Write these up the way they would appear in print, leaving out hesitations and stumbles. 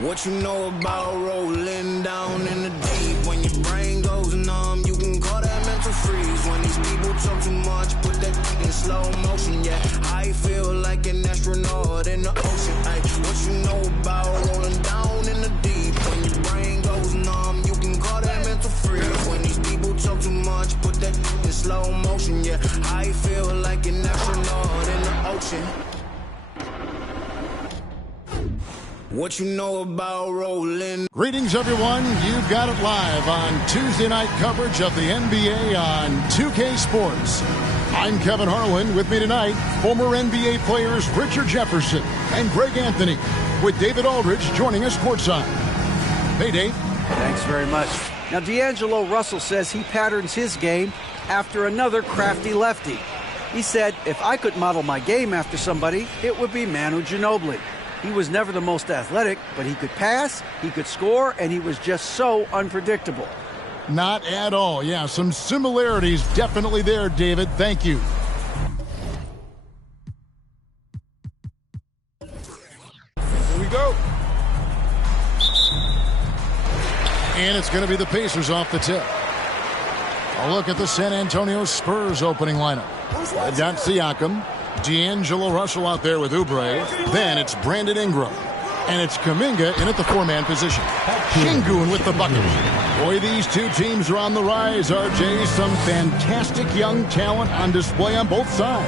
What you know about rolling down in the deep? When your brain goes numb, you can call that mental freeze. When these people talk too much, put that in slow motion. Yeah, I feel like an astronaut in the ocean. Ay, what you know about rolling down in the deep? When your brain goes numb, you can call that mental freeze. When these people talk too much, put that in slow motion. Yeah, I feel like an astronaut in the ocean. What you know about rolling? Greetings, everyone. You've got it live on Tuesday night coverage of the NBA on 2K Sports. I'm Kevin Harlan. With me tonight, former NBA players Richard Jefferson and Greg Anthony, with David Aldridge joining us courtside. Hey, Dave. Thanks very much. Now, D'Angelo Russell says he patterns his game after another crafty lefty. He said, if I could model my game after somebody, it would be Manu Ginobili. He was never the most athletic, but he could pass, he could score, and he was just so unpredictable. Not at all. Yeah, some similarities definitely there, David. Thank you. Here we go. And it's going to be the Pacers off the tip. A look at the San Antonio Spurs opening lineup. Got Siakam. D'Angelo Russell out there with Oubre. Then it's Brandon Ingram. And it's Kuminga in at the four-man position. Şengün with the bucket. Boy, these two teams are on the rise, RJ. Some fantastic young talent on display on both sides.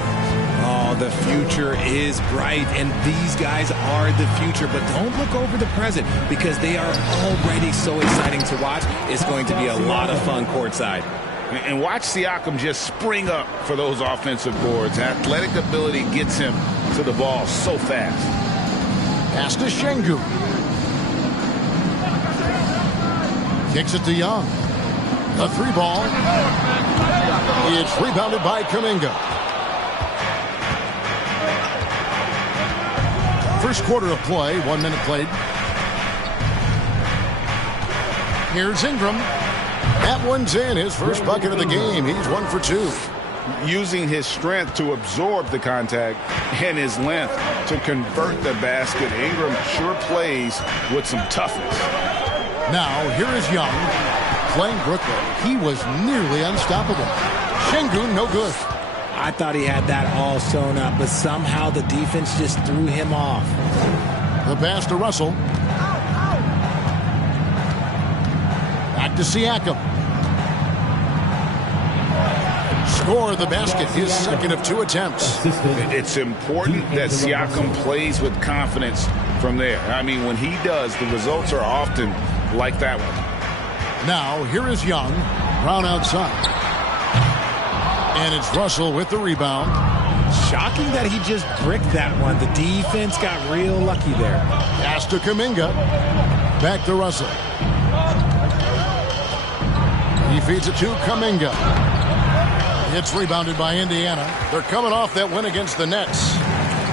Oh, the future is bright, and these guys are the future. But don't look over the present, because they are already so exciting to watch. It's going to be a lot of fun courtside. And watch Siakam just spring up for those offensive boards. Athletic ability gets him to the ball so fast. Pass to Şengün. Kicks it to Young. The three ball. It's rebounded by Kuminga. First quarter of play, 1 minute played. Here's Ingram. That one's in, his first bucket of the game. He's 1 for 2. Using his strength to absorb the contact and his length to convert the basket. Ingram sure plays with some toughness. Now, here is Young playing Brooklyn. He was nearly unstoppable. Şengün, no good. I thought he had that all sewn up, but somehow the defense just threw him off. The pass to Russell. Back to Siakam. Score the basket, his second of 2 attempts. It's important that Siakam plays with confidence from there. I mean, when he does, the results are often like that one. Now, here is Young. Brown outside. And it's Russell with the rebound. Shocking that he just bricked that one. The defense got real lucky there. Pass to Kuminga. Back to Russell. He feeds it to Kuminga. It's rebounded by Indiana. They're coming off that win against the Nets.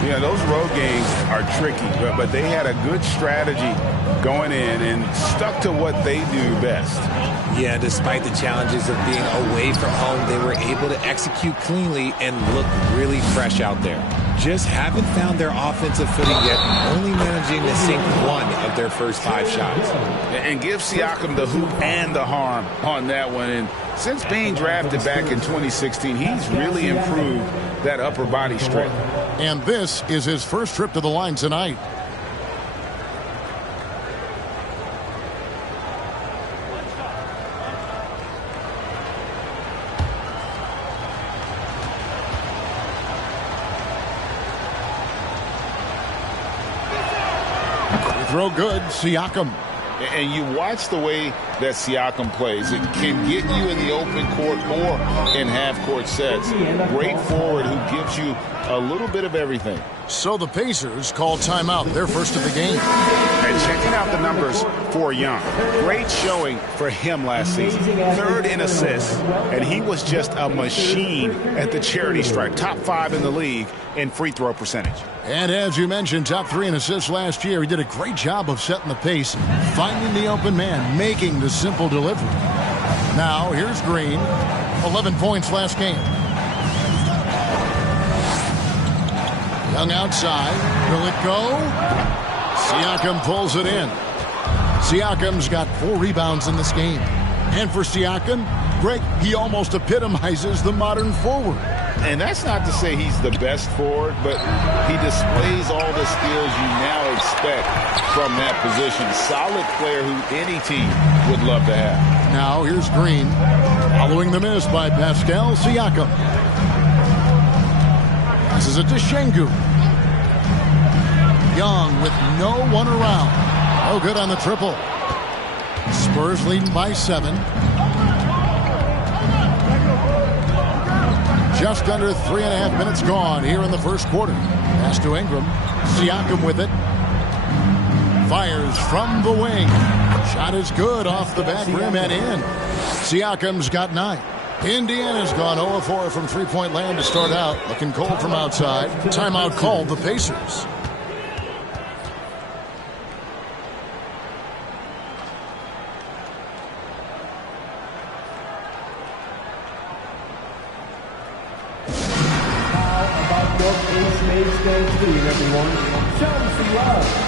Yeah, those road games are tricky, but they had a good strategy going in and stuck to what they do best. Yeah, despite the challenges of being away from home, they were able to execute cleanly and look really fresh out there. Just haven't found their offensive footing yet, only managing to sink 1 of their first 5 shots. And give Siakam the hoop and the harm on that one. And since being drafted back in 2016, he's really improved that upper body strength. And this is his first trip to the line tonight. Throw good, Siakam. And you watch the way that Siakam plays. It can get you in the open court or in half-court sets. Great forward who gives you a little bit of everything. So the Pacers call timeout, their first of the game. And checking out the numbers for Young. Great showing for him last season. 3rd in assists, and he was just a machine at the charity stripe. Top 5 in the league in free throw percentage. And as you mentioned, top 3 in assists last year. He did a great job of setting the pace, finding the open man, making the simple delivery. Now, here's Green. 11 points last game. Young outside. Will it go? Siakam pulls it in. Siakam's got 4 rebounds in this game. And for Siakam, Greg, he almost epitomizes the modern forward. And that's not to say he's the best forward, but he displays all the skills you now expect from that position. Solid player who any team would love to have. Now here's Green, following the miss by Pascal Siakam. This is a Shengu. Young with no one around. Oh, good on the triple. Spurs leading by 7. Just under 3.5 minutes gone here in the first quarter. Pass to Ingram. Siakam with it. Fires from the wing. Shot is good off the back rim and in. Siakam's got 9. Indiana's gone 0-4 from three-point land to start out. Looking cold from outside. Timeout called the Pacers. Everyone, show them some love.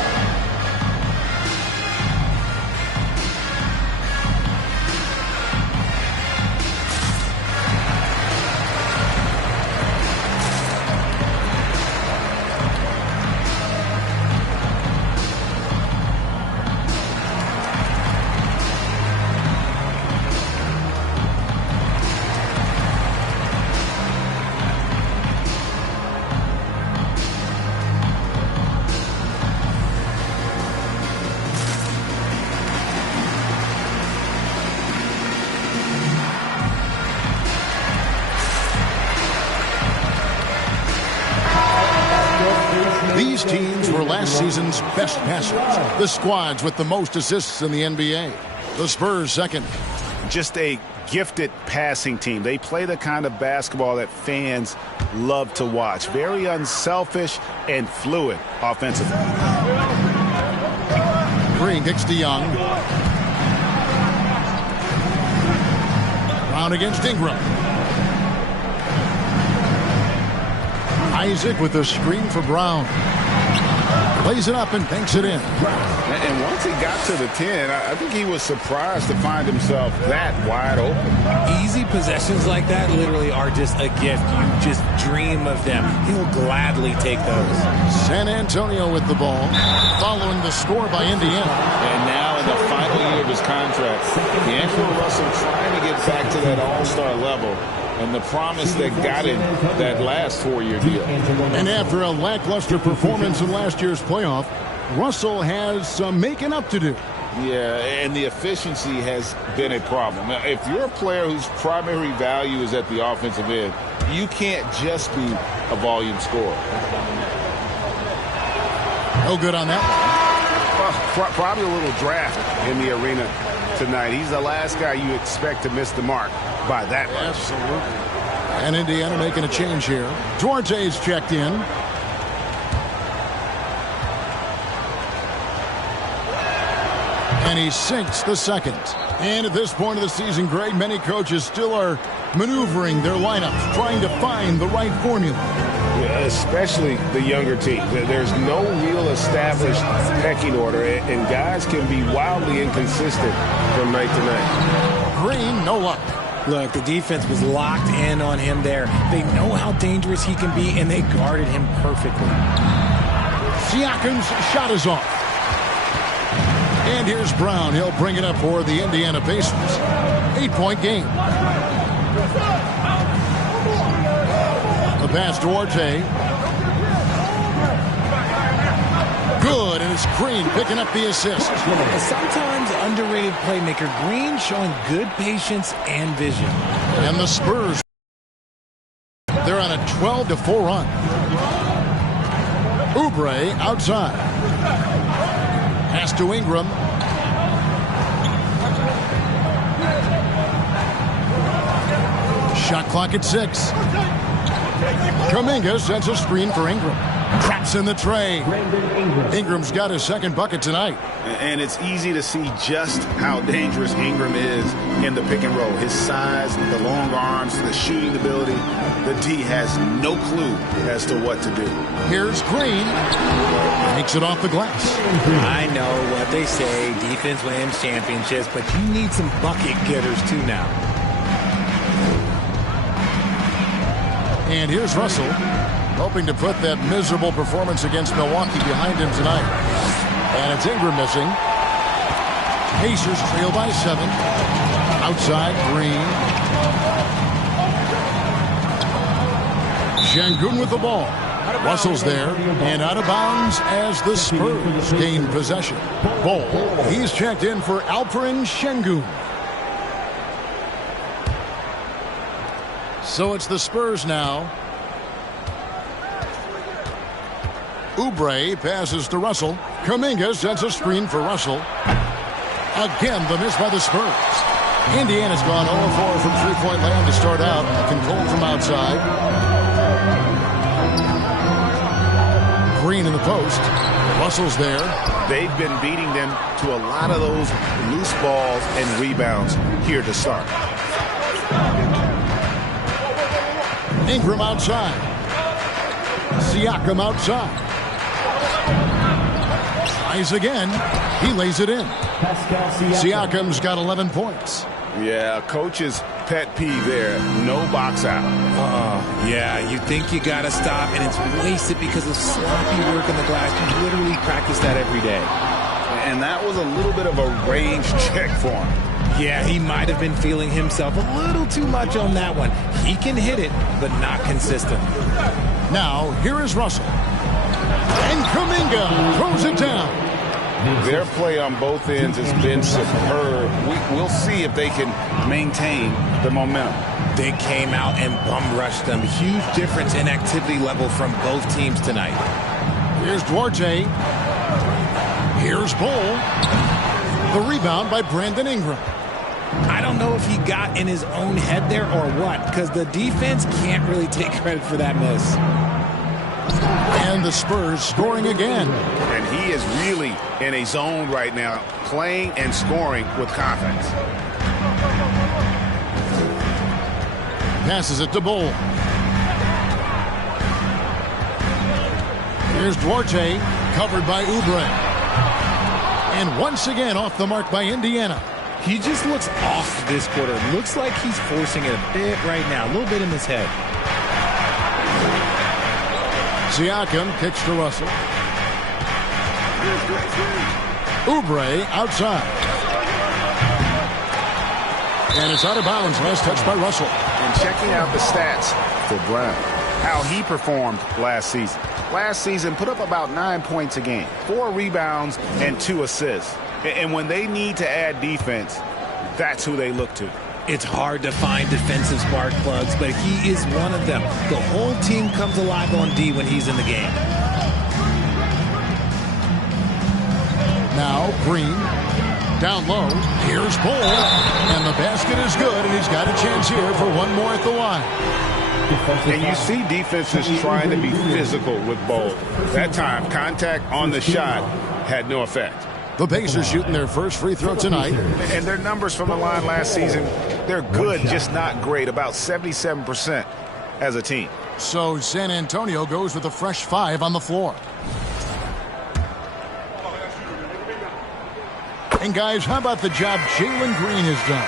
These teams were last season's best passers. The squads with the most assists in the NBA. The Spurs second. Just a gifted passing team. They play the kind of basketball that fans love to watch. Very unselfish and fluid offensively. Green kicks to Young. Brown against Ingram. Isaac with a screen for Brown. Plays it up and banks it in. And once he got to the 10, I think he was surprised to find himself that wide open. Easy possessions like that literally are just a gift. You just dream of them. He'll gladly take those. San Antonio with the ball, following the score by Indiana. And now in the final year of his contract, D'Angelo Russell trying to get back to that all-star level. And the promise that got him that last 4-year deal. And after a lackluster performance in last year's playoff, Russell has some making up to do. Yeah, and the efficiency has been a problem. Now, if you're a player whose primary value is at the offensive end, you can't just be a volume scorer. No good on that one. Well, probably a little draft in the arena tonight. He's the last guy you expect to miss the mark by that much. Absolutely. And Indiana making a change here. Duarte's checked in. And he sinks the second. And at this point of the season, Greg, many coaches still are maneuvering their lineups, trying to find the right formula. Yeah, especially the younger teams. There's no real established pecking order, and guys can be wildly inconsistent from night to night. Green, no luck. Look, the defense was locked in on him there. They know how dangerous he can be, and they guarded him perfectly. Siakam's shot is off. And here's Brown. He'll bring it up for the Indiana Pacers. 8-point game. The pass to Duarte. Good, and it's Green picking up the assist. Sometimes underrated playmaker Green showing good patience and vision. And the Spurs, they're on a 12-4 run. Oubre outside. Pass to Ingram. Shot clock at 6. Kuminga sends a screen for Ingram. Drops in the tray. Ingram's got his second bucket tonight. And it's easy to see just how dangerous Ingram is in the pick and roll. His size, the long arms, the shooting ability. The D has no clue as to what to do. Here's Green. Makes it off the glass. I know what they say, defense wins championships, but you need some bucket getters too now. And here's Russell, hoping to put that miserable performance against Milwaukee behind him tonight. And it's Ingram missing. Pacers trail by 7. Outside, Green. Şengün with the ball. Russell's there and out of bounds as the Spurs gain possession. Ball, he's checked in for Alperen Şengün. So it's the Spurs now. Oubre passes to Russell. Kuminga sets a screen for Russell. Again, the miss by the Spurs. Indiana's gone 0-4 from three-point land to start out. Controlled from outside. Green in the post. Russell's there. They've been beating them to a lot of those loose balls and rebounds here to start. Ingram outside. Siakam outside. Tries again. He lays it in. Siakam's got 11 points. Yeah, coach's pet peeve there. No box out. Yeah, you think you got to stop, and it's wasted because of sloppy work on the glass. You literally practice that every day. And that was a little bit of a range check for him. Yeah, he might have been feeling himself a little too much on that one. He can hit it, but not consistent. Now, here is Russell. And Kuminga throws it down. Their play on both ends has been superb. We'll see if they can maintain the momentum. They came out and bum rushed them. Huge difference in activity level from both teams tonight. Here's Duarte. Here's Bull. The rebound by Brandon Ingram. I don't know if he got in his own head there or what, because the defense can't really take credit for that miss. And the Spurs scoring again. And he is really in a zone right now, playing and scoring with confidence. Passes it to Bull. Here's Duarte, covered by Oubre. And once again off the mark by Indiana. He just looks off this quarter. Looks like he's forcing it a bit right now. A little bit in his head. Siakam kicks to Russell. Oubre outside. And it's out of bounds. Last touch by Russell. And checking out the stats for Brown. How he performed last season. Last season put up about 9 points a game. 4 rebounds and 2 assists. And when they need to add defense, that's who they look to. It's hard to find defensive spark plugs, but he is one of them. The whole team comes alive on D when he's in the game. Now Green. Down low. Here's Bull. And the basket is good, and he's got a chance here for one more at the line. And you see defenses trying to be physical with Bull. That time, contact on the shot had no effect. The Pacers shooting their first free throw tonight. And their numbers from the line last season, they're good, just not great. About 77% as a team. So San Antonio goes with a fresh 5 on the floor. And guys, how about the job Jalen Green has done?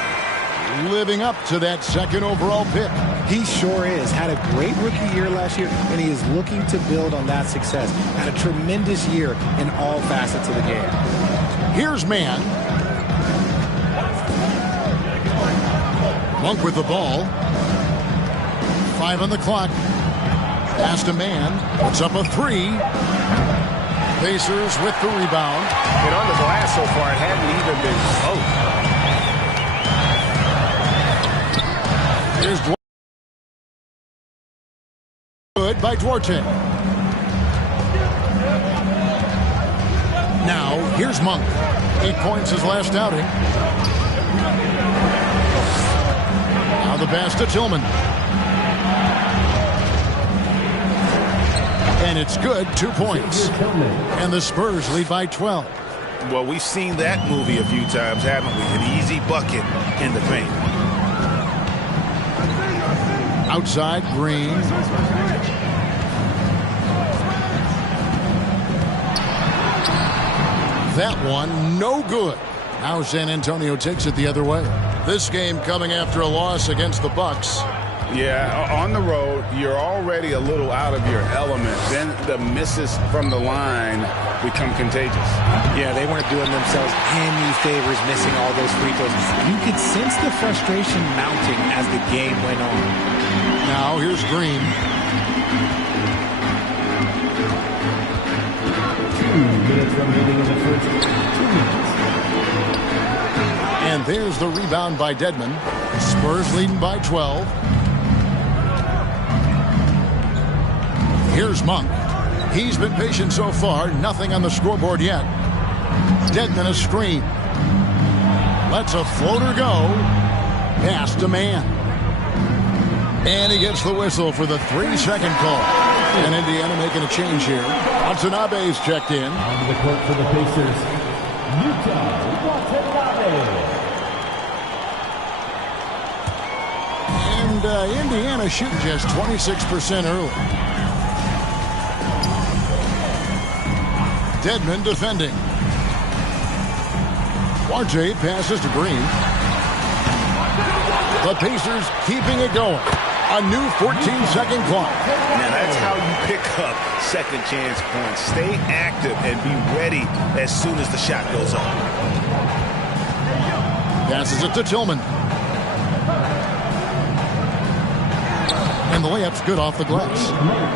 Living up to that second overall pick. He sure is. Had a great rookie year last year, and he is looking to build on that success. Had a tremendous year in all facets of the game. Here's Mann. Monk with the ball. 5 on the clock. Pass to Mann. Puts up a 3. Pacers with the rebound. And on the glass so far, it hadn't even been close. Here's Duarte. Good by Duarte. Now, here's Monk. 8 points his last outing. Now the pass to Tillman. And it's good, 2 points. And the Spurs lead by 12. Well, we've seen that movie a few times, haven't we? An easy bucket in the paint. Outside, Green. That one, no good. Now San Antonio takes it the other way. This game coming after a loss against the Bucks. Yeah, on the road, you're already a little out of your element. Then the misses from the line become contagious. Yeah, they weren't doing themselves any favors missing all those free throws. You could sense the frustration mounting as the game went on. Now here's Green. 2 minutes remaining in the first 2 minutes. And there's the rebound by Dedmon. Spurs leading by 12. Here's Monk. He's been patient so far. Nothing on the scoreboard yet. Dedmon a screen. Lets a floater go. Pass to man. And he gets the whistle for the 3-second call. And Indiana making a change here. Watanabe's checked in. On the court for the Pacers, Yuta Watanabe. And Indiana shooting just 26% early. Dedmon defending. Duarte passes to Green. The Pacers keeping it going. A new 14-second clock. Now that's how you pick up second chance points. Stay active and be ready as soon as the shot goes up. Passes it to Tillman. And the layup's good off the glass.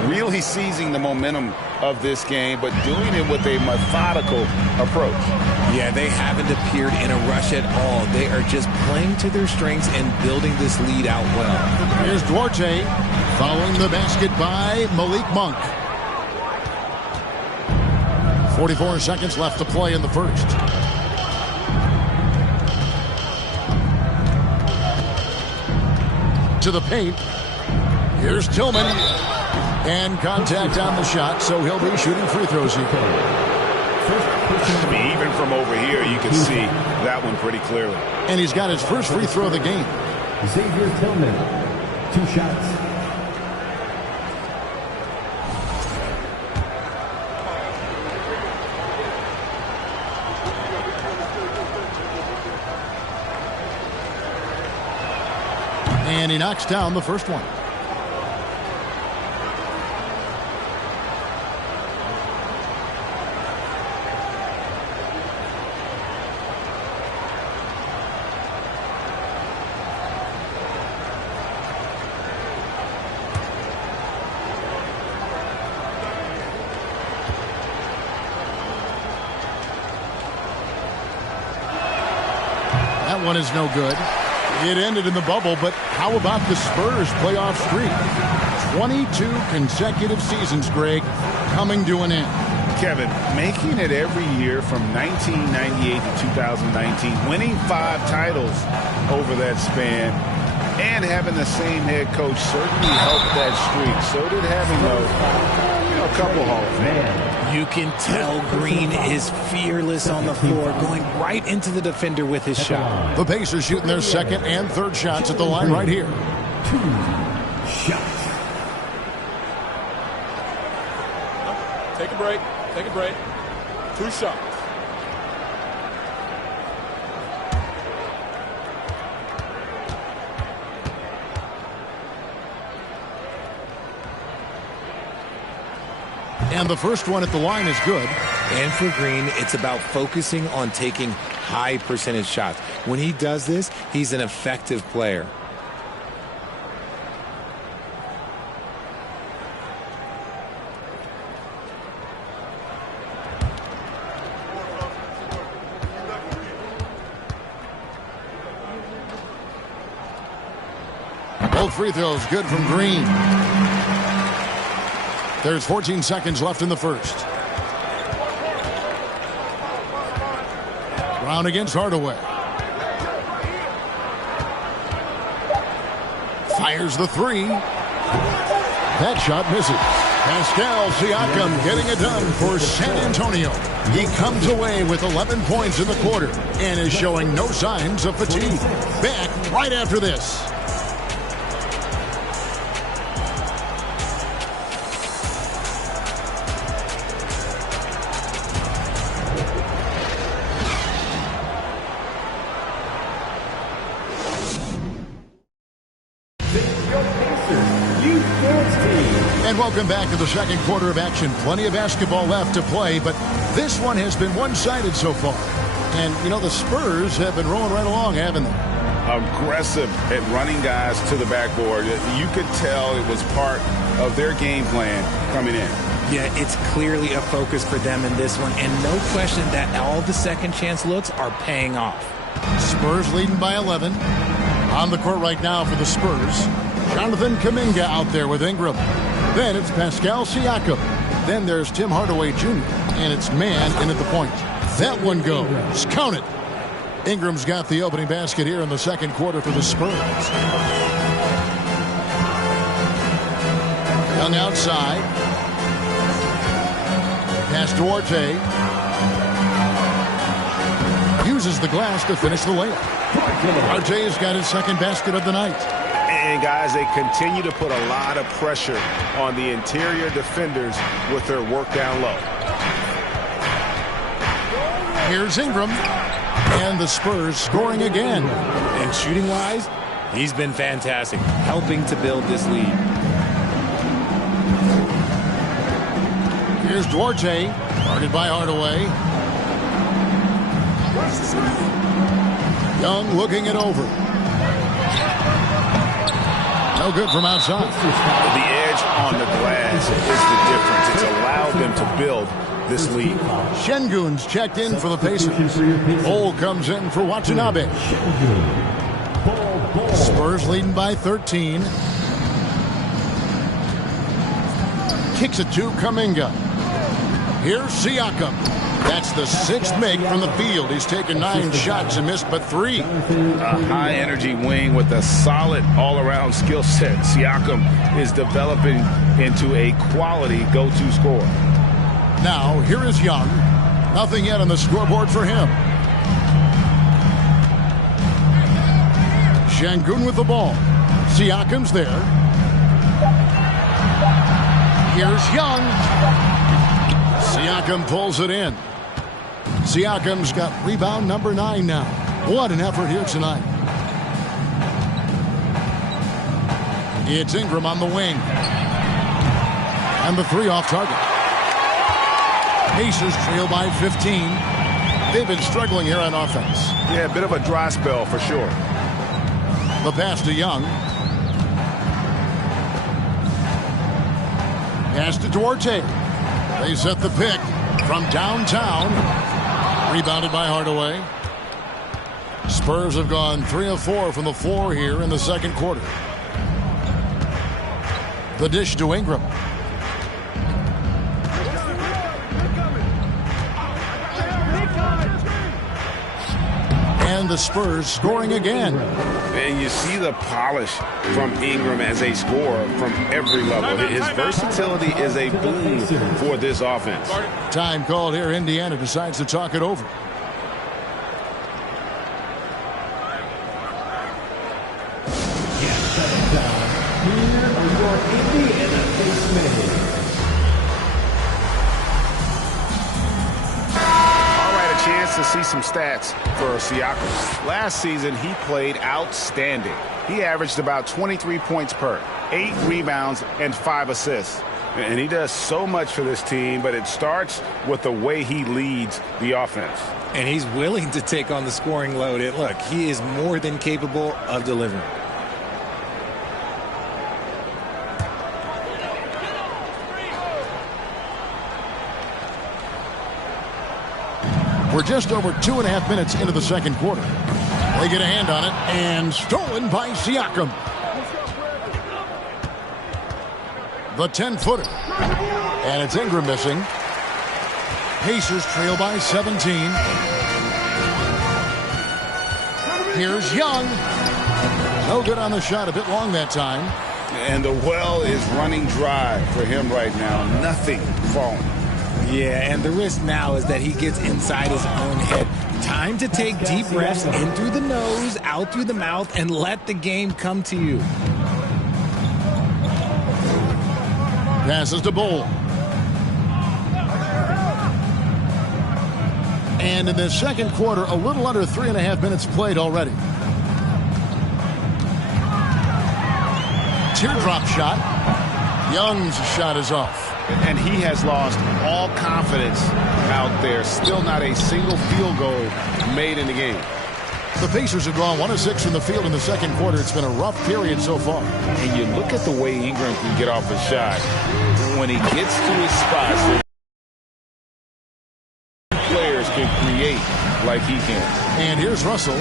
Really seizing the momentum of this game, but doing it with a methodical approach. Yeah, they haven't appeared in a rush at all. They are just playing to their strengths and building this lead out well. Here's Duarte following the basket by Malik Monk. 44 seconds left to play in the first. To the paint. Here's Tillman. And contact on the shot, so he'll be shooting free throws here. I mean, even from over here, you can see that one pretty clearly. And he's got his first free throw of the game. Xavier Tillman, 2 shots. And he knocks down the first one. That one is no good. It ended in the bubble, but how about the Spurs playoff streak? 22 consecutive seasons, Greg, coming to an end. Kevin, making it every year from 1998 to 2019, winning 5 titles over that span, and having the same head coach certainly helped that streak. So did having a couple Hall of Fame. You can tell Green is fearless on the floor, going right into the defender with his shot. The Pacers shooting their second and third shots at the line right here. 2 shots. Take a break. Take a break. 2 shots. And the first one at the line is good. And for Green, it's about focusing on taking high percentage shots. When he does this, he's an effective player. Both free throws good from Green. There's 14 seconds left in the first. Brown against Hardaway. Fires the 3. That shot misses. Pascal Siakam getting it done for San Antonio. He comes away with 11 points in the quarter and is showing no signs of fatigue. Back right after this. And welcome back to the second quarter of action. Plenty of basketball left to play, but this one has been one-sided so far. And, you know, the Spurs have been rolling right along, haven't they? Aggressive at running guys to the backboard. You could tell it was part of their game plan coming in. Yeah, it's clearly a focus for them in this one, and no question that all the second chance looks are paying off. Spurs leading by 11. On the court right now for the Spurs, Jonathan Kuminga out there with Ingram. Then it's Pascal Siakam. Then there's Tim Hardaway Jr. And it's man in at the point. That one goes. Count it. Ingram's got the opening basket here in the second quarter for the Spurs. Young outside. Pass Duarte. Uses the glass to finish the layup. Duarte's got his second basket of the night. And, guys, they continue to put a lot of pressure on the interior defenders with their work down low. Here's Ingram. And the Spurs scoring again. And shooting-wise, he's been fantastic, helping to build this lead. Here's Duarte. Guarded by Hardaway. Young looking it over. No good from outside. The edge on the glass is the difference. It's allowed them to build this lead. Şengün's checked in for the Pacers. Cole comes in for Watanabe. Spurs leading by 13. Kicks it to Kuminga. Here's Siakam. That's the sixth make from the field. He's taken 9 shots and missed but 3. A high-energy wing with a solid all-around skill set. Siakam is developing into a quality go-to scorer. Now, here is Young. Nothing yet on the scoreboard for him. Şengün with the ball. Siakam's there. Here's Young. Siakam pulls it in. Siakam's got rebound number 9 now. What an effort here tonight. It's Ingram on the wing. And the 3 off target. Pacers trail by 15. They've been struggling here on offense. Yeah, a bit of a dry spell for sure. The pass to Young. Pass to Duarte. They set the pick from downtown. Rebounded by Hardaway. Spurs have gone 3 of 4 from the floor here in the second quarter. The dish to Ingram. And the Spurs scoring again. And you see the polish from Ingram as a scorer from every level. His versatility is a boon for this offense. Time called here. Indiana decides to talk it over. To see some stats for Siakam. Last season, he played outstanding. He averaged about 23 points per, 8 rebounds, and 5 assists. And he does so much for this team, but it starts with the way he leads the offense. And he's willing to take on the scoring load. And look, he is more than capable of delivering. We're just over 2.5 minutes into the second quarter. They get a hand on it, and stolen by Siakam. The 10-footer. And it's Ingram missing. Pacers trail by 17. Here's Young. No good on the shot, a bit long that time. And the well is running dry for him right now. Nothing falling. Yeah, and the risk now is that he gets inside his own head. Time to take deep breaths in through the nose, out through the mouth, and let the game come to you. Passes to Bull. And in the second quarter, a little under 3.5 minutes played already. Teardrop shot. Young's shot is off. And he has lost all confidence out there. Still not a single field goal made in the game. The Pacers have gone 1 of 6 from the field in the second quarter. It's been a rough period so far. And you look at the way Ingram can get off a shot. When he gets to his spots, players can create like he can. And here's Russell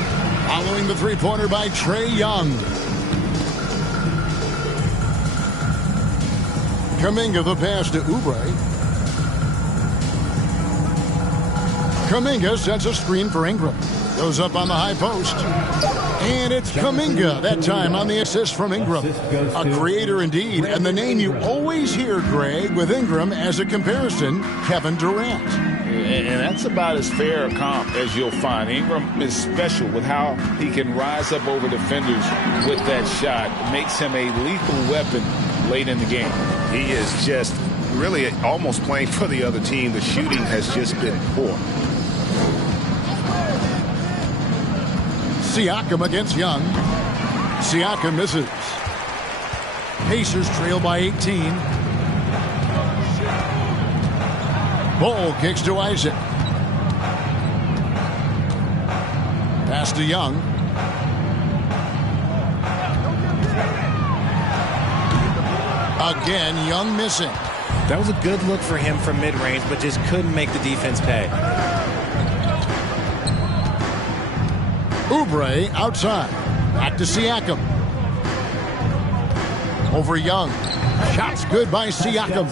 following the three-pointer by Trae Young. Kuminga the pass to Oubre. Kuminga sets a screen for Ingram. Goes up on the high post. And it's Kuminga that time on the assist from Ingram. A creator indeed. And the name you always hear, Greg, with Ingram as a comparison, Kevin Durant. And that's about as fair a comp as you'll find. Ingram is special with how he can rise up over defenders with that shot. Makes him a lethal weapon late in the game. He is just really almost playing for the other team. The shooting has just been poor. Siakam against Young. Siakam misses. Pacers trail by 18. Bull kicks to Isaac. Pass to Young. Again, Young missing. That was a good look for him from mid-range, but just couldn't make the defense pay. Oubre outside. Back to Siakam. Over Young. Shots good by Siakam.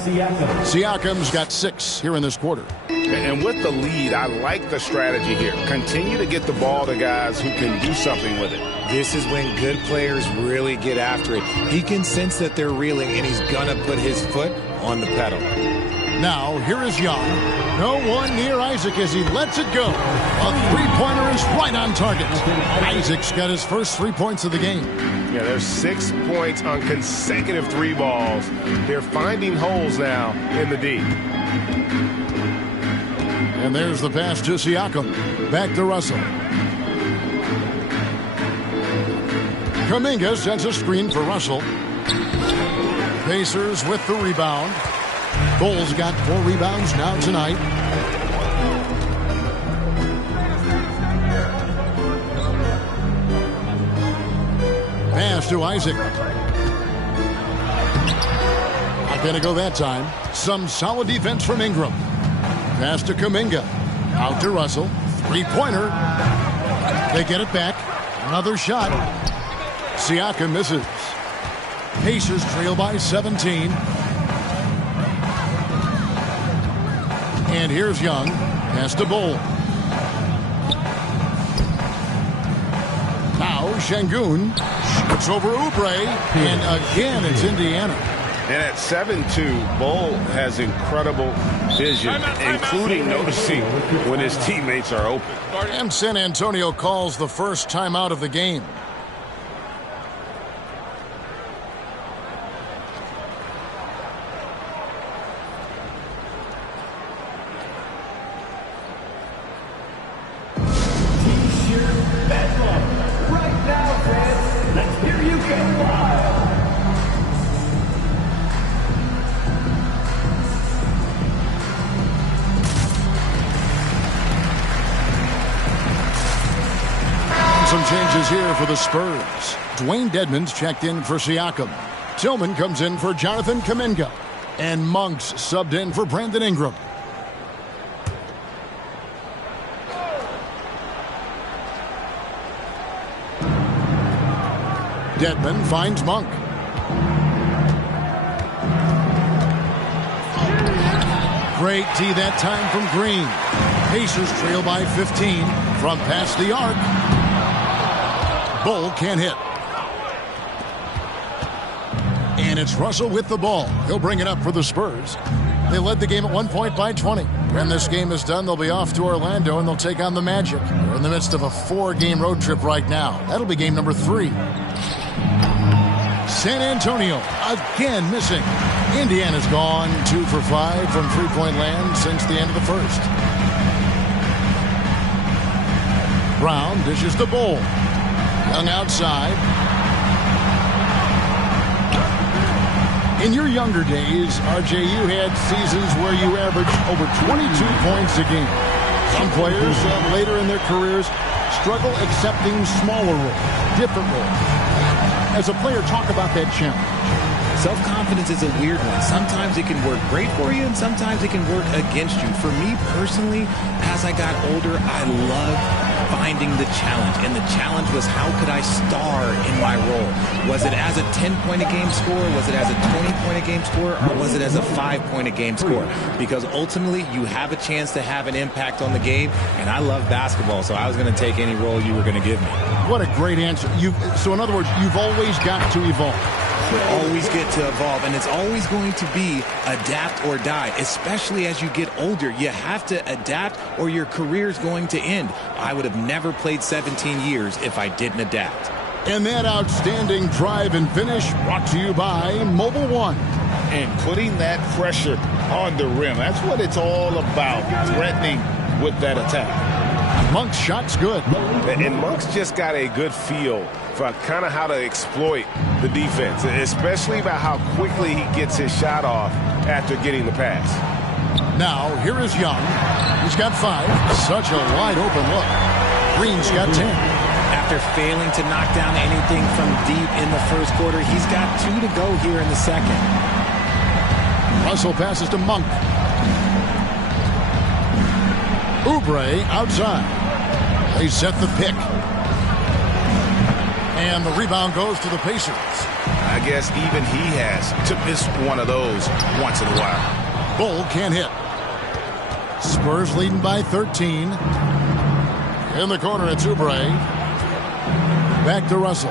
Siakam's got 6 here in this quarter. And with the lead, I like the strategy here. Continue to get the ball to guys who can do something with it. This is when good players really get after it. He can sense that they're reeling, and he's going to put his foot on the pedal. Now, here is Young. No one near Isaac as he lets it go. A three-pointer is right on target. Isaac's got his first 3 points of the game. Yeah, there's 6 points on consecutive 3 balls. They're finding holes now in the D. And there's the pass to Siakam. Back to Russell. Kuminga sends a screen for Russell. Pacers with the rebound. Bulls got 4 rebounds now tonight. Pass to Isaac. Not going to go that time. Some solid defense from Ingram. Pass to Kuminga. Out to Russell. Three-pointer. They get it back. Another shot. Siakam misses. Pacers trail by 17. And here's Young. Pass to Bull. Now Şengün. It's over Oubre. And again, it's Indiana. And at 7-2, Bull has incredible vision, including noticing when his teammates are open. And San Antonio calls the first timeout of the game. Some changes here for the Spurs. Dwayne Dedmon's checked in for Siakam. Tillman comes in for Jonathan Kuminga. And Monk's subbed in for Brandon Ingram. Dedmon finds Monk. Great D that time from Green. Pacers trail by 15 from past the arc. Bull can't hit. And it's Russell with the ball. He'll bring it up for the Spurs. They led the game at 1 point by 20. When this game is done, they'll be off to Orlando, and they'll take on the Magic. They're in the midst of a 4-game road trip right now. That'll be game number 3. San Antonio again missing. Indiana's gone 2 for 5 from three-point land since the end of the first. Brown dishes the Bowl. Young outside. In your younger days, RJ, you had seasons where you averaged over 22 points a game. Some players later in their careers struggle accepting smaller roles, different roles. As a player, talk about that challenge. Self-confidence is a weird one. Sometimes it can work great for you, and sometimes it can work against you. For me personally, as I got older, I loved finding the challenge. And the challenge was, how could I star in my role? Was it as a 10-point-a-game scorer? Was it as a 20-point-a-game scorer? Or was it as a 5-point-a-game scorer? Because ultimately, you have a chance to have an impact on the game. And I love basketball, so I was going to take any role you were going to give me. What a great answer. So in other words, you've always got to evolve. You always get to evolve, and it's always going to be adapt or die, especially as you get older. You have to adapt or your career is going to end. I would have never played 17 years if I didn't adapt. And that outstanding drive and finish brought to you by Mobile One. And putting that pressure on the rim. That's what it's all about, threatening with that attack. Monk's shot's good. And Monk's just got a good feel for kind of how to exploit the defense, especially about how quickly he gets his shot off after getting the pass. Now, here is Young. He's got 5. Such a wide-open look. Green's got 10. After failing to knock down anything from deep in the first quarter, he's got 2 to go here in the second. Russell passes to Monk. Oubre outside. They set the pick. And the rebound goes to the Pacers. I guess even he has to miss one of those once in a while. Bull can't hit. Spurs leading by 13. In the corner, it's Oubre. Back to Russell.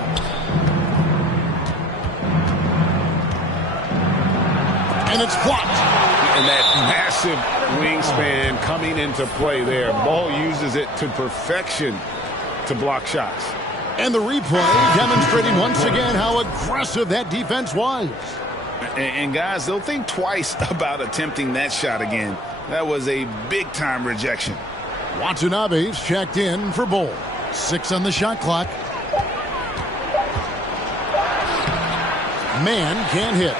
And it's blocked. And that massive wingspan coming into play there. Ball uses it to perfection to block shots. And the replay demonstrating once again how aggressive that defense was. And guys, they'll think twice about attempting that shot again. That was a big-time rejection. Watanabe's checked in for Bull. 6 on the shot clock. Man can't hit.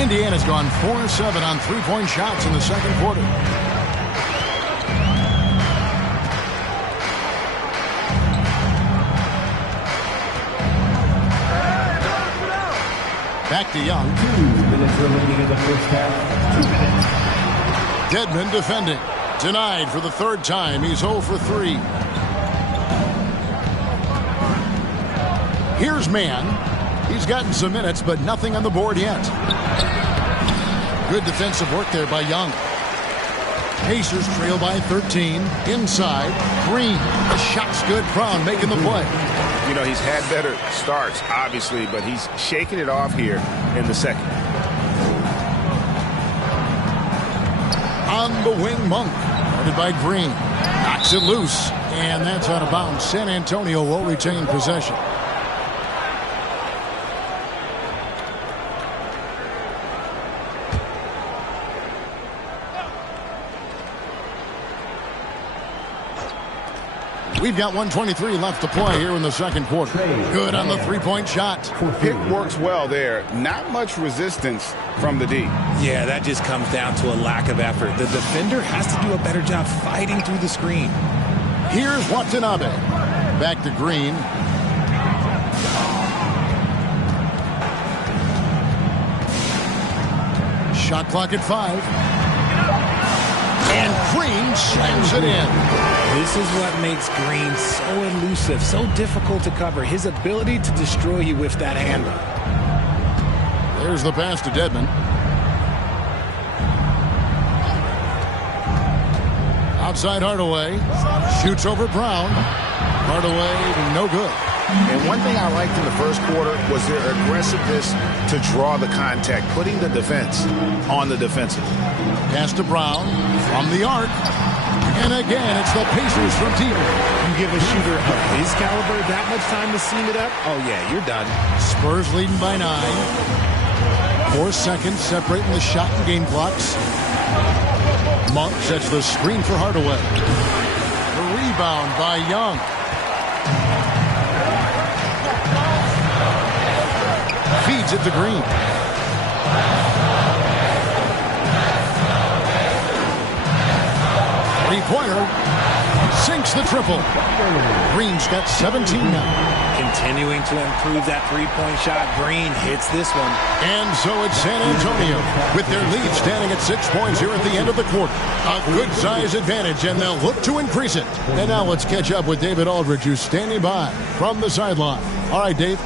Indiana's gone 4-7 on three-point shots in the second quarter. Back to Young. 2 minutes remaining in the first half. 2 minutes. Dedmon defending. Denied for the 3rd time. He's 0 for 3. Here's Man. He's gotten some minutes, but nothing on the board yet. Good defensive work there by Young. Pacers trail by 13. Inside. Green. The shot's good. Brown making the play. You know, he's had better starts, obviously, but he's shaking it off here in the second. On the wing, Monk. Guarded by Green. Knocks it loose. And that's out of bounds. San Antonio will retain possession. We've got 1:23 left to play here in the second quarter. Good on the three-point shot. Pick works well there. Not much resistance from the D. Yeah, that just comes down to a lack of effort. The defender has to do a better job fighting through the screen. Here's Watanabe. Back to Green. Shot clock at 5. And Green slams it in. This is what makes Green so elusive, so difficult to cover. His ability to destroy you with that handle. There's the pass to Dedmon. Outside Hardaway. Shoots over Brown. Hardaway, no good. And one thing I liked in the first quarter was their aggressiveness to draw the contact, putting the defense on the defensive. Pass to Brown from the arc. And again, it's the Pacers from deep. You give a shooter of his caliber that much time to seam it up, oh yeah, you're done. Spurs leading by 9. 4 seconds separating the shot and game clocks. Monk sets the screen for Hardaway. The rebound by Young. Feeds it to Green. Three-pointer. Sinks the triple. Green's got 17 now. Continuing to improve that three-point shot. Green hits this one. And so it's San Antonio with their lead standing at 6 points here at the end of the quarter. A good size advantage, and they'll look to increase it. And now let's catch up with David Aldridge, who's standing by from the sideline. All right, Dave.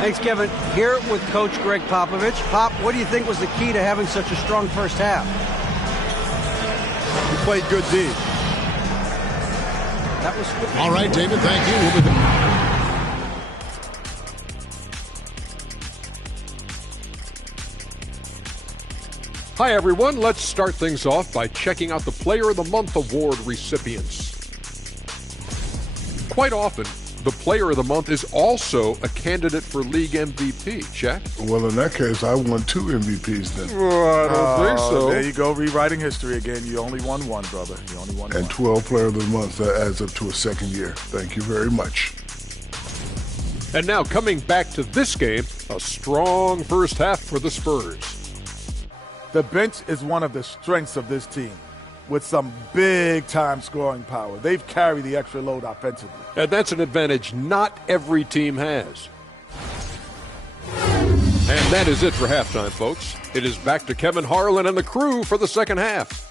Thanks, Kevin. Here with Coach Greg Popovich. Pop, what do you think was the key to having such a strong first half? We played good D. That was good. All right, David, thank you. We'll be back. Hi, everyone. Let's start things off by checking out the Player of the Month award recipients. Quite often, the Player of the Month is also a candidate for league MVP. Check? Well, in that case, I won 2 MVPs then. I don't think so. There you go, rewriting history again. You only won one, brother. You only won And one. 12 Player of the Month. That adds up to a second year. Thank you very much. And now, coming back to this game, a strong first half for the Spurs. The bench is one of the strengths of this team, with some big-time scoring power. They've carried the extra load offensively. And that's an advantage not every team has. And that is it for halftime, folks. It is back to Kevin Harlan and the crew for the second half.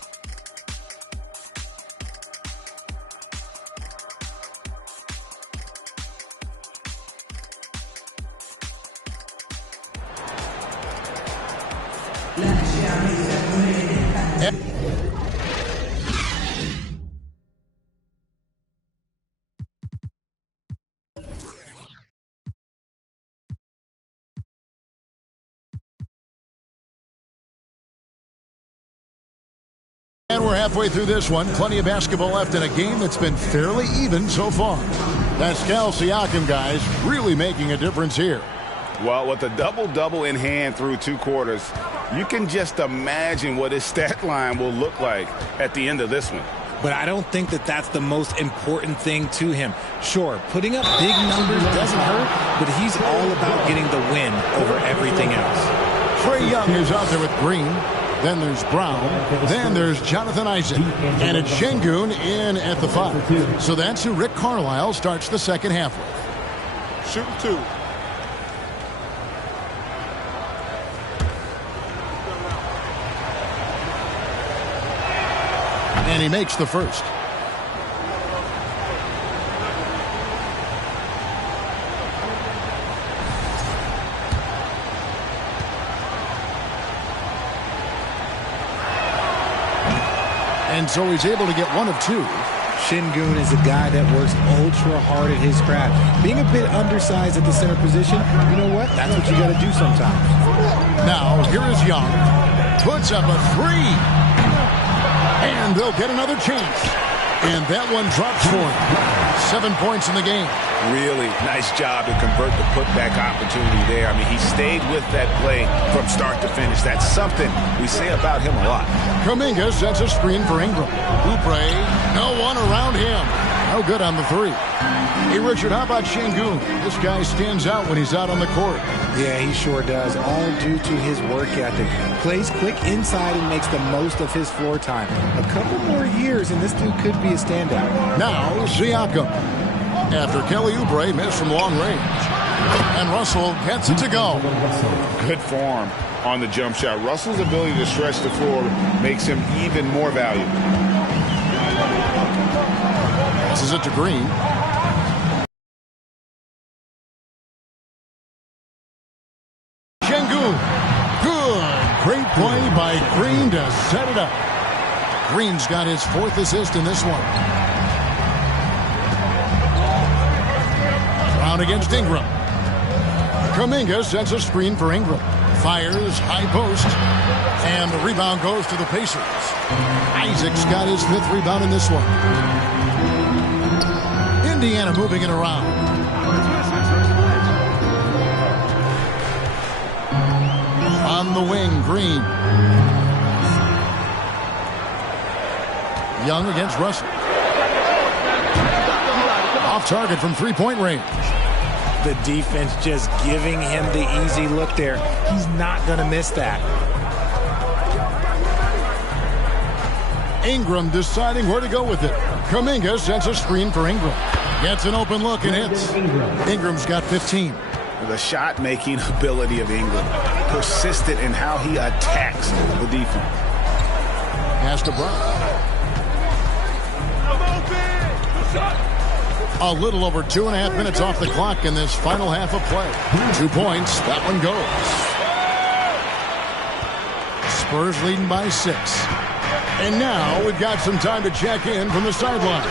And we're halfway through this one. Plenty of basketball left in a game that's been fairly even so far. Pascal Siakam, guys, really making a difference here. Well, with a double-double in hand through 2 quarters, you can just imagine what his stat line will look like at the end of this one. But I don't think that that's the most important thing to him. Sure, putting up big numbers doesn't hurt, but he's all about getting the win over everything else. Trae Young is out there with Green. Then there's Brown. Then there's Jonathan Isaac. And it's Şengün in at the 5. So that's who Rick Carlisle starts the second half with. Shooting 2. And he makes the first. And so he's able to get 1 of 2. Şengün is a guy that works ultra hard at his craft. Being a bit undersized at the center position, you know what? That's what you got to do sometimes. Now, here is Young. Puts up a 3. And they'll get another chance. And that one drops for him. 7 points in the game. Really nice job to convert the putback opportunity there. I mean, he stayed with that play from start to finish. That's something we say about him a lot. Kuminga sets a screen for Ingram. Oubre, no one around him. No good on the 3. Hey, Richard, how about Şengün? This guy stands out when he's out on the court. Yeah, he sure does, all due to his work ethic. Plays quick inside and makes the most of his floor time. A couple more years and this dude could be a standout. Now, Siakam. After Kelly Oubre missed from long range. And Russell gets it to go. Good form on the jump shot. Russell's ability to stretch the floor makes him even more valuable. Passes it to Green. Şengün. Good. Great play by Green to set it up. Green's got his 4th assist in this one. Brown against Ingram. Kuminga sends a screen for Ingram. Fires, high post. And the rebound goes to the Pacers. Isaac's got his 5th rebound in this one. Indiana moving it around. On the wing, Green. Young against Russell. Off target from three-point range. The defense just giving him the easy look there. He's not going to miss that. Ingram deciding where to go with it. Kuminga sends a screen for Ingram. Gets an open look and hits. Ingram's got 15. The shot-making ability of Ingram. Persistent in how he attacks the defense. Pass to Brown. A little over 2.5 minutes off the clock in this final half of play. 2 points. That one goes. Spurs leading by 6. And now we've got some time to check in from the sideline.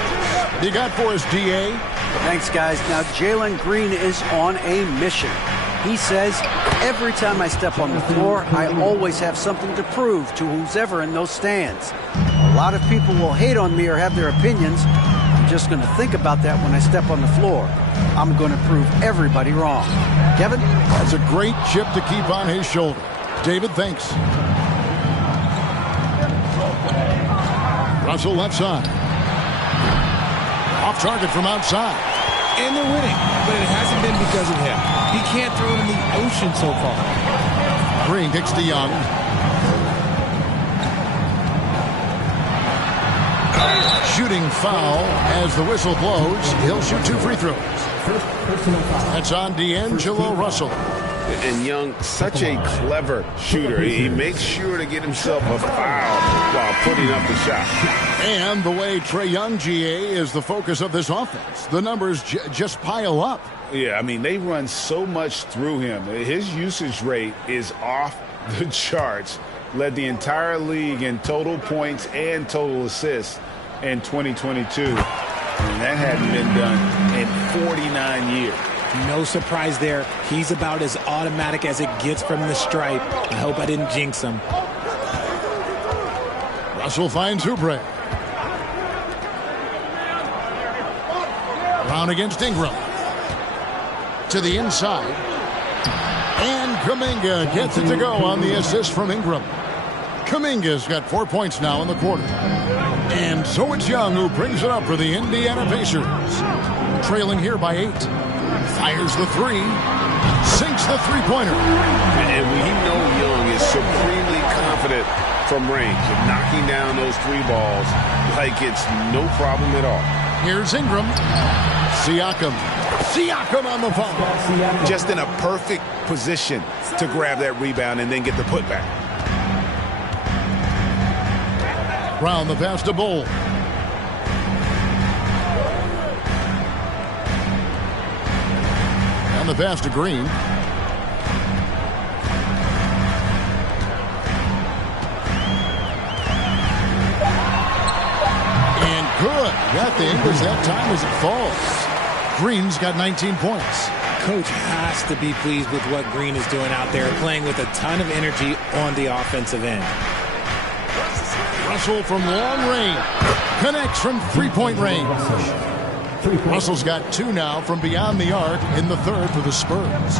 You got for us, D.A.? Thanks, guys. Now, Jalen Green is on a mission. He says, every time I step on the floor, I always have something to prove to who's ever in those stands. A lot of people will hate on me or have their opinions. I'm just going to think about that when I step on the floor. I'm going to prove everybody wrong. Kevin? That's a great chip to keep on his shoulder. David, thanks. Russell left side. Off target from outside. And they're winning, but it hasn't been because of him. He can't throw it in the ocean so far. Green kicks to Young. Shooting foul as the whistle blows. He'll shoot 2 free throws. That's on D'Angelo Russell. And Young, such a clever shooter. He makes sure to get himself a foul while putting up the shot. And the way Trae Young, GA, is the focus of this offense. The numbers just pile up. Yeah, I mean, they run so much through him. His usage rate is off the charts. Led the entire league in total points and total assists in 2022. And that hadn't been done in 49 years. No surprise there. He's about as automatic as it gets from the stripe. I hope I didn't jinx him. Russell finds Oubre. Brown against Ingram. To the inside. And Kuminga gets it to go on the assist from Ingram. Kuminga's got 4 points now in the quarter. And so it's Young who brings it up for the Indiana Pacers. Trailing here by 8. Fires the 3. Sinks the three-pointer. And we know Young is supremely confident from range of knocking down those 3 balls like it's no problem at all. Here's Ingram. Siakam. Siakam on the foul. Just in a perfect position to grab that rebound and then get the putback. Brown the pass to Bull. And the pass to Green. And good. Got the English that time as it falls. Green's got 19 points. Coach has to be pleased with what Green is doing out there, playing with a ton of energy on the offensive end. Russell from long range. Connects from three-point range. Russell's got 2 now from beyond the arc in the third for the Spurs.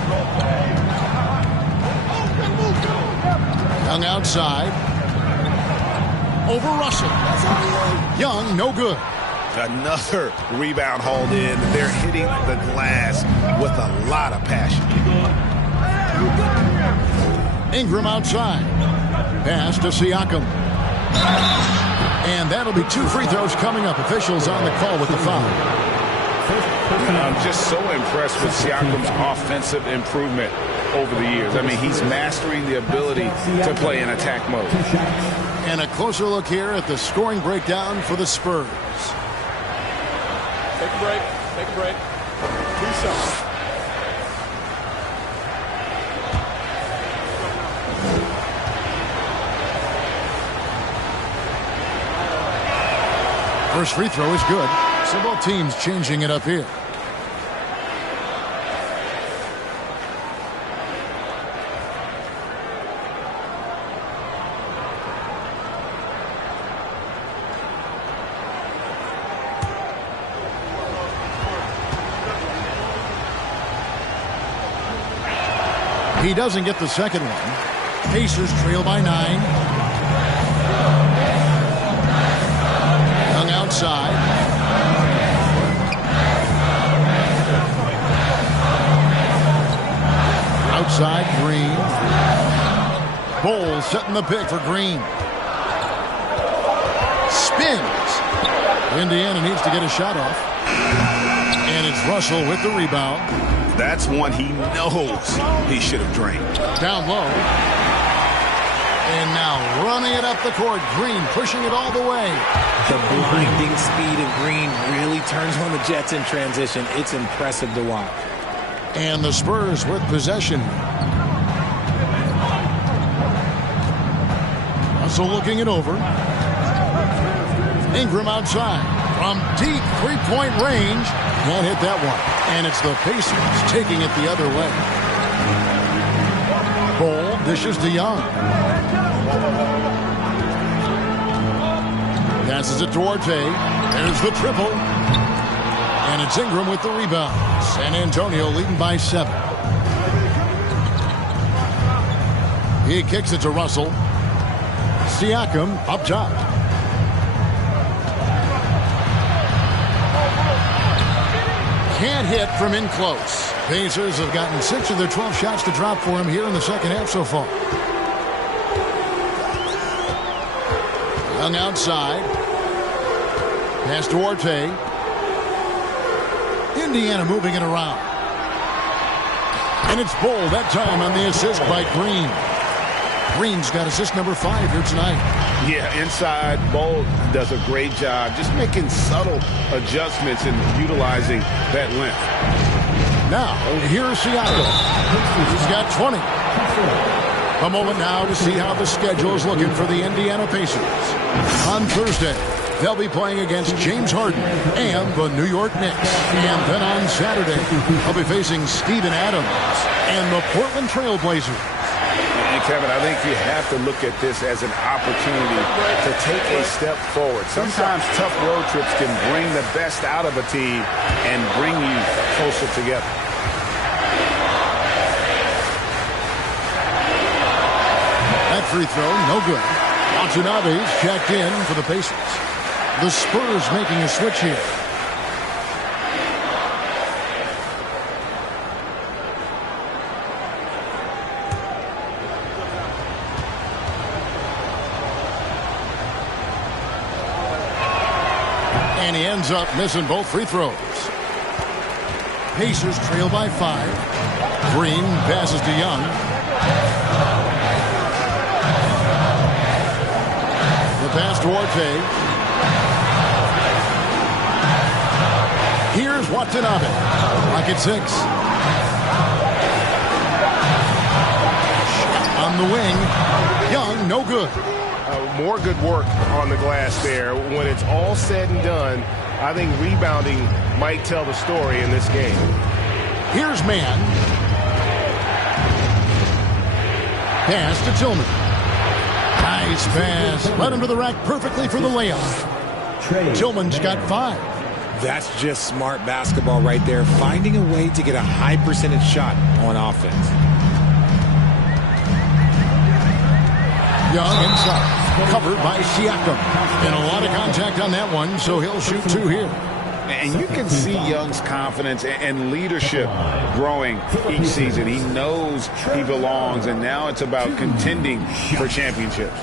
Young outside. Over Russell. Young, no good. Another rebound hauled in. They're hitting the glass with a lot of passion. Ingram outside. Pass to Siakam. And that'll be 2 free throws coming up. Officials on the call with the foul. I'm just so impressed with Siakam's offensive improvement over the years. I mean, he's mastering the ability to play in attack mode. And a closer look here at the scoring breakdown for the Spurs. Take a break. Take a break. 2 shots. First free throw is good. So both teams changing it up here. He doesn't get the second one. Pacers trail by 9. Young outside. Outside, Green. Bowles setting the pick for Green. Spins. Indiana needs to get a shot off. And it's Russell with the rebound. That's one he knows he should have drained. Down low. And now running it up the court. Green pushing it all the way. The blinding speed of Green really turns on the Jets in transition. It's impressive to watch. And the Spurs with possession. Russell looking it over. Ingram outside. From deep three-point range. Can't hit that one. And it's the Pacers taking it the other way. Ball dishes to Young. Passes it to Orte. There's the triple. And it's Ingram with the rebound. San Antonio leading by 7. He kicks it to Russell. Siakam up top. Can't hit from in close. Pacers have gotten 6 of their 12 shots to drop for him here in the second half so far. Young outside. Pass to Orte. Indiana moving it around. And it's Bull that time on the assist by Green. Green's got assist number 5 here tonight. Yeah, inside, Bull does a great job just making subtle adjustments and utilizing that length. Now, here's Siakam. He's got 20. A moment now to see how the schedule is looking for the Indiana Pacers. On Thursday, they'll be playing against James Harden and the New York Knicks. And then on Saturday, they'll be facing Steven Adams and the Portland Trail Blazers. And Kevin, I think you have to look at this as an opportunity to take a step forward. Sometimes tough road trips can bring the best out of a team and bring you closer together. That free throw, no good. Watanabe's checked in for the Pacers. The Spurs making a switch here. And he ends up missing both free throws. Pacers trail by 5. Green passes to Young. The pass to Orte. Here's Watanabe. Rocket 6. On the wing. Young, no good. More good work on the glass there. When it's all said and done, I think rebounding might tell the story in this game. Here's Mann. Pass to Tillman. Nice pass. Led him to the rack perfectly for the layup. Tillman's got 5. That's just smart basketball right there. Finding a way to get a high percentage shot on offense. Young inside. Covered by Siakam. And a lot of contact on that one, so he'll shoot 2 here. And you can see Young's confidence and leadership growing each season. He knows he belongs, and now it's about contending for championships.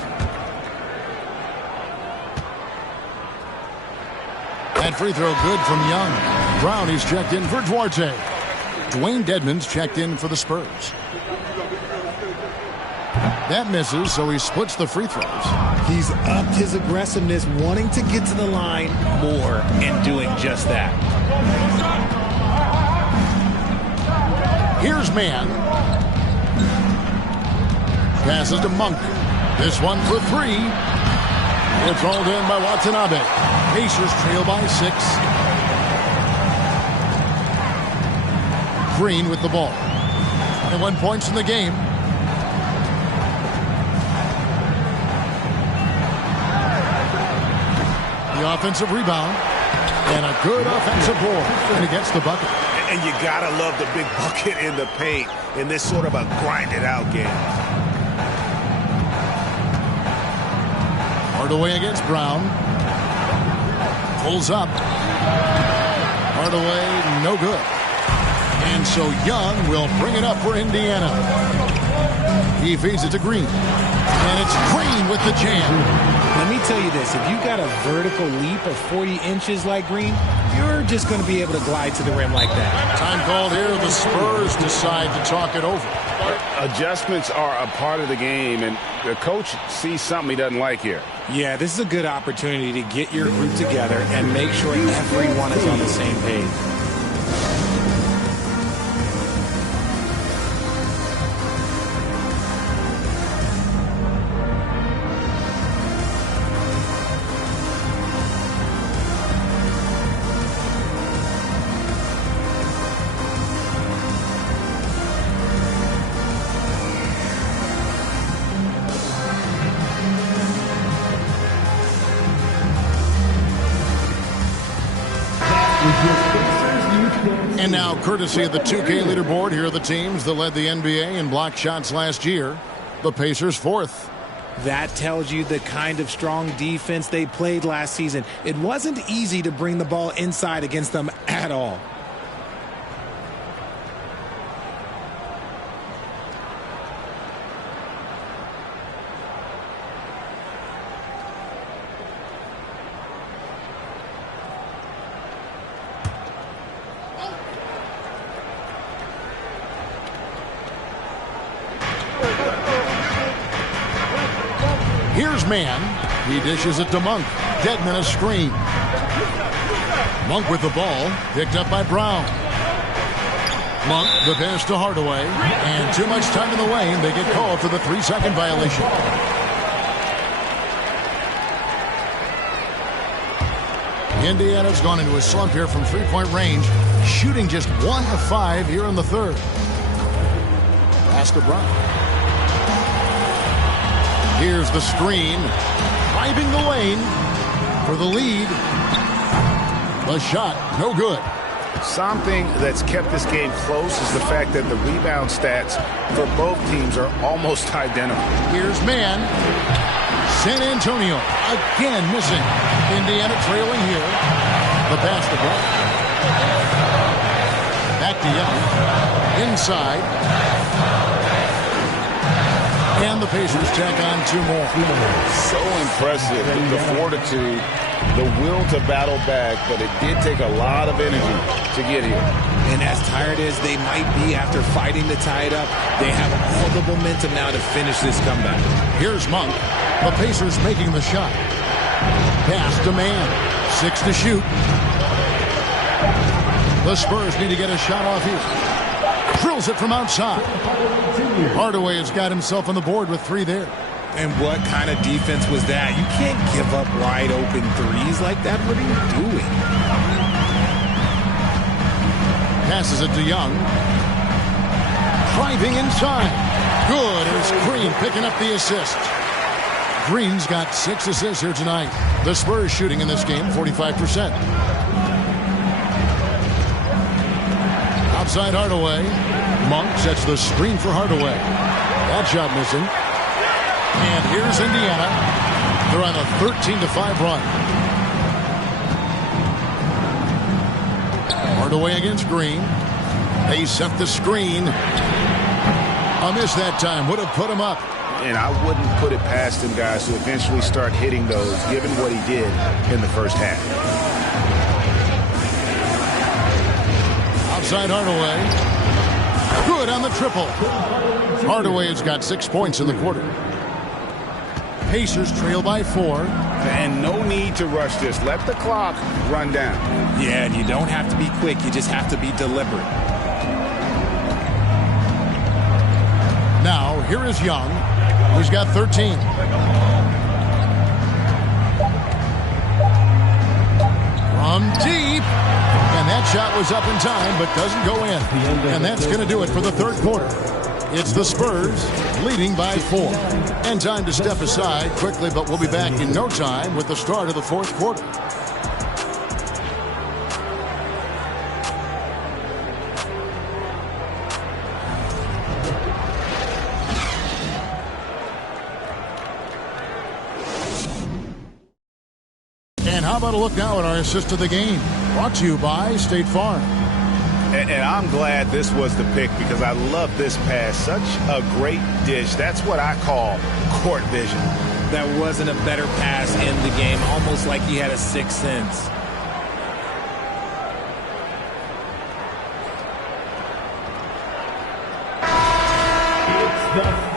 That free throw good from Young. Brownie's checked in for Duarte. Dwayne Dedmon's checked in for the Spurs. That misses, so he splits the free throws. He's upped his aggressiveness, wanting to get to the line more and doing just that. Here's Mann. Passes to Monk. This one for 3. It's rolled in by Watanabe. Pacers trail by 6. Green with the ball. 21 points in the game. The offensive rebound. And a good offensive board. And he gets the bucket. And you gotta love the big bucket in the paint. in this sort of a grind-it-out game. Hardaway against Brown. Pulls up. Hardaway, no good. And so Young will bring it up for Indiana. He feeds it to Green. And it's Green with the jam. Let me tell you this. If you got a vertical leap of 40 inches like Green, you're just going to be able to glide to the rim like that. Time called here. The Spurs decide to talk it over. Adjustments are a part of the game, and the coach sees something he doesn't like here. Yeah, this is a good opportunity to get your group together and make sure everyone is on the same page. And now, courtesy of the 2K leaderboard, here are the teams that led the NBA in block shots last year. The Pacers 4th. That tells you the kind of strong defense they played last season. It wasn't easy to bring the ball inside against them at all. Here's Man. He dishes it to Monk. Deadman a screen. Monk with the ball. Picked up by Brown. Monk, the pass to Hardaway. And too much time in the lane. They get called for the 3-second violation. Indiana's gone into a slump here from three-point range. Shooting just 1 of 5 here in the third. Pass to Brown. Here's the screen. Driving the lane for the lead. The shot, no good. Something that's kept this game close is the fact that the rebound stats for both teams are almost identical. Here's Man. San Antonio again missing. Indiana trailing here. The pass to Brown. Back to Young. Inside. And the Pacers tack on 2 more. So impressive, the fortitude, the will to battle back, but it did take a lot of energy to get here. And as tired as they might be after fighting to tie it up, they have all the momentum now to finish this comeback. Here's Monk. The Pacers making the shot. Pass to Man. 6 to shoot. The Spurs need to get a shot off here. Drills it from outside. Hardaway has got himself on the board with 3 there. And what kind of defense was that? You can't give up wide open threes like that. What are you doing? Passes it to Young. Driving inside. Good. Here's Green picking up the assist. Green's got 6 assists here tonight. The Spurs shooting in this game 45%. Outside Hardaway. Monk sets the screen for Hardaway. That shot missing. And here's Indiana. They're on a 13-5 run. Hardaway against Green. They set the screen. A miss that time. Would have put him up. And I wouldn't put it past him, guys, to eventually start hitting those, given what he did in the first half. Outside Hardaway. Good on the triple. Hardaway has got 6 points in the quarter. Pacers trail by 4. And no need to rush this. Let the clock run down. Yeah, and you don't have to be quick. You just have to be deliberate. Now, here is Young. He's got 13. From deep. And that shot was up in time, but doesn't go in. And that's going to do it for the third quarter. It's the Spurs leading by 4. And time to step aside quickly, but we'll be back in no time with the start of the fourth quarter. How about a look now at our assist of the game? Brought to you by State Farm. And I'm glad this was the pick because I love this pass. Such a great dish. That's what I call court vision. That wasn't a better pass in the game, almost like he had a sixth sense.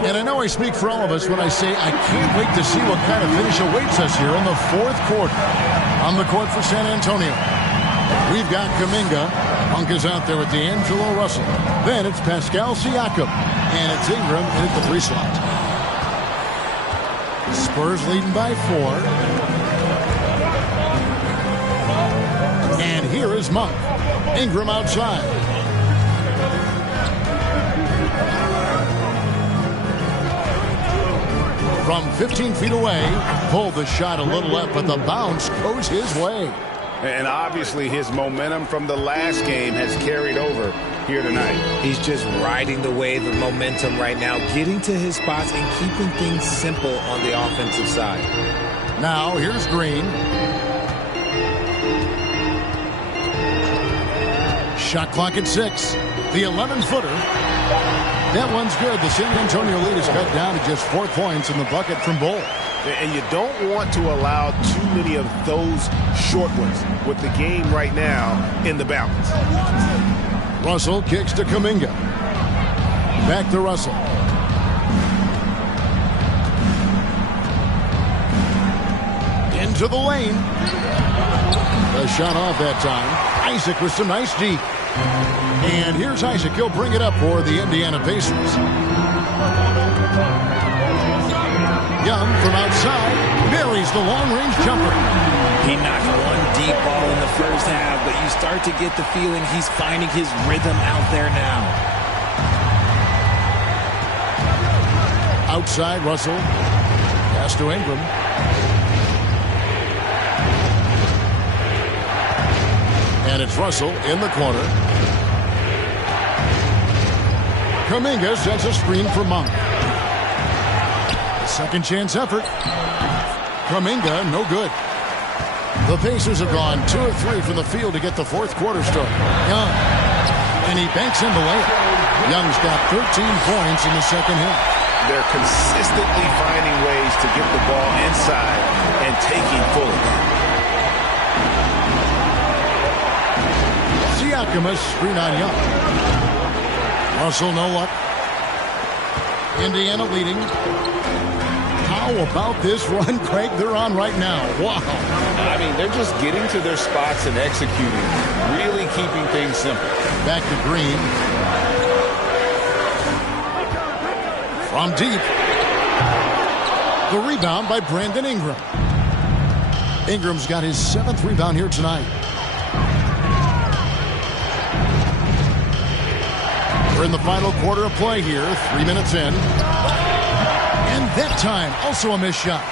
And I know I speak for all of us when I say I can't wait to see what kind of finish awaits us here in the fourth quarter. On the court for San Antonio, we've got Kuminga. Monk is out there with D'Angelo Russell. Then it's Pascal Siakam. And it's Ingram in at the 3 slot. Spurs leading by 4. And here is Monk. Ingram outside. From 15 feet away, pulled the shot a little left, but the bounce goes his way. And obviously his momentum from the last game has carried over here tonight. He's just riding the wave of momentum right now, getting to his spots and keeping things simple on the offensive side. Now, here's Green. Shot clock at 6. The 11-footer. That one's good. The San Antonio lead is cut down to just 4 points in the bucket from Bull. And you don't want to allow too many of those short ones with the game right now in the balance. Russell kicks to Kuminga. Back to Russell. Into the lane. A shot off that time. Isaac with some nice deep. And here's Isaac. He'll bring it up for the Indiana Pacers. Young from outside buries the long-range jumper. He knocked one deep ball in the first half, but you start to get the feeling he's finding his rhythm out there now. Outside, Russell. Pass to Ingram. And it's Russell in the corner. Kuminga sets a screen for Monk. Second chance effort. Kuminga, no good. The Pacers have gone 2 of 3 from the field to get the fourth quarter started. Young. And he banks in the layup. Young's got 13 points in the second half. They're consistently finding ways to get the ball inside and taking full advantage. Siakam screen on Young. Russell, no luck. Indiana leading. How about this run, Craig, they're on right now? Wow. I mean, they're just getting to their spots and executing, really keeping things simple. Back to Green. From deep. The rebound by Brandon Ingram. Ingram's got his 7th rebound here tonight. We're in the final quarter of play here, 3 minutes in. And that time, also a missed shot.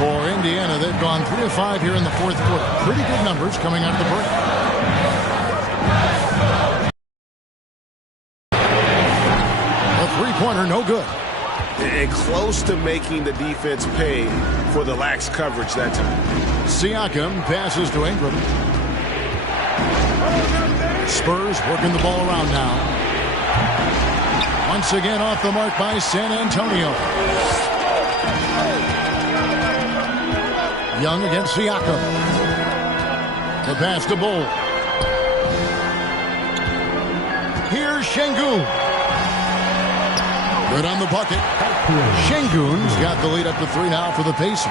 For Indiana, they've gone 3 of 5 here in the fourth quarter. Pretty good numbers coming out of the break. A three-pointer, no good. And close to making the defense pay for the lax coverage that time. Siakam passes to Ingram. Spurs working the ball around now. Once again off the mark by San Antonio. Young against Siakam. The pass to Bull. Here's Şengün. Good on the bucket. Şengün's got the lead up to 3 now for the Pacers.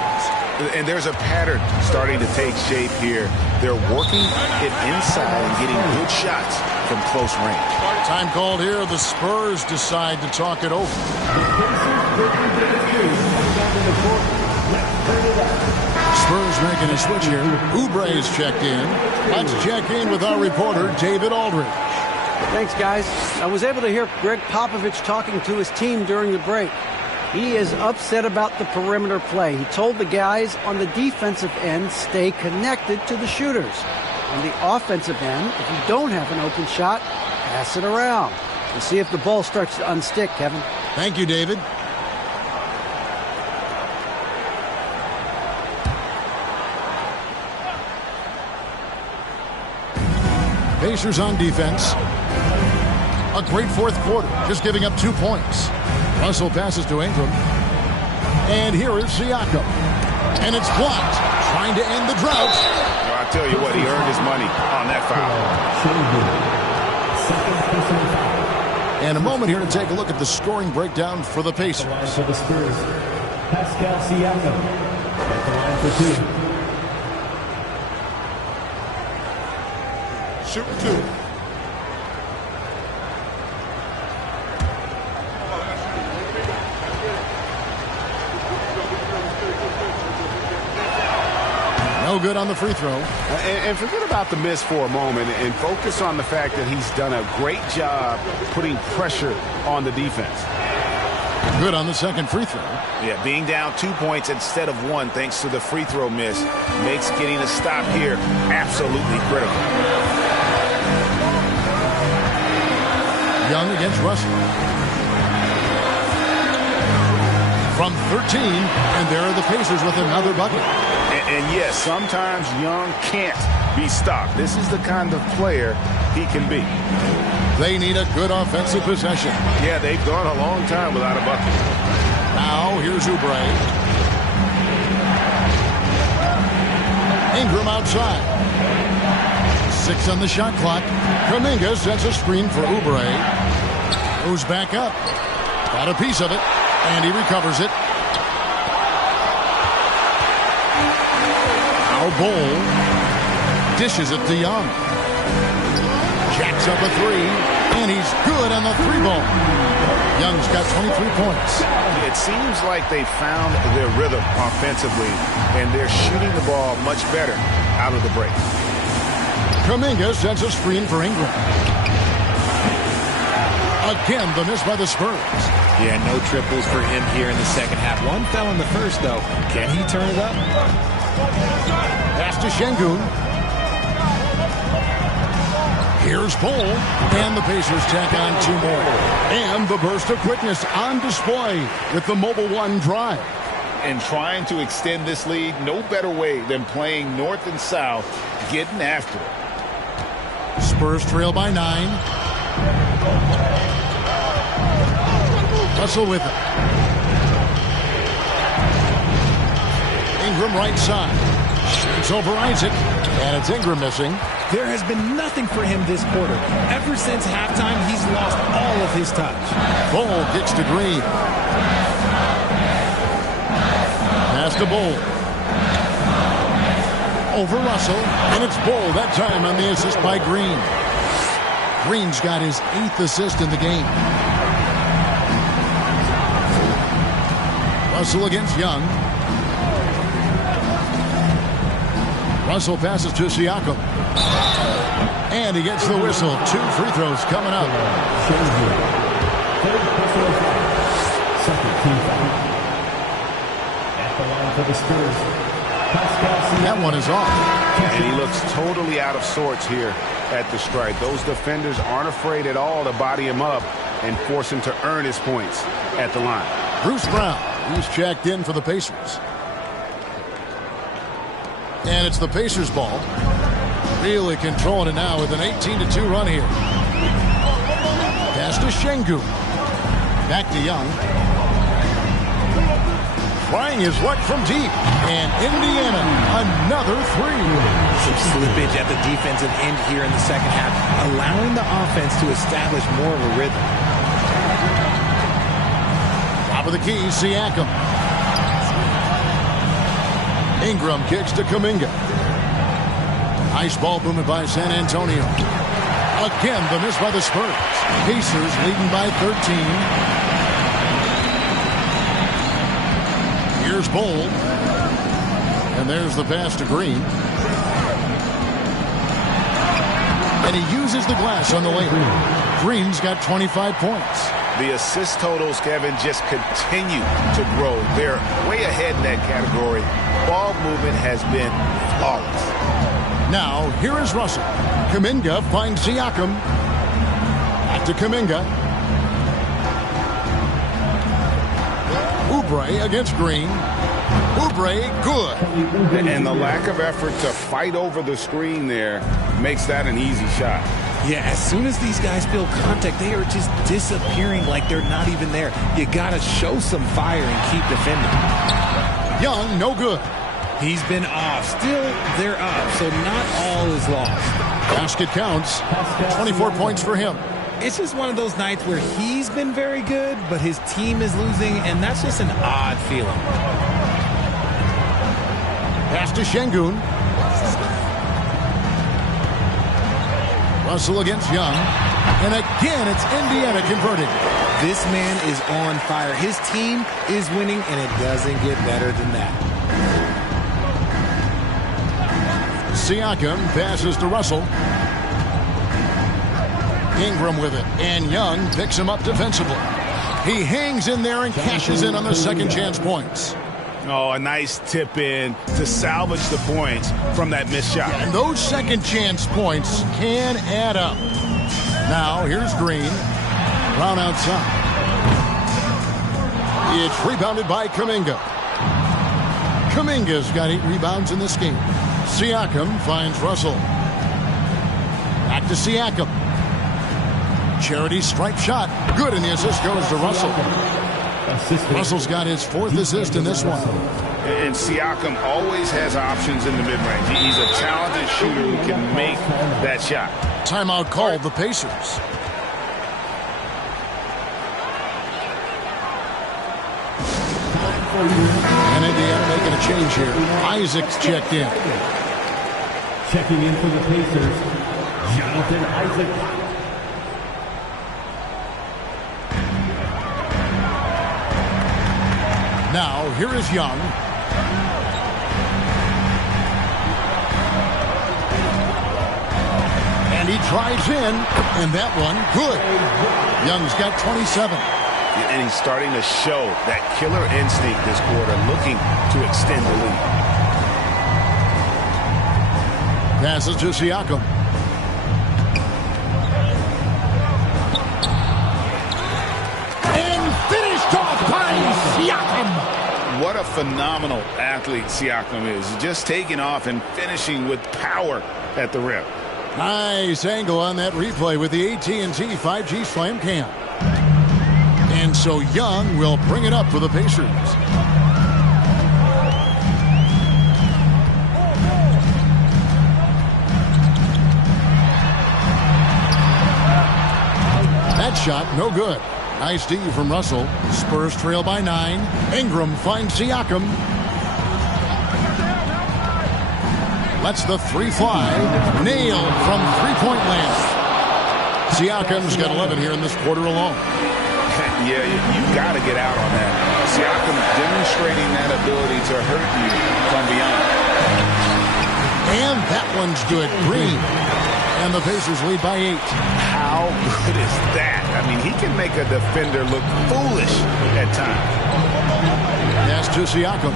And there's a pattern starting to take shape here. They're working it inside and getting good shots from close range. Time called here. The Spurs decide to talk it over. Spurs making a switch here. Oubre's checked in. Let's check in with our reporter, David Aldridge. Thanks, guys. I was able to hear Greg Popovich talking to his team during the break. He is upset about the perimeter play. He told the guys on the defensive end, stay connected to the shooters. On the offensive end, if you don't have an open shot, pass it around. We'll see if the ball starts to unstick, Kevin. Thank you, David. Pacers on defense. A great fourth quarter, just giving up 2 points. Russell passes to Ingram. And here is Siakam. And it's blocked, trying to end the drought. Well, I tell you what, he earned his money on that foul. And a moment here to take a look at the scoring breakdown for the Pacers. For the Spurs, Pascal Siakam at the line for 2. Shoot 2. No good on the free throw. And forget about the miss for a moment and focus on the fact that he's done a great job putting pressure on the defense. Good on the second free throw. Yeah, being down 2 points instead of 1 thanks to the free throw miss makes getting a stop here absolutely critical. Young against Russell. From 13, and there are the Pacers with another bucket. And yes, sometimes Young can't be stopped. This is the kind of player he can be. They need a good offensive possession. Yeah, they've gone a long time without a bucket. Now, here's Oubre. Ingram outside. 6 on the shot clock. Kuminga sets a screen for Oubre. Goes back up. Got a piece of it, and he recovers it. Now Bol dishes it to Young. Jacks up a 3, and he's good on the 3-ball. Young's got 23 points. It seems like they found their rhythm offensively, and they're shooting the ball much better out of the break. Kuminga sends a screen for Ingram. Again, the miss by the Spurs. Yeah, no triples for him here in the second half. One fell in the first, though. Can he turn it up? Pass to Şengün. Here's Bol, and the Pacers tack on 2 more. And the burst of quickness on display with the Mobile One drive. And trying to extend this lead, no better way than playing north and south, getting after it. Spurs trail by 9. Russell with it. Ingram right side. Shoots over Isaac. And it's Ingram missing. There has been nothing for him this quarter. Ever since halftime, he's lost all of his touch. Bol gets to Green. Pass to Bol. Over Russell. And it's Bol that time on the assist by Green. Green's got his 8th assist in the game. Russell against Young. Russell passes to Siakam. And he gets the whistle. 2 free throws coming up. Second team foul. At the line for the Spurs, Pascal Siakam. That one is off. And he looks totally out of sorts here at the stripe. Those defenders aren't afraid at all to body him up and force him to earn his points at the line. Bruce Brown, he's checked in for the Pacers. And it's the Pacers ball. Really controlling it now with an 18-2 run here. Pass to Şengün. Back to Young. Trying his luck from deep. And Indiana, another 3. Some slippage at the defensive end here in the second half, allowing the offense to establish more of a rhythm. Top of the key, Siakam. Ingram kicks to Kuminga. Nice ball movement by San Antonio. Again, the miss by the Spurs. Pacers leading by 13. Here's Bol. And there's the pass to Green. And he uses the glass on the layup. Green's got 25 points. The assist totals, Kevin, just continue to grow. They're way ahead in that category. Ball movement has been flawless. Now, here is Russell. Kuminga finds Siakam. Back to Kuminga. Oubre against Green. Oubre, good. And the lack of effort to fight over the screen there makes that an easy shot. Yeah, as soon as these guys feel contact, they are just disappearing like they're not even there. You got to show some fire and keep defending. Young, no good. He's been off. Still, they're up, so not all is lost. Basket counts. 24 points for him. It's just one of those nights where he's been very good, but his team is losing, and that's just an odd feeling. Pass to Şengün. Russell against Young. And again, it's Indiana converting. This man is on fire. His team is winning, and it doesn't get better than that. Siakam passes to Russell. Ingram with it, and Young picks him up defensively. He hangs in there and cashes in on the second chance points. Oh, a nice tip in to salvage the points from that missed shot. And those second chance points can add up. Now, here's Green. Brown outside. It's rebounded by Kuminga. Kuminga's got 8 rebounds in this game. Siakam finds Russell. Back to Siakam. Charity stripe shot. Good, and the assist goes to Russell. Russell's got his 4th assist in this one. And Siakam always has options in the mid-range. He's a talented shooter who can make that shot. Timeout called the Pacers. And Indiana making a change here. Isaac's checked in. Checking in for the Pacers, Jonathan Isaac. Now, here is Young. And he drives in, and that one, good. Young's got 27. And he's starting to show that killer instinct this quarter, looking to extend the lead. Passes to Siakam. And finished off by Siakam. What a phenomenal athlete Siakam is. Just taking off and finishing with power at the rim. Nice angle on that replay with the AT&T 5G Slam Cam. And so Young will bring it up for the Pacers. That shot, no good. Nice D from Russell. Spurs trail by 9. Ingram finds Siakam. Lets the 3 fly. Nailed from three-point land. Siakam's got 11 here in this quarter alone. Yeah, you got to get out on that. Siakam demonstrating that ability to hurt you from beyond. And that one's good. Green. And the Pacers lead by 8. How good is that? I mean, he can make a defender look foolish at times. Pass to Siakam.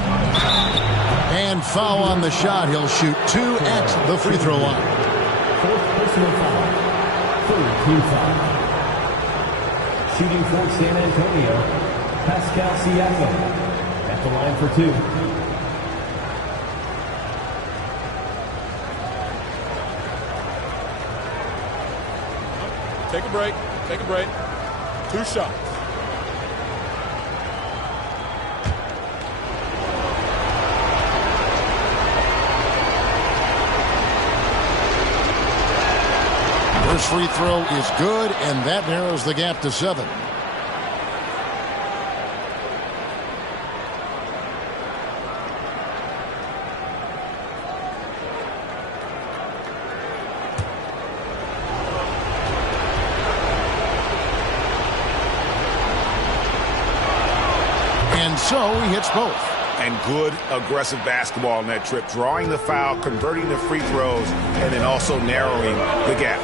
And foul on the shot. He'll shoot 2 at the free throw line. 4th personal foul. 3rd team foul. Shooting for San Antonio, Pascal Siakam at the line for 2. Take a break. Take a break. 2 shots. First free throw is good, and that narrows the gap to 7. And so he hits both. And good aggressive basketball on that trip. Drawing the foul, converting the free throws, and then also narrowing the gap.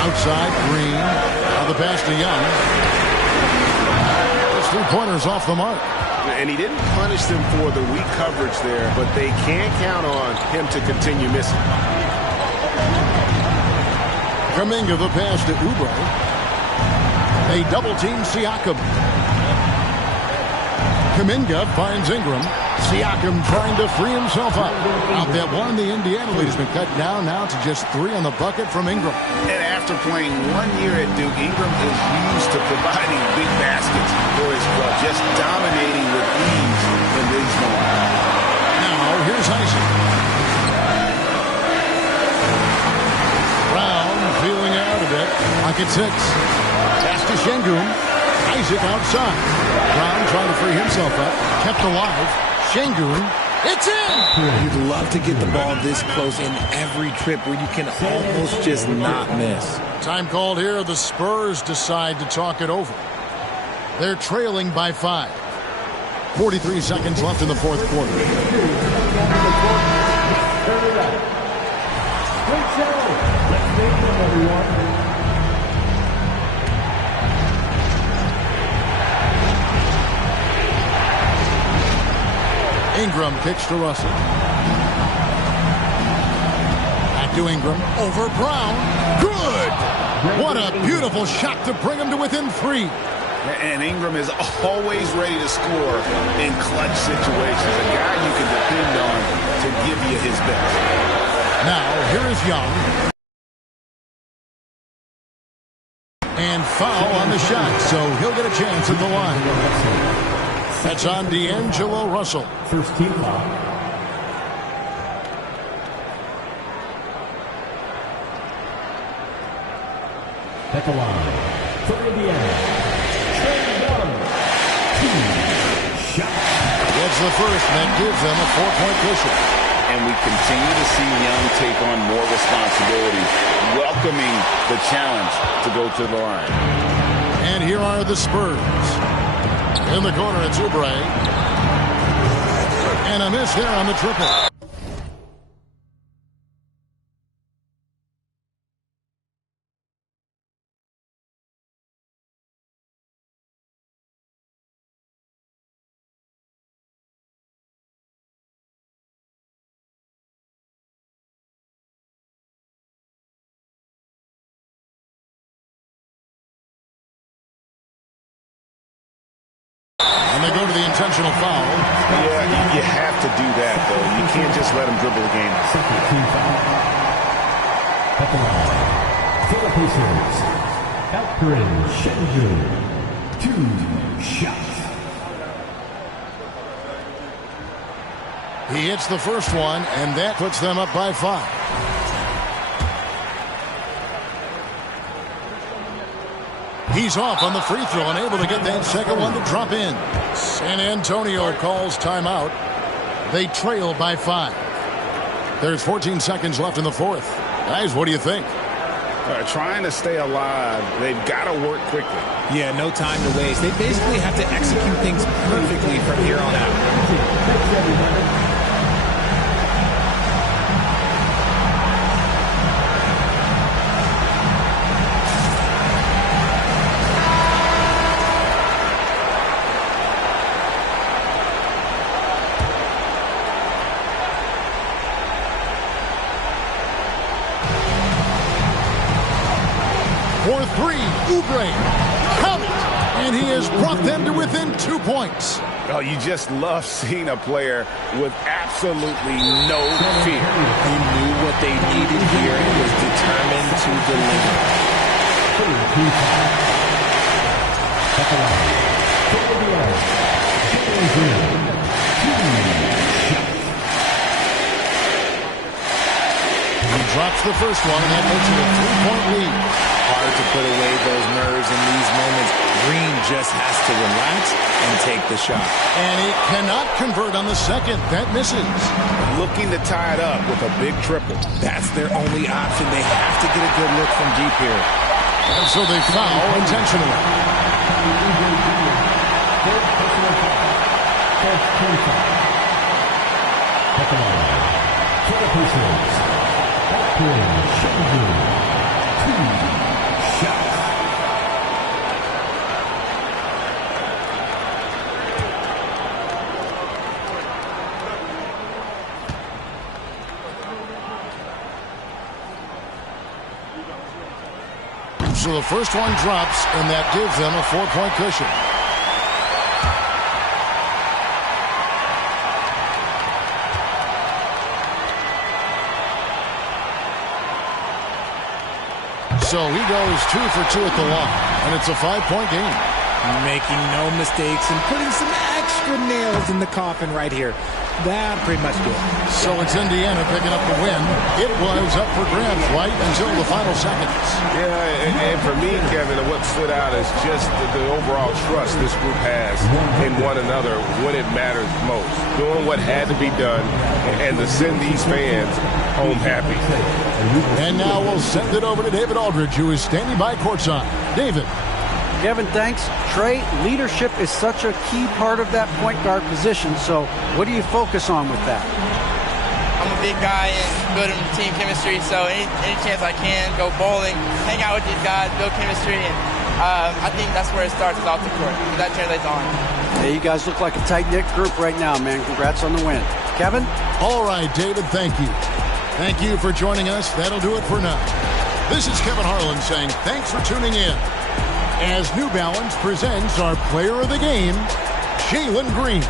Outside, Green. Now the pass to Young. Those 3-pointers off the mark. And he didn't punish them for the weak coverage there, but they can't count on him to continue missing. Kuminga the pass to Oubre. They double-team Siakam. Kuminga finds Ingram. Siakam trying to free himself up. Out that one, the Indiana lead has been cut down now to just 3 on the bucket from Ingram. And after playing 1 year at Duke, Ingram is used to providing big baskets for his club, just dominating with ease in these moments. Now, here's Isaac. Brown feeling out a bit. Pocket 6. Pass to Şengün. Isaac outside. Brown trying to free himself up. Kept alive. Şengün. It's in! You'd love to get the ball this close in every trip where you can almost just not miss. Time called here. The Spurs decide to talk it over. They're trailing by 5. 43 seconds left in the fourth quarter. Ingram kicks to Russell. Back to Ingram. Over Brown. Good! What a beautiful shot to bring him to within 3. And Ingram is always ready to score in clutch situations. A guy you can depend on to give you his best. Now, here is Young. And foul on the shot, so he'll get a chance at the line. That's on D'Angelo Russell. First team foul. At the line for Indiana. Gets the first, and that gives them a 4-point cushion. And we continue to see Young take on more responsibility, welcoming the challenge to go to the line. And here are the Spurs. In the corner, it's Oubre. And a miss there on the triple. And they go to the intentional foul. Yeah, you have to do that, though. You can't just let them dribble the game. Second team foul. At the line for the Pacers. Alperen Şengün. 2 shots. He hits the first one, and that puts them up by 5. He's off on the free throw and able to get that second one to drop in. San Antonio calls timeout. They trail by 5. There's 14 seconds left in the fourth. Guys, what do you think? Trying to stay alive, they've got to work quickly. Yeah, no time to waste. They basically have to execute things perfectly from here on out. For 3, Oubre. Count it! And he has brought them to within 2 points. Oh, you just love seeing a player with absolutely no fear. He knew what they needed here and was determined to deliver. He drops the first one, and that makes it a 3-point lead. Hard to put away those nerves in these moments. Green just has to relax and take the shot. And he cannot convert on the second. That misses. Looking to tie it up with a big triple. That's their only option. They have to get a good look from deep here. And so they foul intentionally. So the first one drops, and that gives them a 4-point cushion. So he goes 2 for 2 at the line, and it's a 5-point game. Making no mistakes and putting some extra nails in the coffin right here. That pretty much did it. So it's Indiana picking up the win. It was up for grabs right until the final seconds. Yeah, and for me, Kevin, what stood out is just the overall trust this group has in one another when it matters most. Doing what had to be done and to send these fans home happy. And now we'll send it over to David Aldridge, who is standing by courtside. David. Kevin, thanks. Trey, leadership is such a key part of that point guard position, so what do you focus on with that? I'm a big guy and building team chemistry, so any chance I can, go bowling, hang out with these guys, build chemistry, and I think that's where it starts, is off the court. That translates on. Hey, you guys look like a tight-knit group right now, man. Congrats on the win. Kevin? All right, David, thank you. Thank you for joining us. That'll do it for now. This is Kevin Harlan saying thanks for tuning in. As New Balance presents our player of the game, Jalen Green.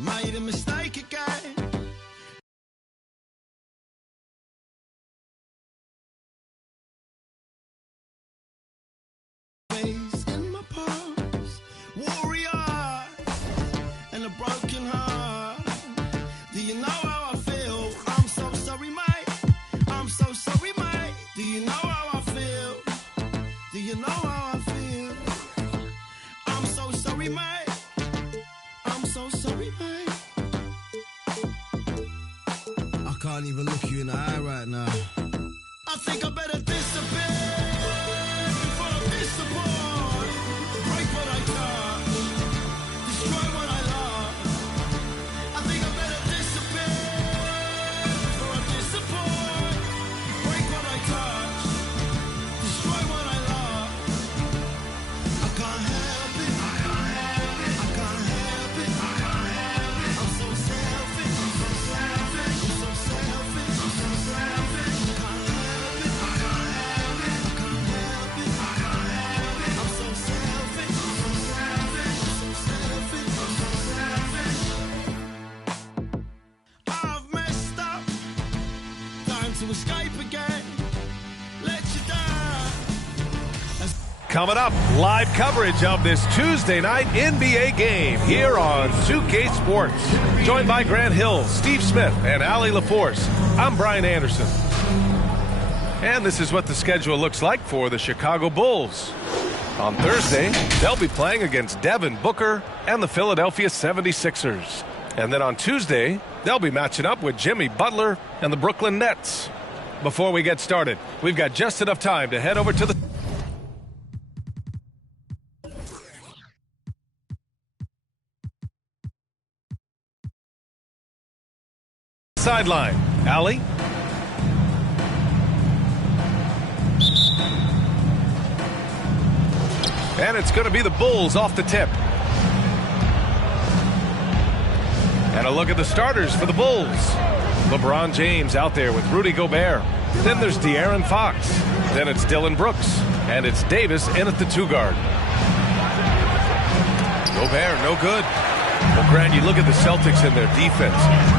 Made a mistake again. In my past, warrior and a broken heart. Do you know how I feel? I'm so sorry, mate. I'm so sorry, mate. Do you know how I feel? Do you know how I feel? I'm so sorry, mate. I'm so sorry, mate. I can't even look you in the eye right now. I think I better disappear before I'm disappointed. Break what I touch, destroy what I love. I think I better disappear before I'm disappointed. Break what I touch, destroy what I love. I can't help it. I can't help it. I can't help it. I can't help it. I'm so selfish. I'm so selfish. I'm so selfish. I'm so selfish. I can't help it. I can't help it. I can't help it. I can't help it. I'm so selfish. I'm so selfish. I'm so selfish. I'm so selfish. I've messed up. Time to escape again. Let you down. Coming up, live coverage of this Tuesday night NBA game here on 2K Sports. Joined by Grant Hill, Steve Smith, and Allie LaForce. I'm Brian Anderson. And this is what the schedule looks like for the Chicago Bulls. On Thursday, they'll be playing against Devin Booker and the Philadelphia 76ers. And then on Tuesday, they'll be matching up with Jimmy Butler and the Brooklyn Nets. Before we get started, we've got just enough time to head over to the sideline. Allie? And it's going to be the Bulls off the tip. And a look at the starters for the Bulls. LeBron James out there with Rudy Gobert. Then there's De'Aaron Fox. Then it's Dylan Brooks. And it's Davis in at the 2 guard. Gobert, no good. Well, Grant, you look at the Celtics and their defense.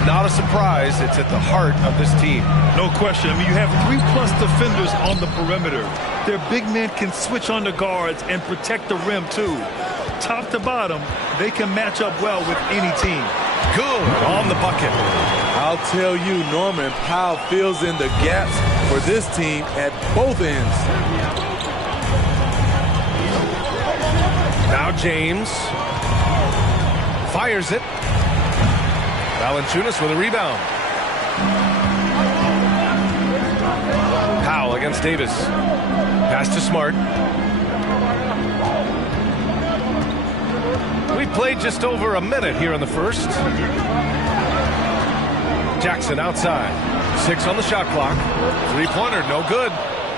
Not a surprise. It's at the heart of this team. No question. I mean, you have 3+ defenders on the perimeter. Their big men can switch on the guards and protect the rim, too. Top to bottom, they can match up well with any team. Good on the bucket. I'll tell you, Norman Powell fills in the gaps for this team at both ends. Now James. Fires it. Valanciunas with a rebound. Powell against Davis. Pass to Smart. We played just over a minute here in the first. Jackson outside. 6 on the shot clock. Three-pointer, no good.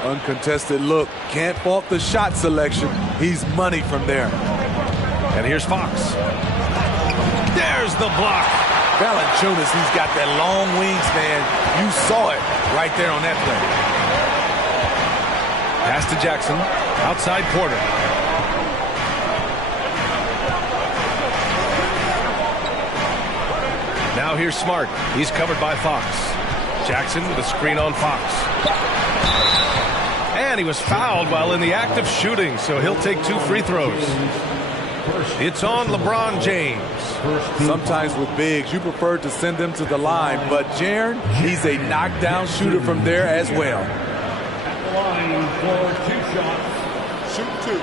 Uncontested look. Can't fault the shot selection. He's money from there. And here's Fox. There's the block. Valanciunas, he's got that long wingspan. You saw it right there on that play. Pass to Jackson. Outside Porter. Now here's Smart. He's covered by Fox. Jackson with a screen on Fox. And he was fouled while in the act of shooting, so he'll take 2 free throws. It's on LeBron James. Sometimes with bigs, you prefer to send them to the line, but Jaren, he's a knockdown shooter from there as well. At the line for 2 shots. Shoot 2.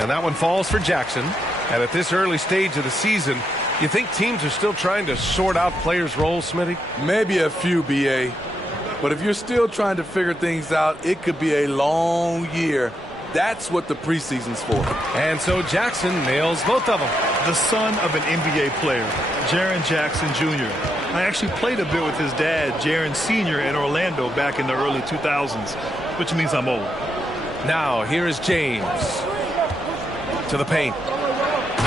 And that one falls for Jackson. And at this early stage of the season, you think teams are still trying to sort out players' roles, Smitty? Maybe a few, B.A. But if you're still trying to figure things out, it could be a long year. That's what the preseason's for. And so Jackson nails both of them. The son of an NBA player, Jaren Jackson Jr. I actually played a bit with his dad, Jaren Sr. in Orlando back in the early 2000s, which means I'm old. Now here is James. To the paint.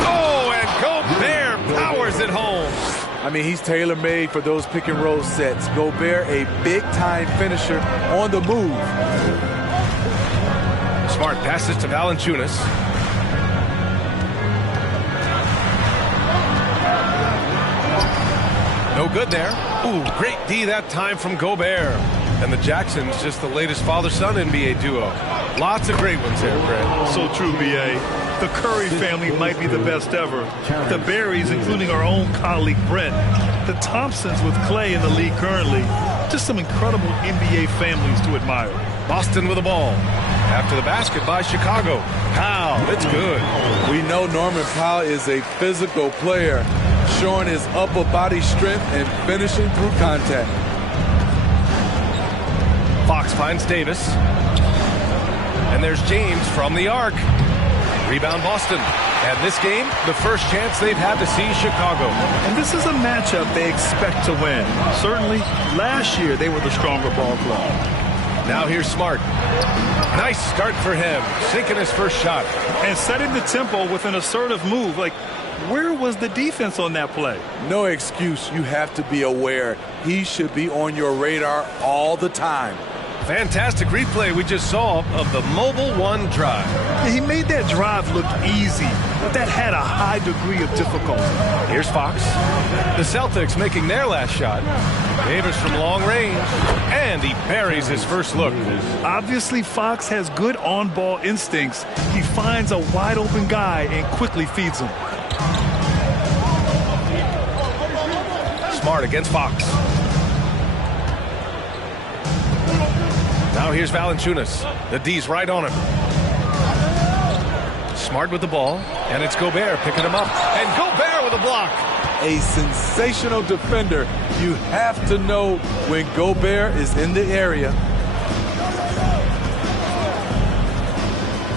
Oh, and Gobert powers it home. I mean, he's tailor-made for those pick-and-roll sets. Gobert, a big-time finisher on the move. Smart passes to Valanciunas. No good there. Ooh, great D that time from Gobert. And the Jacksons, just the latest father-son NBA duo. Lots of great ones there, Fred. So true, B.A. The Curry family might be the best ever. The Berrys, including our own colleague Brent. The Thompsons with Clay in the league currently. Just some incredible NBA families to admire. Boston with the ball. After the basket by Chicago. Powell, it's good. We know Norman Powell is a physical player, showing his upper body strength and finishing through contact. Fox finds Davis. And there's James from the arc. Rebound Boston. And this game, the first chance they've had to see Chicago. And this is a matchup they expect to win. Certainly, last year they were the stronger ball club. Now here's Smart. Nice start for him. Sinking his first shot. And setting the tempo with an assertive move. Like, where was the defense on that play? No excuse. You have to be aware. He should be on your radar all the time. Fantastic replay we just saw of the Mobile One drive. He made that drive look easy, but that had a high degree of difficulty. Here's Fox. The Celtics making their last shot. Davis from long range, and he buries his first look. Obviously, Fox has good on-ball instincts. He finds a wide-open guy and quickly feeds him. Smart against Fox. Now here's Valanciunas. The D's right on him. Smart with the ball, and it's Gobert picking him up. And Gobert with a block. A sensational defender. You have to know when Gobert is in the area.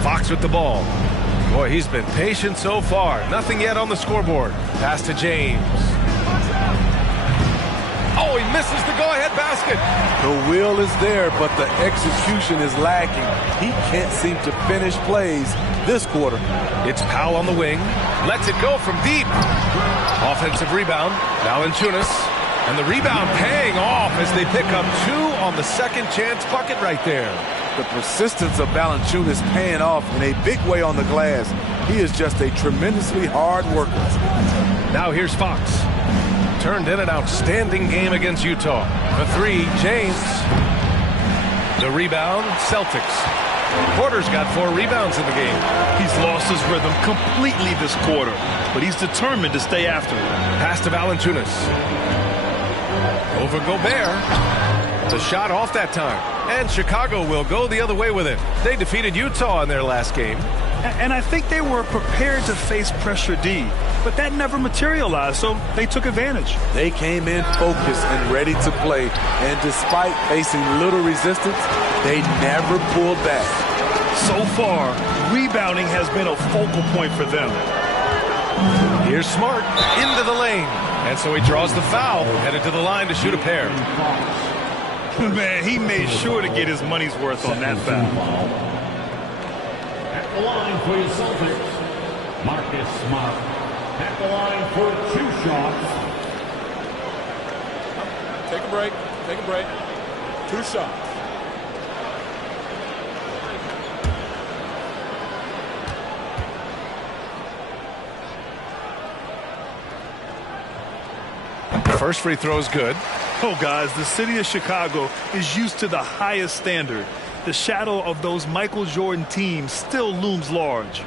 Fox with the ball. Boy, he's been patient so far. Nothing yet on the scoreboard. Pass to James. Oh, he misses the go-ahead basket. The will is there, but the execution is lacking. He can't seem to finish plays this quarter. It's Powell on the wing. Lets it go from deep. Offensive rebound. Valanciunas. And the rebound paying off as they pick up 2 on the second chance bucket right there. The persistence of Valanciunas paying off in a big way on the glass. He is just a tremendously hard worker. Now here's Fox. Turned in an outstanding game against Utah. The 3, James. The rebound, Celtics. Porter's got 4 rebounds in the game. He's lost his rhythm completely this quarter, but he's determined to stay after it. Pass to Valanciunas. Over Gobert. The shot off that time. And Chicago will go the other way with it. They defeated Utah in their last game. And I think they were prepared to face pressure D, but that never materialized, so they took advantage. They came in focused and ready to play, and despite facing little resistance, they never pulled back. So far, rebounding has been a focal point for them. Here's Smart into the lane. And so he draws the foul, headed to the line to shoot a pair. Man, he made sure to get his money's worth on that foul. At the line for your Celtics, Marcus Smart. At the line for 2 shots. Take a break. Take a break. 2 shots. First free throw is good. Oh, guys, the city of Chicago is used to the highest standard. The shadow of those Michael Jordan teams still looms large.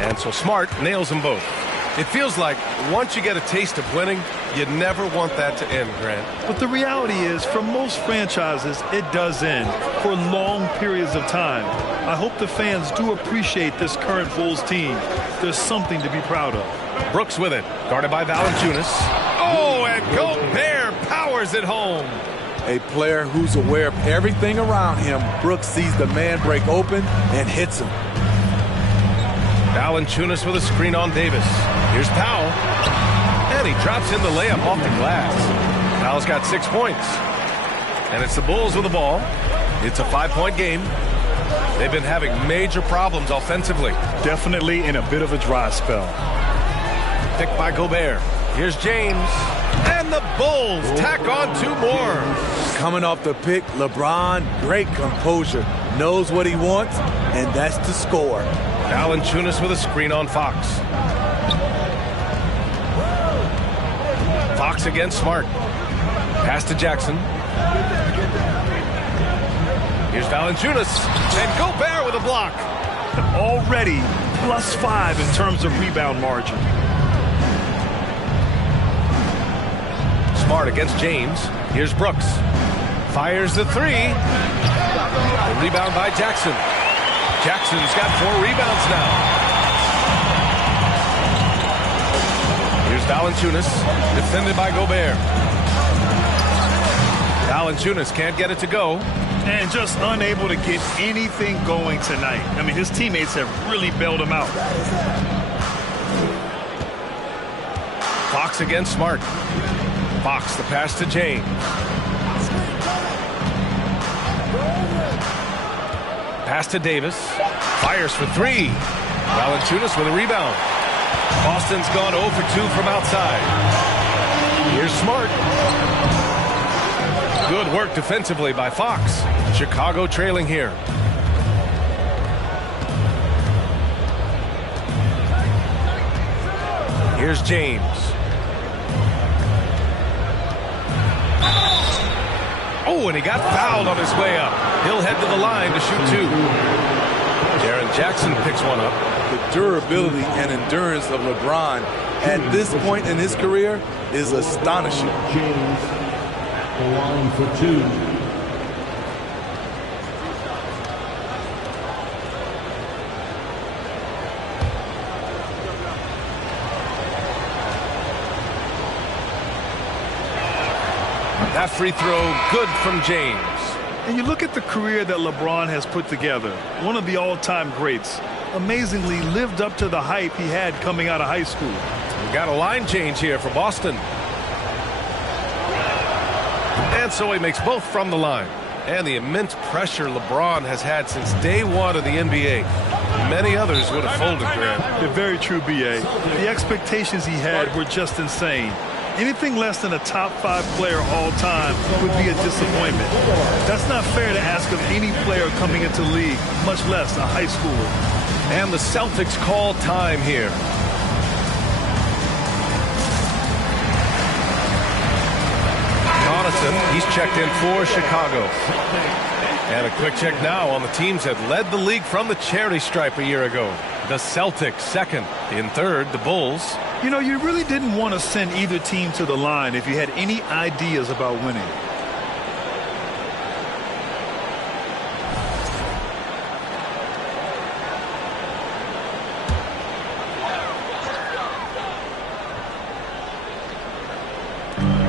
And so Smart nails them both. It feels like once you get a taste of winning, you never want that to end, Grant. But the reality is, for most franchises, it does end for long periods of time. I hope the fans do appreciate this current Bulls team. There's something to be proud of. Brooks with it, guarded by Valanciunas. Oh, and Gobert powers it home. A player who's aware of everything around him. Brooks sees the man break open and hits him. Valanciunas with a screen on Davis. Here's Powell. And he drops in the layup off the glass. Powell's got 6 points. And it's the Bulls with the ball. It's a 5-point game. They've been having major problems offensively. Definitely in a bit of a dry spell. Picked by Gobert. Here's James. And the Bulls tack on 2 more. Coming off the pick, LeBron, great composure. Knows what he wants, and that's to score. Valanciunas with a screen on Fox. Fox against Smart. Pass to Jackson. Here's Valanciunas. And Gobert with a block. Already +5 in terms of rebound margin. Smart against James. Here's Brooks. Fires the 3. The rebound by Jackson. Jackson's got 4 rebounds now. Here's Valanciunas, defended by Gobert. Valanciunas can't get it to go. And just unable to get anything going tonight. I mean, his teammates have really bailed him out. Fox against Smart. Fox, the pass to James. Pass to Davis. Fires for 3. Valanciunas with a rebound. Boston's gone 0 for 2 from outside. Here's Smart. Good work defensively by Fox. Chicago trailing here. Here's James. Oh, and he got fouled on his way up. He'll head to the line to shoot 2. Jaren Jackson picks one up. The durability and endurance of LeBron at this point in his career is astonishing. James at the line for 2. That free throw good from James. And you look at the career that LeBron has put together. One of the all-time greats. Amazingly lived up to the hype he had coming out of high school. We got a line change here for Boston. And so he makes both from the line. And the immense pressure LeBron has had since day 1 of the NBA. Many others would have folded, Grant. They're very true, B.A. The expectations he had were just insane. Anything less than a top 5 player all time would be a disappointment. That's not fair to ask of any player coming into the league, much less a high schooler. And the Celtics call time here. On a Connaughton. He's checked in for Chicago. And a quick check now on the teams that led the league from the charity stripe a year ago. The Celtics second. In third, the Bulls. You know, you really didn't want to send either team to the line if you had any ideas about winning.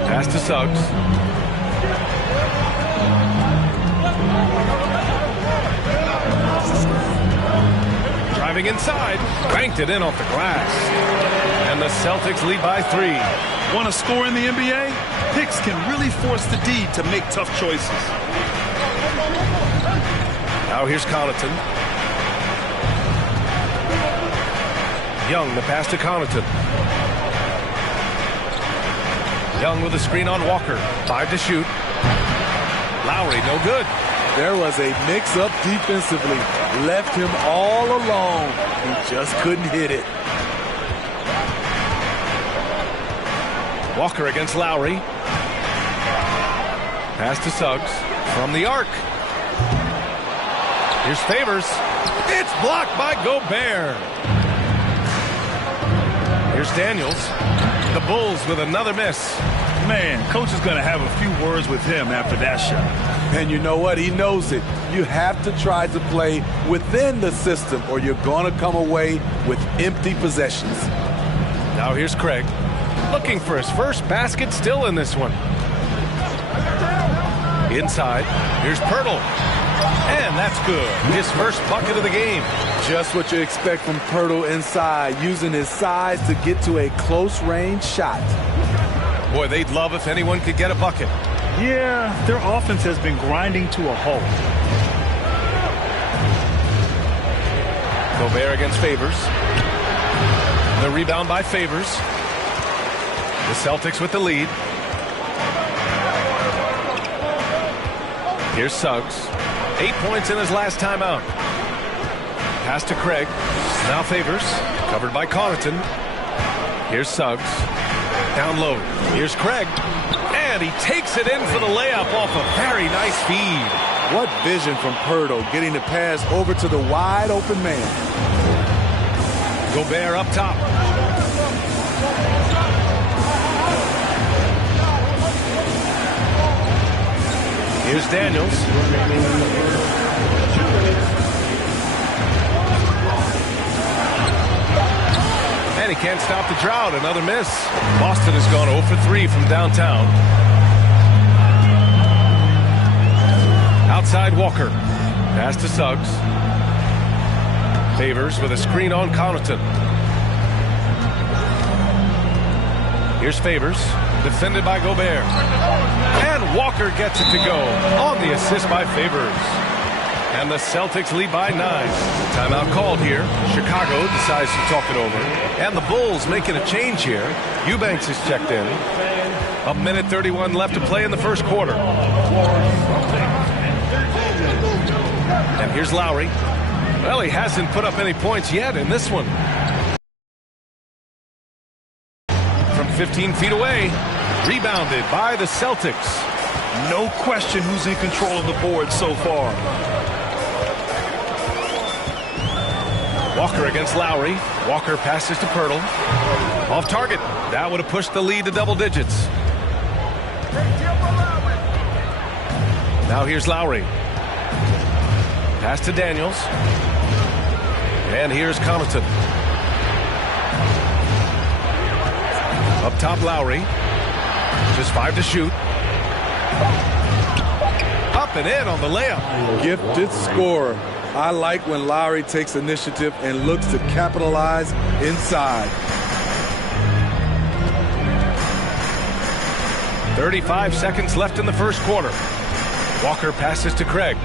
Pass to Suggs. Driving inside, banked it in off the glass. And the Celtics lead by 3. Want to score in the NBA? Picks can really force the D to make tough choices. Now here's Connaughton. Young, the pass to Connaughton. Young with a screen on Walker. 5 to shoot. Lowry, no good. There was a mix-up defensively. Left him all alone. He just couldn't hit it. Walker against Lowry. Pass to Suggs from the arc. Here's Favors. It's blocked by Gobert. Here's Daniels. The Bulls with another miss. Man, coach is going to have a few words with him after that shot. And you know what? He knows it. You have to try to play within the system or you're going to come away with empty possessions. Now here's Craig. Looking for his first basket, still in this one. Inside, here's Pirtle. And that's good. His first bucket of the game. Just what you expect from Pirtle inside, using his size to get to a close-range shot. Boy, they'd love if anyone could get a bucket. Yeah, their offense has been grinding to a halt. Gobert against Favors. The rebound by Favors. The Celtics with the lead. Here's Suggs. 8 points in his last timeout. Pass to Craig. Now Favors. Covered by Connaughton. Here's Suggs. Down low. Here's Craig. And he takes it in for the layup off a very nice feed. What vision from Pirtle, getting the pass over to the wide open man. Gobert up top. Here's Daniels. And he can't stop the drought. Another miss. Boston has gone 0 for 3 from downtown. Outside Walker. Pass to Suggs. Favors with a screen on Connaughton. Here's Favors. Defended by Gobert. And Walker gets it to go on the assist by Favors. And the Celtics lead by 9. Timeout called here. Chicago decides to talk it over. And the Bulls making a change here. Eubanks is checked in. 1:31 left to play in the first quarter. And here's Lowry. Well, he hasn't put up any points yet in this one. From 15 feet away. Rebounded by the Celtics. No question who's in control of the board so far. Walker against Lowry. Walker passes to Pirtle. Off target. That would have pushed the lead to double digits. Now here's Lowry. Pass to Daniels. And here's Connaughton. Up top, Lowry. Just 5 to shoot. Up and in on the layup. Gifted scorer. I like when Lowry takes initiative and looks to capitalize inside. 35 seconds left in the first quarter. Walker passes to Craig.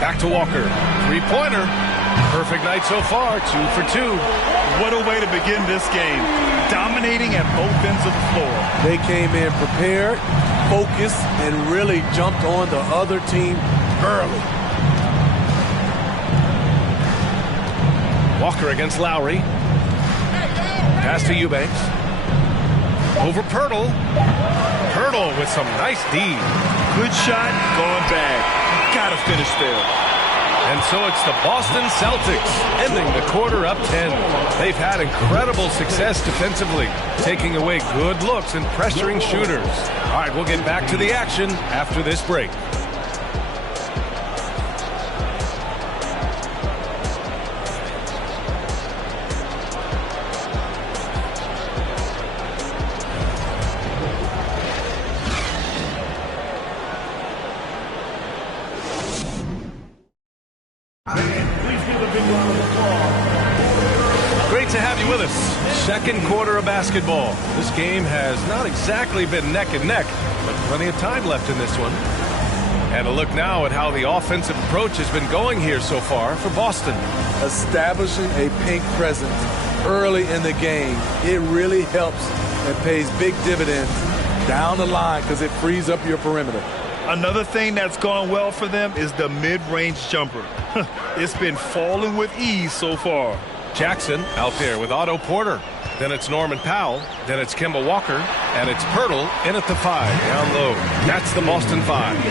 Back to Walker. Three-pointer. Perfect night so far. 2 for 2. What a way to begin this game. Dominating at both ends of the floor. They came in prepared, focused, and really jumped on the other team early. Walker against Lowry. Pass to Eubanks. Over Pirtle. Pirtle with some nice D. Good shot, gone bad. Gotta finish there. And so it's the Boston Celtics ending the quarter up 10. They've had incredible success defensively, taking away good looks and pressuring shooters. All right, we'll get back to the action after this break. Great to have you with us. Second quarter of basketball. This game has not exactly been neck and neck, but plenty of time left in this one. And a look now at how the offensive approach has been going here so far for Boston. Establishing a pink presence early in the game, it really helps and pays big dividends down the line because it frees up your perimeter. Another thing that's gone well for them is the mid-range jumper. It's been falling with ease so far. Jackson out there with Otto Porter. Then it's Norman Powell. Then it's Kemba Walker. And it's Pirtle in at the 5 down low. That's the Boston 5.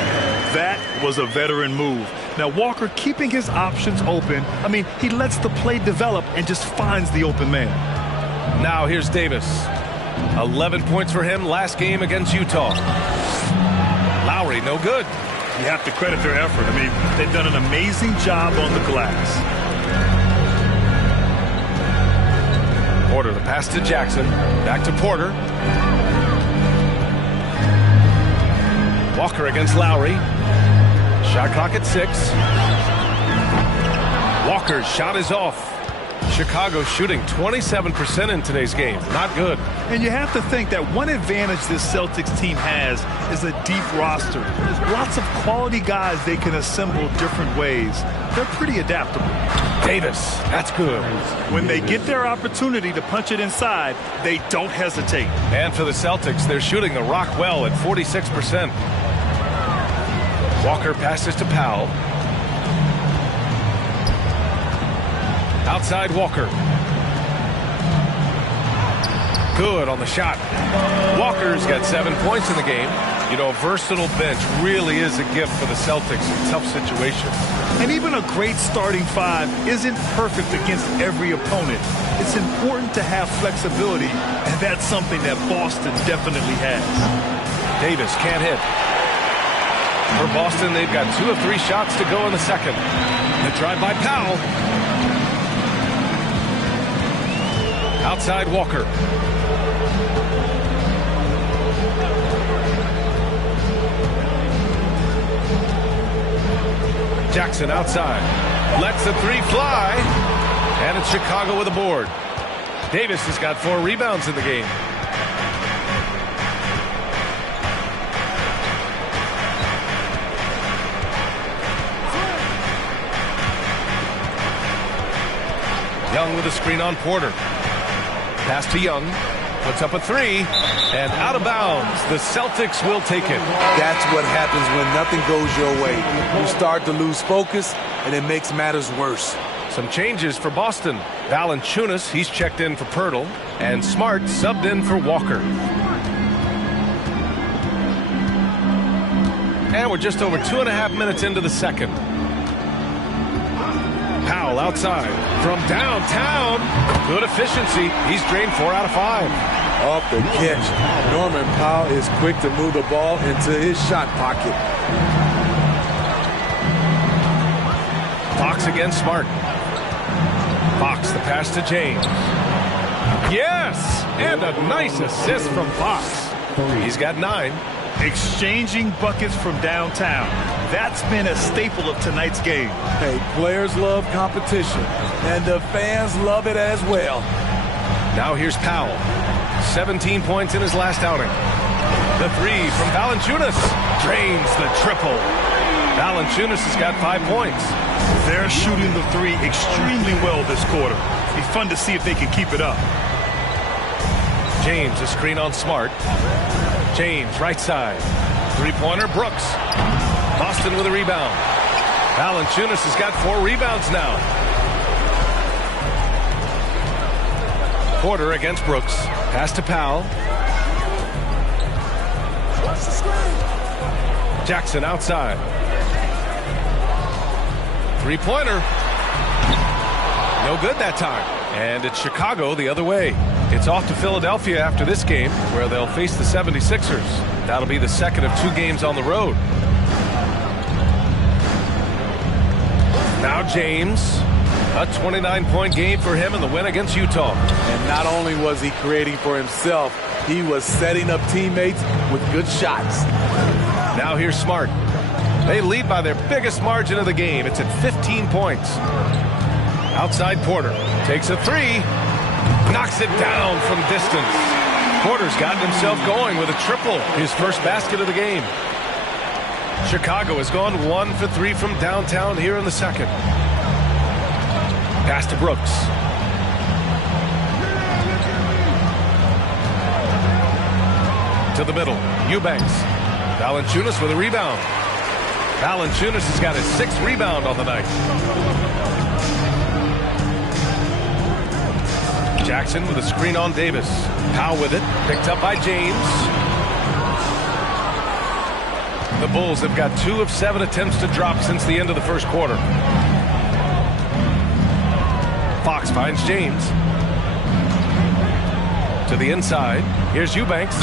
That was a veteran move. Now Walker keeping his options open. I mean, he lets the play develop and just finds the open man. Now here's Davis. 11 points for him last game against Utah. Lowry, no good. You have to credit their effort. I mean, they've done an amazing job on the glass. Porter, the pass to Jackson. Back to Porter. Walker against Lowry. Shot clock at 6. Walker's shot is off. Chicago shooting 27% in today's game. Not good. And you have to think that one advantage this Celtics team has is a deep roster. There's lots of quality guys they can assemble different ways. They're pretty adaptable. Davis, that's good. When they get their opportunity to punch it inside, they don't hesitate. And for the Celtics, they're shooting the rock well at 46%. Walker passes to Powell. Outside Walker. Good on the shot. Walker's got 7 points in the game. You know, a versatile bench really is a gift for the Celtics in tough situations. And even a great starting 5 isn't perfect against every opponent. It's important to have flexibility, and that's something that Boston definitely has. Davis can't hit. For Boston, they've got 2 of 3 shots to go in the second. The drive by Powell. Outside Walker. Jackson outside. Lets the 3 fly. And it's Chicago with a board. Davis has got 4 rebounds in the game. Young with a screen on Porter. Pass to Young. Puts up a 3. And out of bounds. The Celtics will take it. That's what happens when nothing goes your way. You start to lose focus, and it makes matters worse. Some changes for Boston. Valanciunas, he's checked in for Pirtle. And Smart subbed in for Walker. And we're just over 2.5 minutes into the second. Powell outside from downtown. Good efficiency. He's drained 4 out of 5. Off the catch. Norman Powell is quick to move the ball into his shot pocket. Fox against Smart. Fox, the pass to James. Yes! And a nice assist from Fox. He's got 9. Exchanging buckets from downtown. That's been a staple of tonight's game. Hey, players love competition, and the fans love it as well. Now here's Powell. 17 points in his last outing. The 3 from Valanciunas. Drains the triple. Valanciunas has got 5 points. They're shooting the 3 extremely well this quarter. It'll be fun to see if they can keep it up. James, a screen on Smart. James, right side. 3-pointer, Brooks. Boston with a rebound. Valanciunas has got 4 rebounds now. Porter against Brooks. Pass to Powell. Jackson outside. Three-pointer. No good that time. And it's Chicago the other way. It's off to Philadelphia after this game, where they'll face the 76ers. That'll be the second of 2 games on the road. Now James. A 29-point game for him in the win against Utah. And not only was he creating for himself, he was setting up teammates with good shots. Now here's Smart. They lead by their biggest margin of the game. It's at 15 points. Outside Porter. Takes a 3. Knocks it down from distance. Porter's gotten himself going with a triple. His first basket of the game. Chicago has gone 1 for 3 from downtown here in the second. Pass to Brooks. To the middle. Eubanks. Valanciunas with a rebound. Valanciunas has got his 6th rebound on the night. Jackson with a screen on Davis. Powell with it. Picked up by James. The Bulls have got 2 of 7 attempts to drop since the end of the first quarter. Fox finds James. To the inside. Here's Eubanks.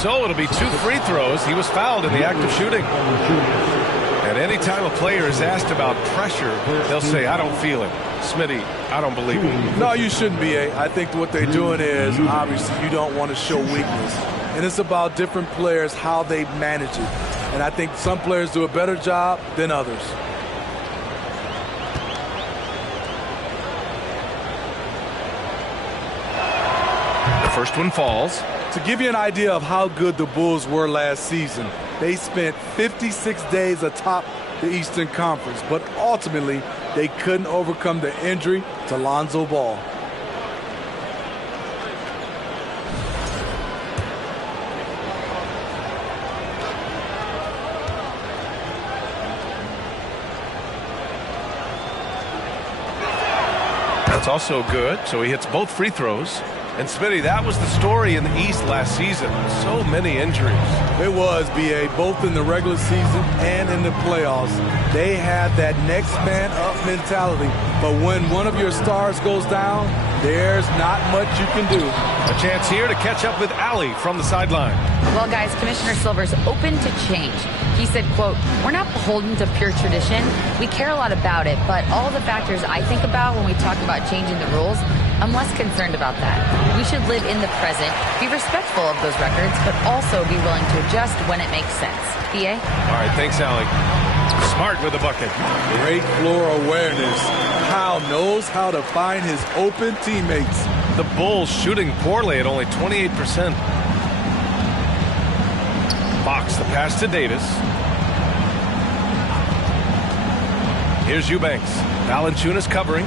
So it'll be 2 free throws. He was fouled in the act of shooting. And anytime a player is asked about pressure, they'll say, I don't feel it. Smitty, I don't believe it. No, you shouldn't be. I think what they're doing is, obviously, you don't want to show weakness. And it's about different players, how they manage it. And I think some players do a better job than others. First one falls. To give you an idea of how good the Bulls were last season, they spent 56 days atop the Eastern Conference, but ultimately they couldn't overcome the injury to Lonzo Ball. That's also good, so he hits both free throws. And Smitty, that was the story in the East last season. So many injuries. It was, B.A., both in the regular season and in the playoffs. They had that next man up mentality. But when one of your stars goes down, there's not much you can do. A chance here to catch up with Allie from the sideline. Well, guys, Commissioner Silver's open to change. He said, quote, we're not beholden to pure tradition. We care a lot about it, but all the factors I think about when we talk about changing the rules, I'm less concerned about that. We should live in the present, be respectful of those records, but also be willing to adjust when it makes sense. B.A.? All right, thanks, Allie. Smart with the bucket. Great floor awareness. Powell knows how to find his open teammates. The Bulls shooting poorly at only 28%. Fox, the pass to Davis. Here's Eubanks. Valanciunas covering.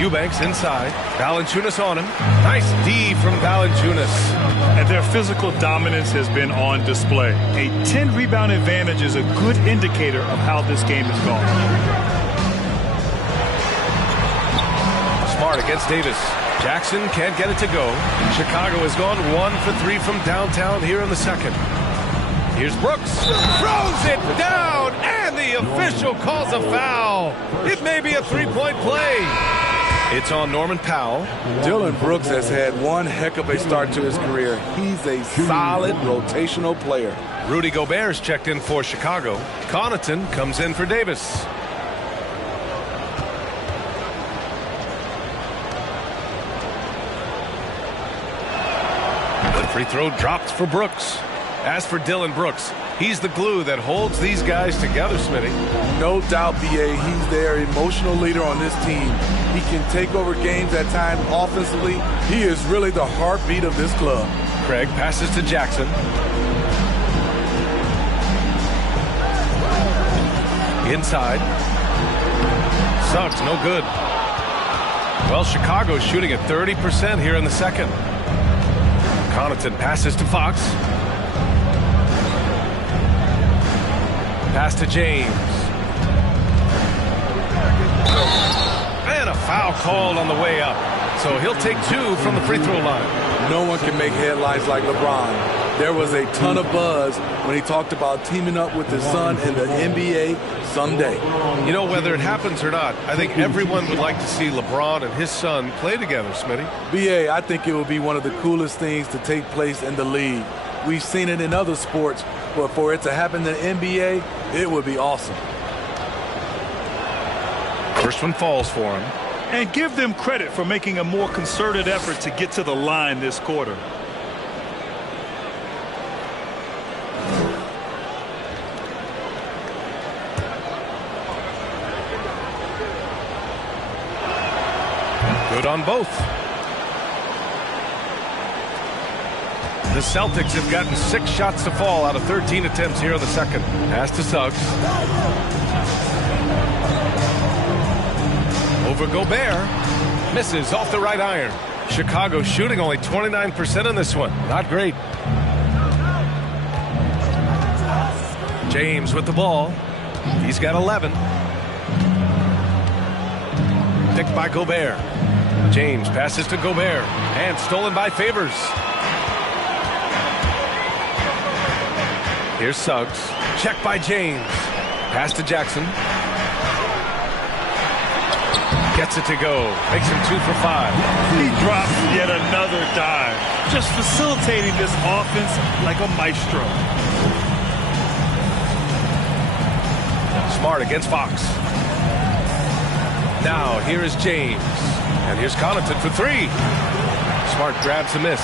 Eubanks inside. Valanciunas on him. Nice D from Valanciunas. And their physical dominance has been on display. A 10-rebound advantage is a good indicator of how this game has gone. Smart against Davis. Jackson can't get it to go. Chicago has gone 1 for 3 from downtown here in the second. Here's Brooks. Throws it down, and the official calls a foul. It may be a 3-point play. It's on Norman Powell. Dillon Brooks has had one heck of a start to his career. He's a solid rotational player. Rudy Gobert's checked in for Chicago. Connaughton comes in for Davis. The free throw dropped for Brooks. As for Dillon Brooks, he's the glue that holds these guys together, Smitty. No doubt, B.A., he's their emotional leader on this team. He can take over games at times offensively. He is really the heartbeat of this club. Craig passes to Jackson. Inside. Suggs, no good. Well, Chicago's shooting at 30% here in the second. Connaughton passes to Fox. Pass to James. foul called on the way up. So he'll take 2 from the free throw line. No one can make headlines like LeBron. There was a ton of buzz when he talked about teaming up with his son in the NBA someday. You know, whether it happens or not, I think everyone would like to see LeBron and his son play together, Smitty. BA, I think it will be one of the coolest things to take place in the league. We've seen it in other sports, but for it to happen in the NBA, it would be awesome. First one falls for him. And give them credit for making a more concerted effort to get to the line this quarter. Good on both. The Celtics have gotten 6 shots to fall out of 13 attempts here in the second. Pass to Suggs. Over Gobert. Misses off the right iron. Chicago shooting only 29% in this one. Not great. James with the ball. He's got 11. Picked by Gobert. James passes to Gobert. And stolen by Favors. Here's Suggs. Check by James. Pass to Jackson. Gets it to go. Makes him 2 for 5. He drops yet another dive. Just facilitating this offense like a maestro. Smart against Fox. Now here is James. And here's Connaughton for 3. Smart grabs a miss.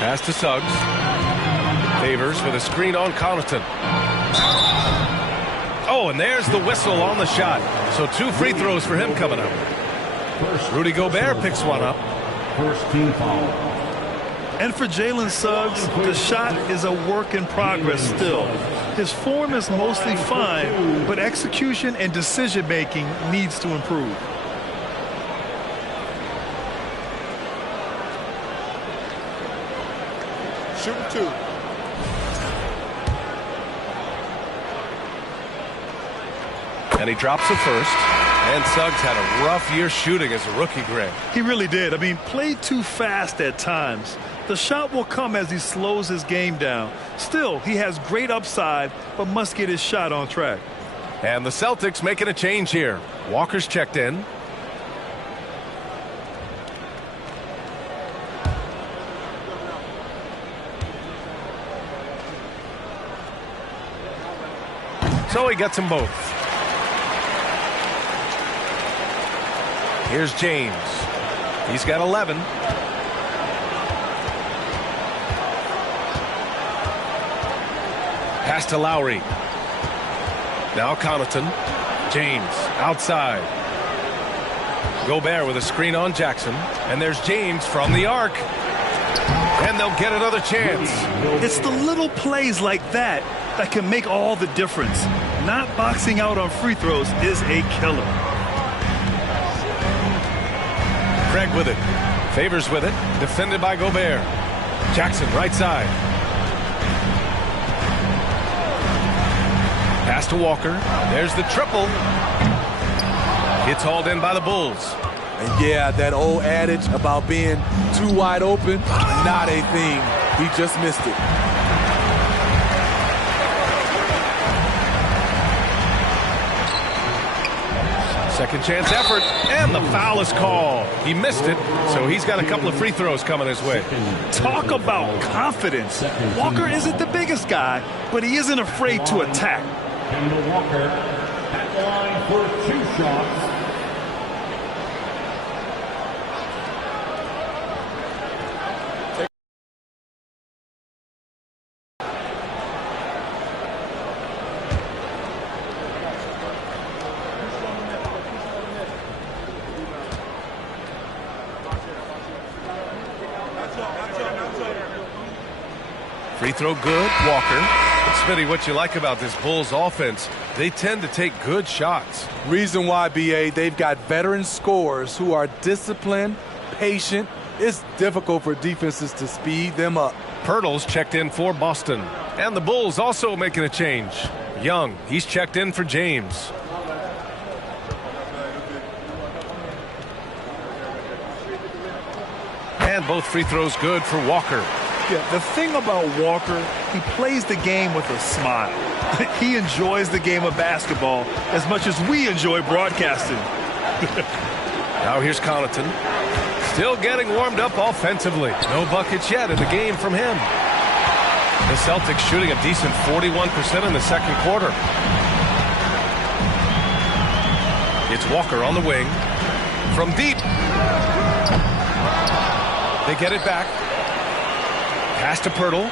Pass to Suggs. Favors with a screen on Connaughton. Oh, and there's the whistle on the shot. So 2 free throws for him coming up. Rudy Gobert picks one up. First team foul. And for Jalen Suggs, the shot is a work in progress still. His form is mostly fine, but execution and decision-making needs to improve. Shooting 2. And he drops the first. And Suggs had a rough year shooting as a rookie, Greg. He really did. I mean, played too fast at times. The shot will come as he slows his game down. Still, he has great upside, but must get his shot on track. And the Celtics making a change here. Walker's checked in. So he gets them both. Here's James. He's got 11. Pass to Lowry. Now Connaughton. James outside. Gobert with a screen on Jackson. And there's James from the arc. And they'll get another chance. It's the little plays like that that can make all the difference. Not boxing out on free throws is a killer. Craig with it. Favors with it. Defended by Gobert. Jackson right side. Pass to Walker. There's the triple. Gets hauled in by the Bulls. And yeah, that old adage about being too wide open, not a thing. He just missed it. Second chance effort, and the foul is called. He missed it, so he's got a couple of free throws coming his way. Talk about confidence. Walker isn't the biggest guy, but he isn't afraid to attack. Kendall Walker at the line for 2 shots. Free throw good, Walker. But Smitty, what you like about this Bulls offense, they tend to take good shots. Reason why, BA, they've got veteran scorers who are disciplined, patient. It's difficult for defenses to speed them up. Pirtle's checked in for Boston. And the Bulls also making a change. Young, he's checked in for James. And both free throws good for Walker. Yeah, the thing about Walker, he plays the game with a smile. He enjoys the game of basketball as much as we enjoy broadcasting. Now here's Connaughton. Still getting warmed up offensively. No buckets yet in the game from him. The Celtics shooting a decent 41% in the second quarter. It's Walker on the wing. From deep. They get it back. Pass to Pirtle.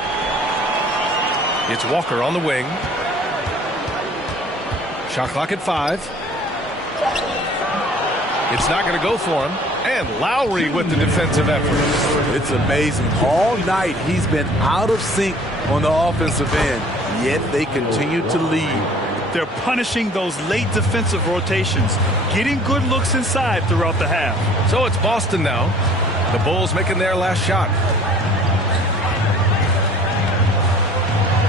It's Walker on the wing. Shot clock at 5. It's not going to go for him. And Lowry with the defensive effort. It's amazing. All night he's been out of sync on the offensive end, yet they continue to lead. They're punishing those late defensive rotations, getting good looks inside throughout the half. So it's Boston now. The Bulls making their last shot.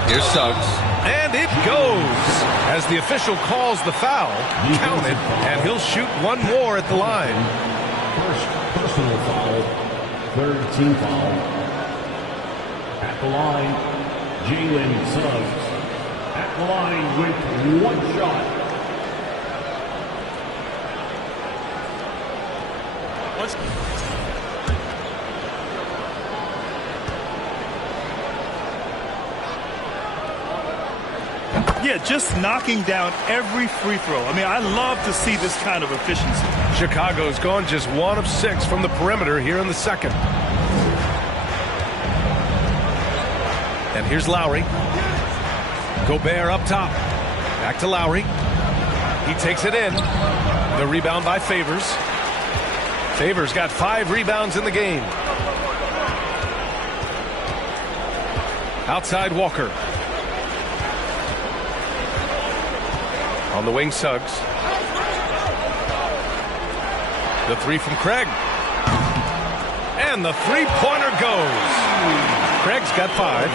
Here's Suggs. And it goes as the official calls the foul. Count it, and he'll shoot one more at the line. First personal foul, third team foul. At the line, Jalen Suggs. At the line with one shot. Yeah, just knocking down every free throw. I mean, I love to see this kind of efficiency. Chicago's gone just 1 of 6 from the perimeter here in the second. And here's Lowry. Gobert up top. Back to Lowry. He takes it in. The rebound by Favors. Favors got 5 rebounds in the game. Outside Walker. On the wing, Suggs. The 3 from Craig. And the three-pointer goes. Craig's got 5.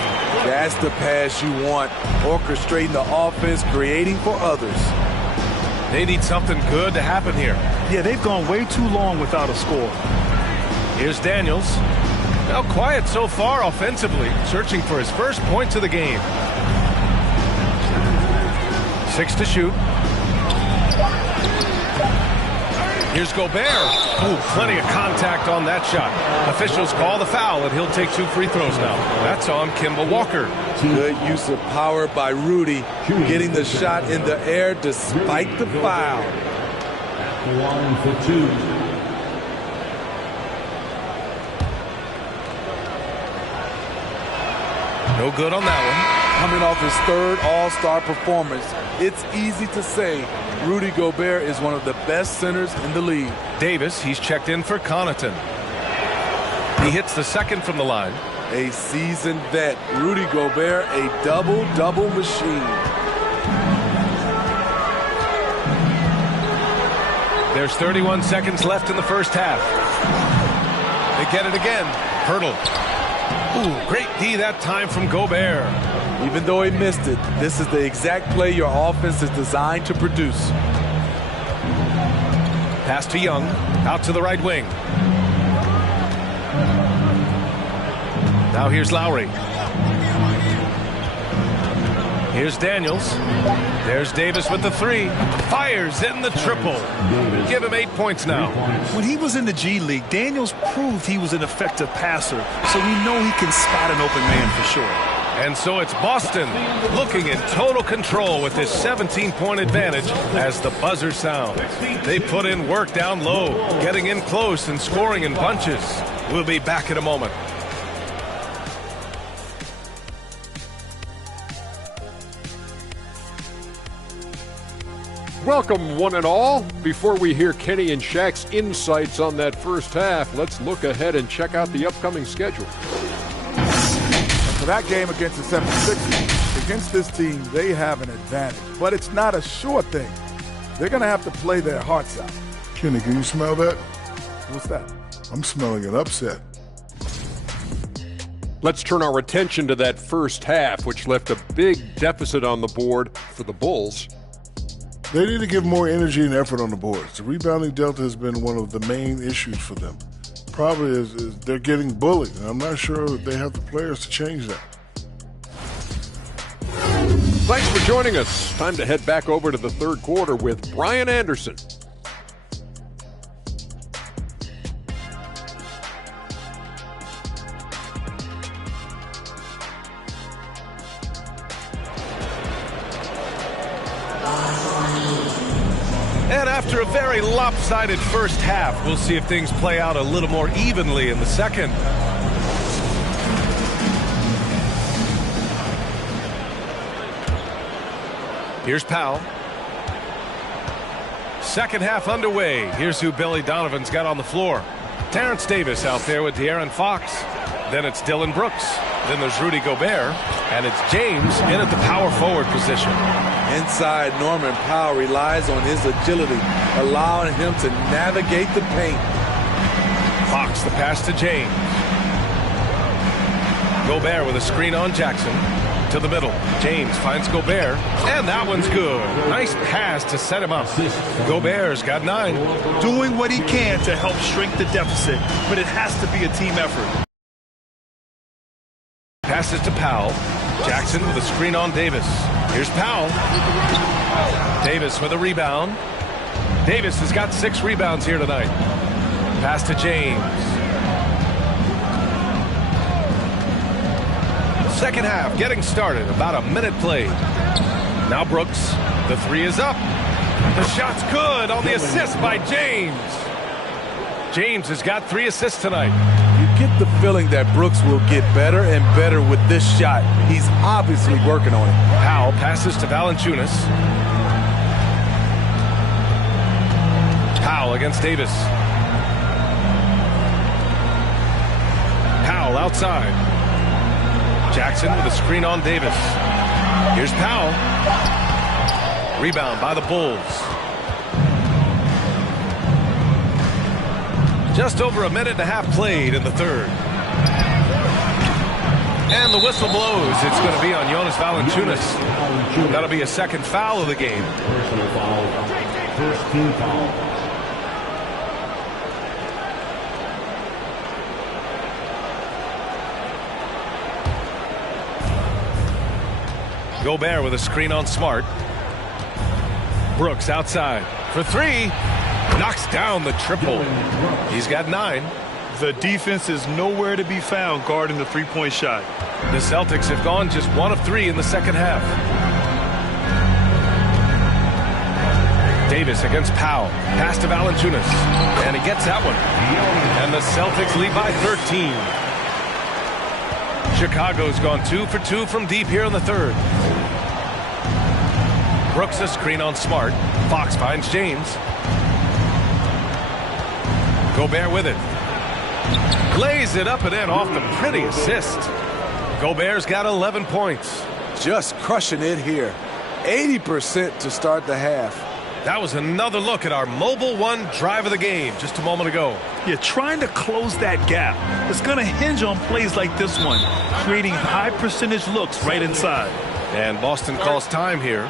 That's the pass you want. Orchestrating the offense, creating for others. They need something good to happen here. Yeah, they've gone way too long without a score. Here's Daniels. Now quiet so far offensively, searching for his first points of the game. 6 to shoot. Here's Gobert. Ooh, plenty of contact on that shot. Officials call the foul, and he'll take 2 free throws now. That's on Kemba Walker. Good use of power by Rudy, getting the shot in the air despite the foul. At the line for 2. No good on that one. Coming off his 3rd All-Star performance, it's easy to say Rudy Gobert is one of the best centers in the league. Davis, he's checked in for Connaughton. He hits the 2nd from the line. A seasoned vet, Rudy Gobert, a double-double machine. There's 31 seconds left in the first half. They get it again. Pirtle. Ooh, great D that time from Gobert. Even though he missed it, this is the exact play your offense is designed to produce. Pass to Young, out to the right wing. Now here's Lowry. Here's Daniels. There's Davis with the 3. Fires in the triple. Give him 8 points now. When he was in the G League, Daniels proved he was an effective passer, so we know he can spot an open man for sure. And so it's Boston looking in total control with this 17-point advantage as the buzzer sounds. They put in work down low, getting in close and scoring in bunches. We'll be back in a moment. Welcome, one and all. Before we hear Kenny and Shaq's insights on that first half, let's look ahead and check out the upcoming schedule. For that game against the 76ers, against this team, they have an advantage. But it's not a sure thing. They're going to have to play their hearts out. Kenny, can you smell that? What's that? I'm smelling an upset. Let's turn our attention to that first half, which left a big deficit on the board for the Bulls. They need to give more energy and effort on the boards. The rebounding delta has been one of the main issues for them. Probably is they're getting bullied, and I'm not sure that they have the players to change that. Thanks for joining us. Time to head back over to the third quarter with Brian Anderson. And after a very lopsided first half, we'll see if things play out a little more evenly in the second. Here's Powell. Second half underway. Here's who Billy Donovan's got on the floor. Terrence Davis out there with De'Aaron Fox. Then it's Dylan Brooks. Then there's Rudy Gobert. And it's James in at the power forward position. Inside, Norman Powell relies on his agility, allowing him to navigate the paint. Fox the pass to James. Gobert with a screen on Jackson. To the middle. James finds Gobert. And that one's good. Nice pass to set him up. Gobert's got 9. Doing what he can to help shrink the deficit, but it has to be a team effort. Passes to Powell. Jackson with a screen on Davis. Here's Powell. Davis with a rebound. Davis has got 6 rebounds here tonight. Pass to James. Second half getting started. About a minute played. Now Brooks. The 3 is up. The shot's good on the assist by James. James has got 3 assists tonight. You get the feeling that Brooks will get better and better with this shot. He's obviously working on it. Powell passes to Valanciunas. Powell against Davis. Powell outside. Jackson with a screen on Davis. Here's Powell. Rebound by the Bulls. Just over a minute and a half played in the third. And the whistle blows. It's going to be on Jonas Valanciunas. That'll be a second foul of the game. Personal foul. First team foul. Gobert with a screen on Smart. Brooks outside for 3. Knocks down the triple. He's got 9. The defense is nowhere to be found guarding the three-point shot. The Celtics have gone just 1 of 3 in the second half. Davis against Powell. Pass to Valanciunas. And he gets that one. And the Celtics lead by 13. Chicago's gone 2 for 2 from deep here in the third. Brooks a screen on Smart. Fox finds James. Gobert with it. Lays it up and in off the pretty assist. Gobert's got 11 points. Just crushing it here. 80% to start the half. That was another look at our Mobile One drive of the game just a moment ago. Yeah, trying to close that gap. It's going to hinge on plays like this one, creating high percentage looks right inside. And Boston calls time here.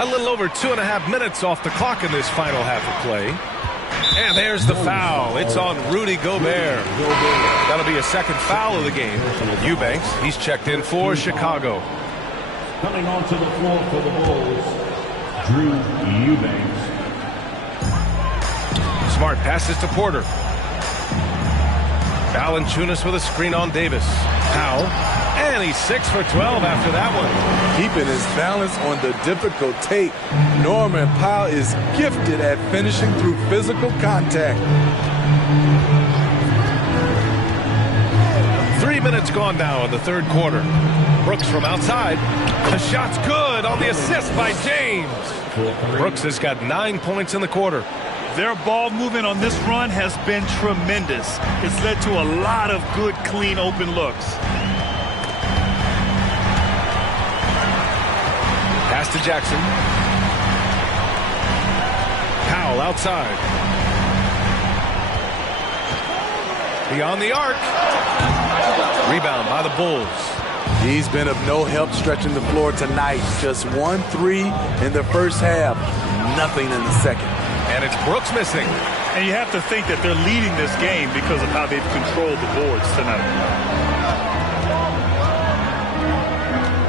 A little over 2.5 minutes off the clock in this final half of play. And there's the foul. It's on Rudy Gobert. That'll be a second foul of the game. Eubanks, he's checked in for Chicago. Coming onto the floor for the Bulls, Drew Eubanks. Smart passes to Porter. Valanciunas with a screen on Davis. Powell. And he's 6 for 12 after that one. Keeping his balance on the difficult tape. Norman Powell is gifted at finishing through physical contact. 3 minutes gone now in the third quarter. Brooks from outside. The shot's good on the assist by James. Brooks has got 9 points in the quarter. Their ball movement on this run has been tremendous. It's led to a lot of good, clean, open looks. Pass to Jackson. Powell outside. Beyond the arc. Rebound by the Bulls. He's been of no help stretching the floor tonight. Just 1-3 in the first half. Nothing in the second. And it's Brooks missing. And you have to think that they're leading this game because of how they've controlled the boards tonight.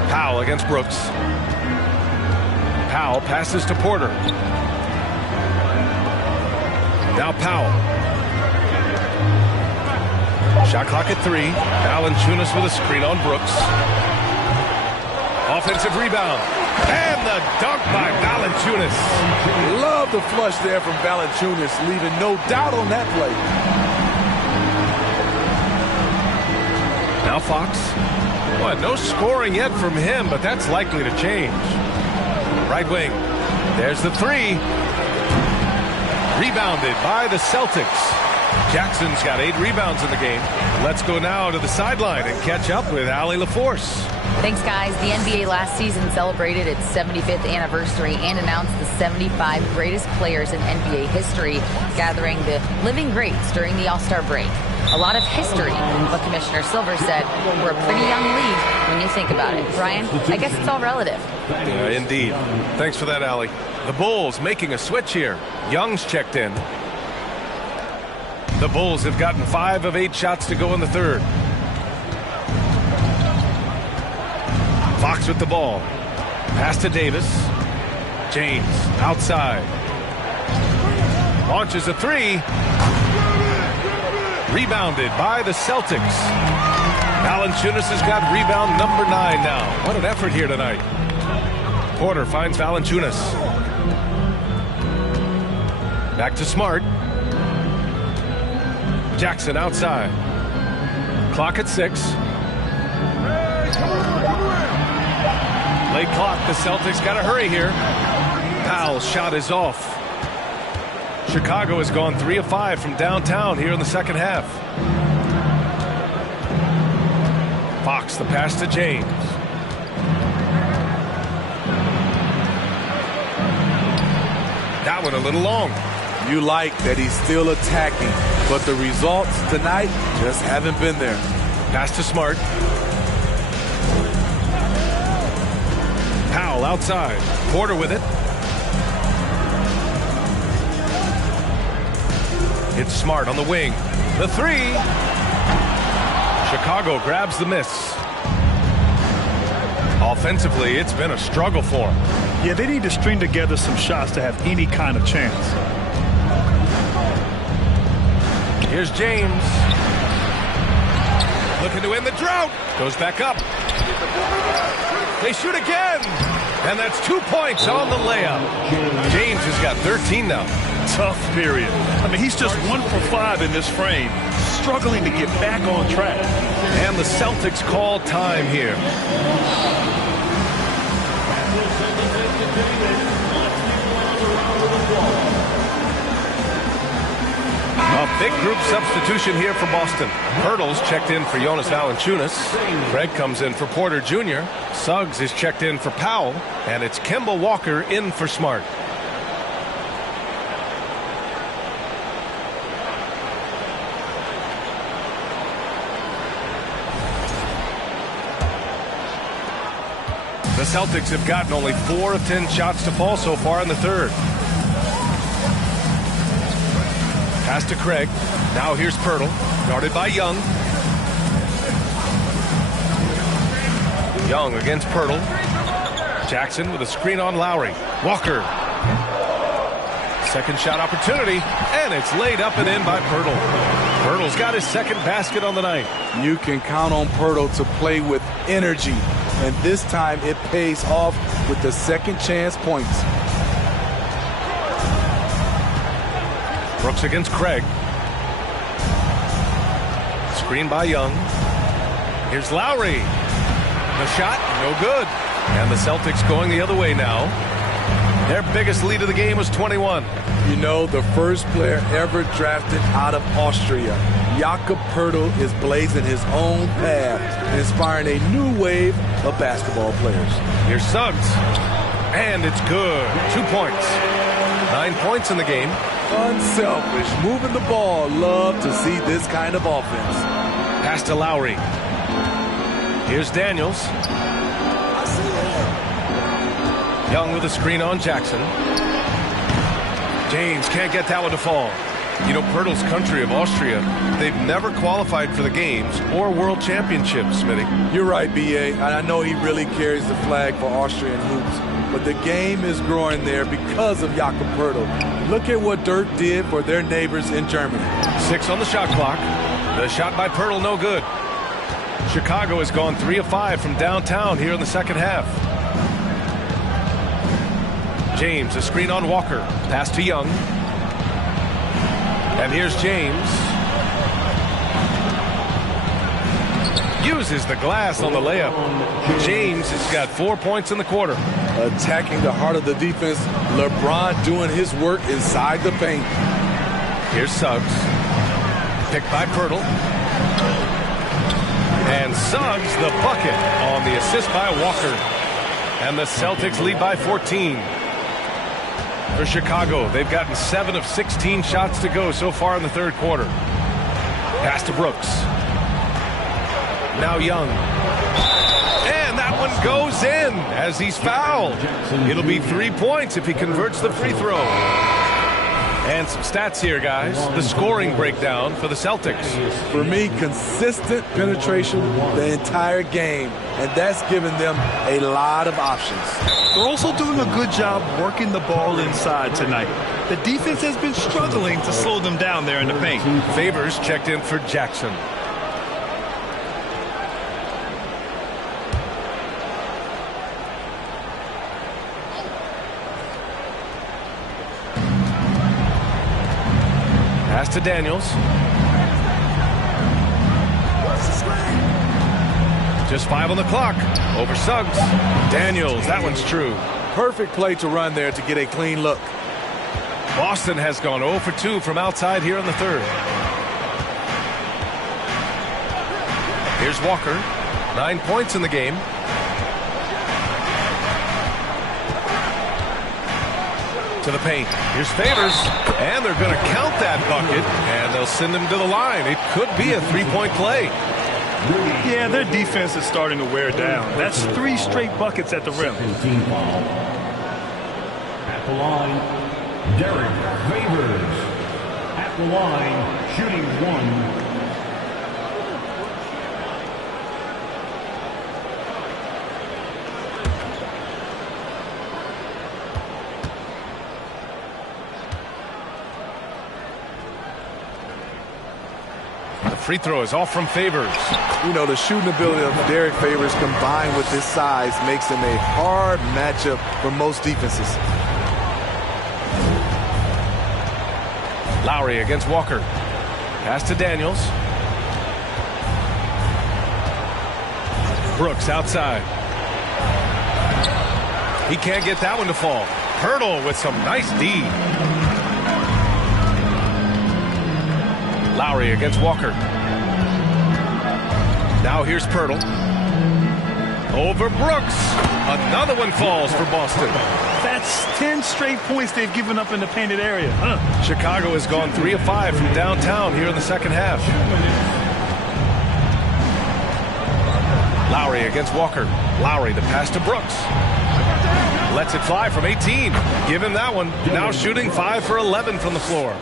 Powell against Brooks. Powell passes to Porter. Now Powell. Shot clock at 3. Valanciunas with a screen on Brooks. Offensive rebound. And the dunk by Valanciunas. Love the flush there from Valanciunas, leaving no doubt on that play. Now Fox. Well, no scoring yet from him, but that's likely to change. Right wing. There's the 3. Rebounded by the Celtics. Jackson's got 8 rebounds in the game. Let's go now to the sideline and catch up with Allie LaForce. Thanks, guys. The NBA last season celebrated its 75th anniversary and announced the 75 greatest players in NBA history, gathering the living greats during the All-Star break. A lot of history, but Commissioner Silver said we're a pretty young league when you think about it. Brian, I guess it's all relative. Yeah, indeed. Thanks for that, Allie. The Bulls making a switch here. Young's checked in. The Bulls have gotten 5 of 8 shots to go in the third. Fox with the ball. Pass to Davis. James outside. Launches a 3. Rebounded by the Celtics. Valanciunas has got rebound number 9 now. What an effort here tonight. Porter finds Valanciunas. Back to Smart. Jackson outside. Clock at 6. Late clock. The Celtics got to hurry here. Powell's shot is off. Chicago has gone 3 of 5 from downtown here in the second half. Fox, the pass to James. That one a little long. You like that he's still attacking, but the results tonight just haven't been there. Pass to Smart. Powell outside. Porter with it. It's Smart on the wing. The 3. Chicago grabs the miss. Offensively, it's been a struggle for them. Yeah, they need to string together some shots to have any kind of chance. Here's James. Looking to end the drought. Goes back up. They shoot again. And that's 2 points on the layup. James has got 13 now. Tough period. I mean, he's just 1 for 5 in this frame. Struggling to get back on track. And the Celtics call time here. A big group substitution here for Boston. Hurdle's checked in for Jonas Valanciunas. Greg comes in for Porter Jr. Suggs is checked in for Powell. And it's Kemba Walker in for Smart. The Celtics have gotten only 4 of 10 shots to fall so far in the third. Pass to Craig. Now here's Pirtle. Guarded by Young. Young against Pirtle. Jackson with a screen on Lowry. Walker. Second shot opportunity. And it's laid up and in by Pirtle. Pirtle's got his second basket on the night. You can count on Pirtle to play with energy. And this time it pays off with the second chance points. Brooks against Craig. Screen by Young. Here's Lowry. The shot, no good. And the Celtics going the other way now. Their biggest lead of the game was 21. You know, the first player ever drafted out of Austria, Jakob Poeltl, is blazing his own path, inspiring a new wave of basketball players. Here's Suggs, and it's good. 2 points. 9 points in the game. Unselfish, moving the ball. Love to see this kind of offense. Pass to Lowry. Here's Daniels. Young with a screen on Jackson. James can't get that one to fall. You know, Poeltl's country of Austria, they've never qualified for the games or world championships, Smitty. You're right, B.A. And I know he really carries the flag for Austrian hoops. But the game is growing there because of Jakob Poeltl. Look at what Dirk did for their neighbors in Germany. 6 on the shot clock. The shot by Poeltl, no good. Chicago has gone 3 of 5 from downtown here in the second half. James, a screen on Walker. Pass to Young. And here's James. Uses the glass on the layup. James has got 4 points in the quarter. Attacking the heart of the defense. LeBron doing his work inside the paint. Here's Suggs. Picked by Poeltl. And Suggs the bucket on the assist by Walker. And the Celtics lead by 14. For Chicago, they've gotten 7 of 16 shots to go so far in the third quarter. Pass to Brooks. Now Young. And that one goes in as he's fouled. It'll be 3 points if he converts the free throw. And some stats here, guys. The scoring breakdown for the Celtics. For me, consistent penetration the entire game. And that's given them a lot of options. They're also doing a good job working the ball inside tonight. The defense has been struggling to slow them down there in the paint. Favors checked in for Jackson. Pass to Daniels. Just 5 on the clock. Over Suggs. Daniels, that one's true. Perfect play to run there to get a clean look. Boston has gone 0 for 2 from outside here in the third. Here's Walker. 9 points in the game. To the paint. Here's Favors. And they're going to count that bucket. And they'll send him to the line. It could be a 3-point play. Yeah, their defense is starting to wear down. That's 3 straight buckets at the rim. At the line, Derek Favors. At the line, shooting 1. Free throw is off from Favors. You know, the shooting ability of Derek Favors combined with his size makes him a hard matchup for most defenses. Lowry against Walker. Pass to Daniels. Brooks outside. He can't get that one to fall. Poeltl with some nice D. Lowry against Walker. Now here's Poeltl. Over Brooks. Another one falls for Boston. That's 10 straight points they've given up in the painted area. Chicago has gone 3 of 5 from downtown here in the second half. Lowry against Walker. Lowry, the pass to Brooks. Lets it fly from 18. Give him that one. Now shooting 5 for 11 from the floor.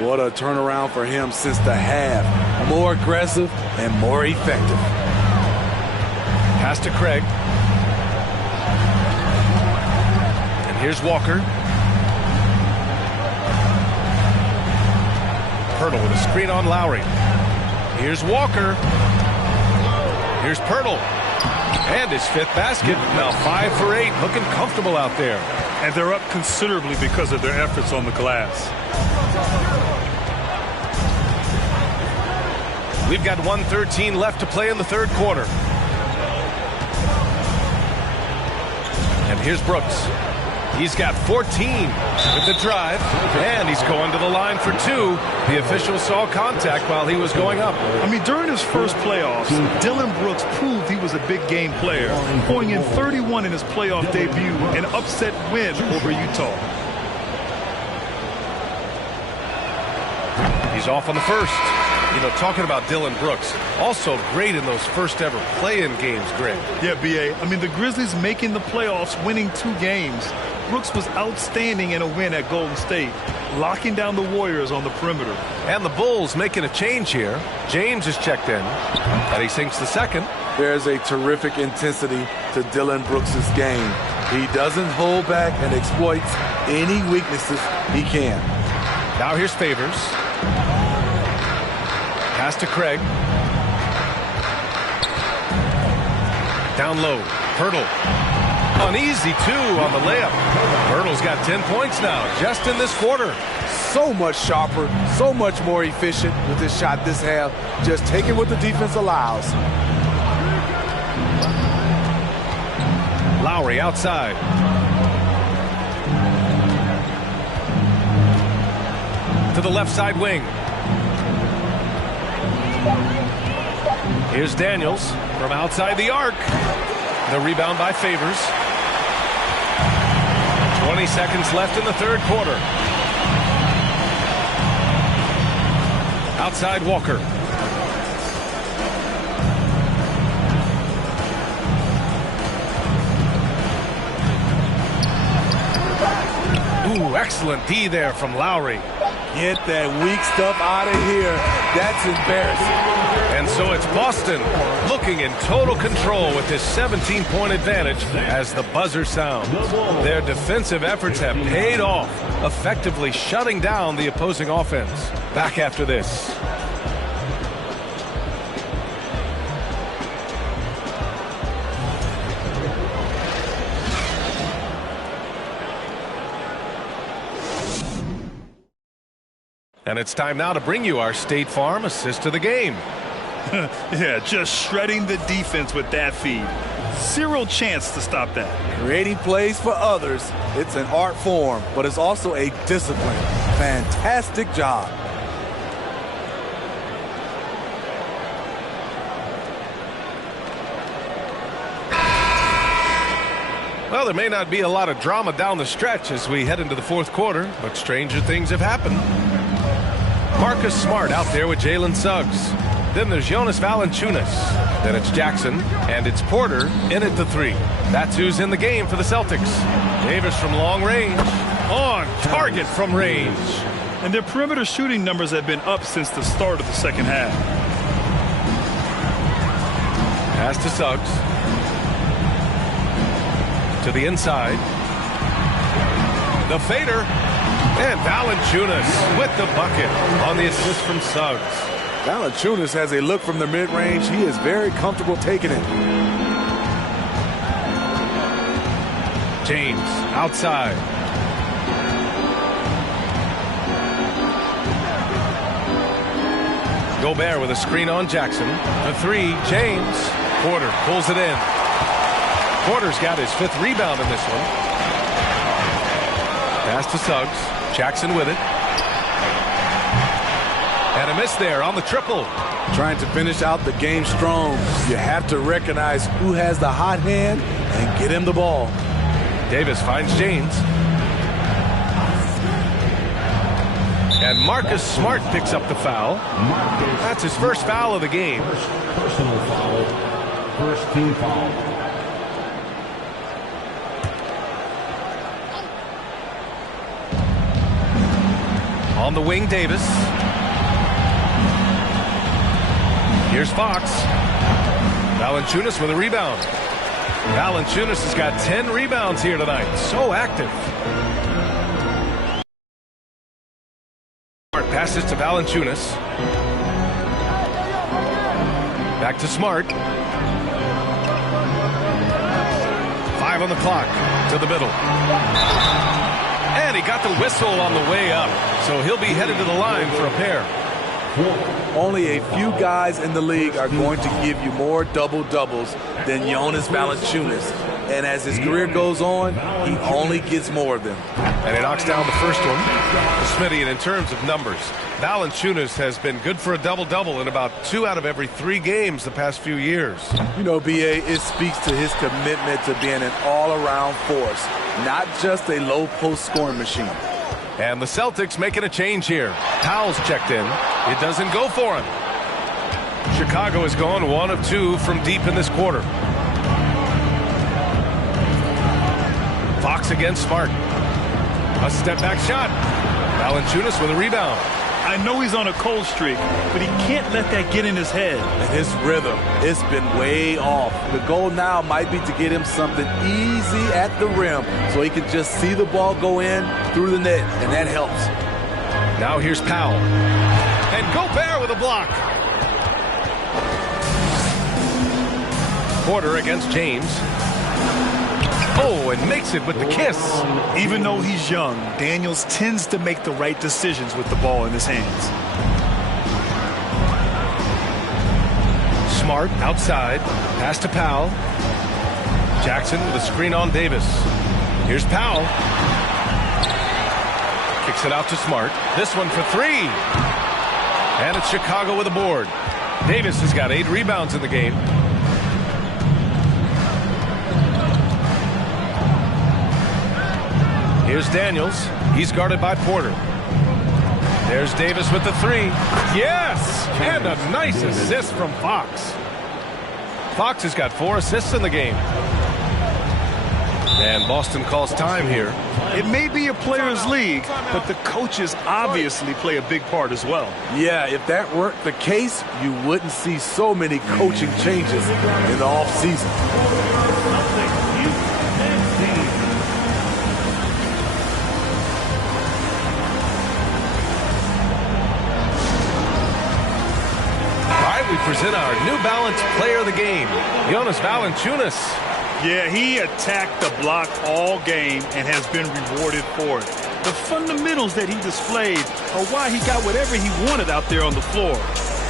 What a turnaround for him since the half. More aggressive and more effective. Pass to Craig. And here's Walker. Poeltl with a screen on Lowry. Here's Walker. Here's Poeltl. And his 5th basket. Now 5 for 8. Looking comfortable out there. And they're up considerably because of their efforts on the glass. We've got 1:13 left to play in the third quarter. And here's Brooks. He's got 14 with the drive, and he's going to the line for 2. The official saw contact while he was going up. I mean, during his first playoffs, Dillon Brooks proved he was a big game player, pouring in 31 in his playoff debut, an upset win over Utah. He's off on the first. You know, talking about Dillon Brooks, also great in those first ever play-in games, Greg. Yeah, B.A. I mean, the Grizzlies making the playoffs, winning 2 games. Brooks was outstanding in a win at Golden State, locking down the Warriors on the perimeter. And the Bulls making a change here. James is checked in, and he sinks the second. There's a terrific intensity to Dillon Brooks' game. He doesn't hold back and exploits any weaknesses he can. Now here's Favors. Pass to Craig. Down low. Hurdle. Uneasy, too, on the layup. Hurdle's got 10 points now, just in this quarter. So much sharper, so much more efficient with this shot this half. Just taking what the defense allows. Lowry outside. To the left side wing. Here's Daniels from outside the arc. The rebound by Favors. 20 seconds left in the third quarter. Outside Walker. Ooh, excellent D there from Lowry. Get that weak stuff out of here. That's embarrassing. And so it's Boston looking in total control with this 17-point advantage as the buzzer sounds. Their defensive efforts have paid off, effectively shutting down the opposing offense. Back after this. And it's time now to bring you our State Farm assist of the game. Yeah, just shredding the defense with that feed. Zero chance to stop that. Creating plays for others, it's an art form, but it's also a discipline. Fantastic job. Well, there may not be a lot of drama down the stretch as we head into the fourth quarter, but stranger things have happened. Marcus Smart out there with Jalen Suggs. Then there's Jonas Valanciunas. Then it's Jackson, and it's Porter in at the 3. That's who's in the game for the Celtics. Davis from long range. On target from range. And their perimeter shooting numbers have been up since the start of the second half. Pass to Suggs. To the inside. The fader. And Valanciunas with the bucket on the assist from Suggs. Valanciunas has a look from the mid-range. He is very comfortable taking it. James outside. Gobert with a screen on Jackson. The 3, James. Porter pulls it in. Porter's got his 5th rebound in this one. Pass to Suggs. Jackson with it. And a miss there on the triple. Trying to finish out the game strong. You have to recognize who has the hot hand and get him the ball. Davis finds James. And Marcus Smart picks up the foul. That's his first foul of the game. Personal foul. First team foul. On the wing, Davis. Here's Fox. Valanciunas with a rebound. Valanciunas has got 10 rebounds here tonight. So active. Smart passes to Valanciunas. Back to Smart. 5 on the clock. To the middle. And he got the whistle on the way up. So he'll be headed to the line for a pair. Only a few guys in the league are going to give you more double-doubles than Jonas Valanciunas. And as his career goes on, he only gets more of them. And he knocks down the first one. Smitty, and in terms of numbers, Valanciunas has been good for a double-double in about 2 out of every 3 games the past few years. You know, B.A., it speaks to his commitment to being an all-around force, not just a low-post scoring machine. And the Celtics making a change here. Powell's checked in. It doesn't go for him. Chicago has gone 1 of 2 from deep in this quarter. Fox against Smart. A step-back shot. Valanciunas with a rebound. I know he's on a cold streak, but he can't let that get in his head. And his rhythm, it's been way off. The goal now might be to get him something easy at the rim so he can just see the ball go in through the net, and that helps. Now here's Powell. And Gobert with a block. Porter against James. Oh, and makes it with the kiss. Even though he's young, Daniels tends to make the right decisions with the ball in his hands. Smart outside. Pass to Powell. Jackson with a screen on Davis. Here's Powell. Kicks it out to Smart. This one for 3. And it's Chicago with a board. Davis has got 8 rebounds in the game. Here's Daniels. He's guarded by Porter. There's Davis with the 3. Yes! And a nice assist from Fox. Fox has got 4 assists in the game. And Boston calls time here. It may be a players' league, but the coaches obviously play a big part as well. Yeah, if that weren't the case, you wouldn't see so many coaching changes in the offseason. We present our New Balance player of the game, Jonas Valanciunas. Yeah, he attacked the block all game and has been rewarded for it. The fundamentals that he displayed are why he got whatever he wanted out there on the floor.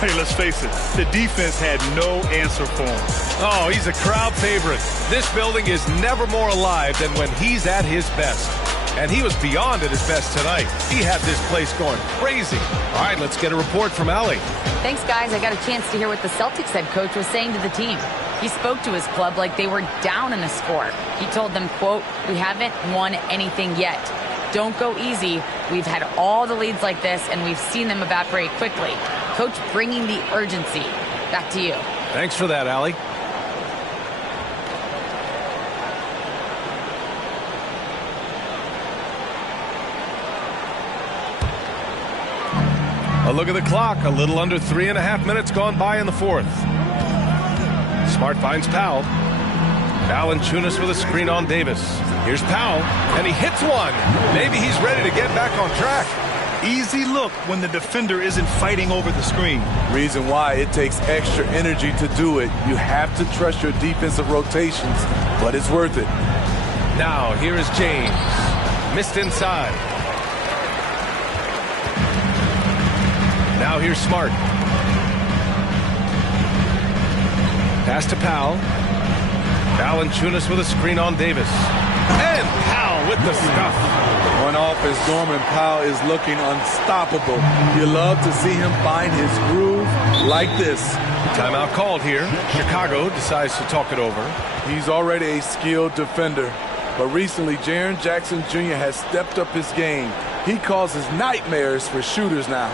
Hey, let's face it, the defense had no answer for him. Oh, he's a crowd favorite. This building is never more alive than when he's at his best. And he was beyond at his best tonight. He had this place going crazy. All right, let's get a report from Allie. Thanks, guys. I got a chance to hear what the Celtics head coach was saying to the team. He spoke to his club like they were down in a score. He told them, quote, "We haven't won anything yet. Don't go easy. We've had all the leads like this, and we've seen them evaporate quickly." Coach bringing the urgency. Back to you. Thanks for that, Allie. A look at the clock. A little under 3.5 minutes gone by in the 4th. Smart finds Powell. Valanciunas with a screen on Davis. Here's Powell, and he hits one. Maybe he's ready to get back on track. Easy look when the defender isn't fighting over the screen. Reason why it takes extra energy to do it. You have to trust your defensive rotations, but it's worth it. Now, here is James. Missed inside. Now here's Smart. Pass to Powell. Valanciunas with a screen on Davis. And Powell with the stuff. On offense, Norman Powell is looking unstoppable. You love to see him find his groove like this. Timeout called here. Chicago decides to talk it over. He's already a skilled defender, but recently Jaren Jackson Jr. has stepped up his game. He causes nightmares for shooters now.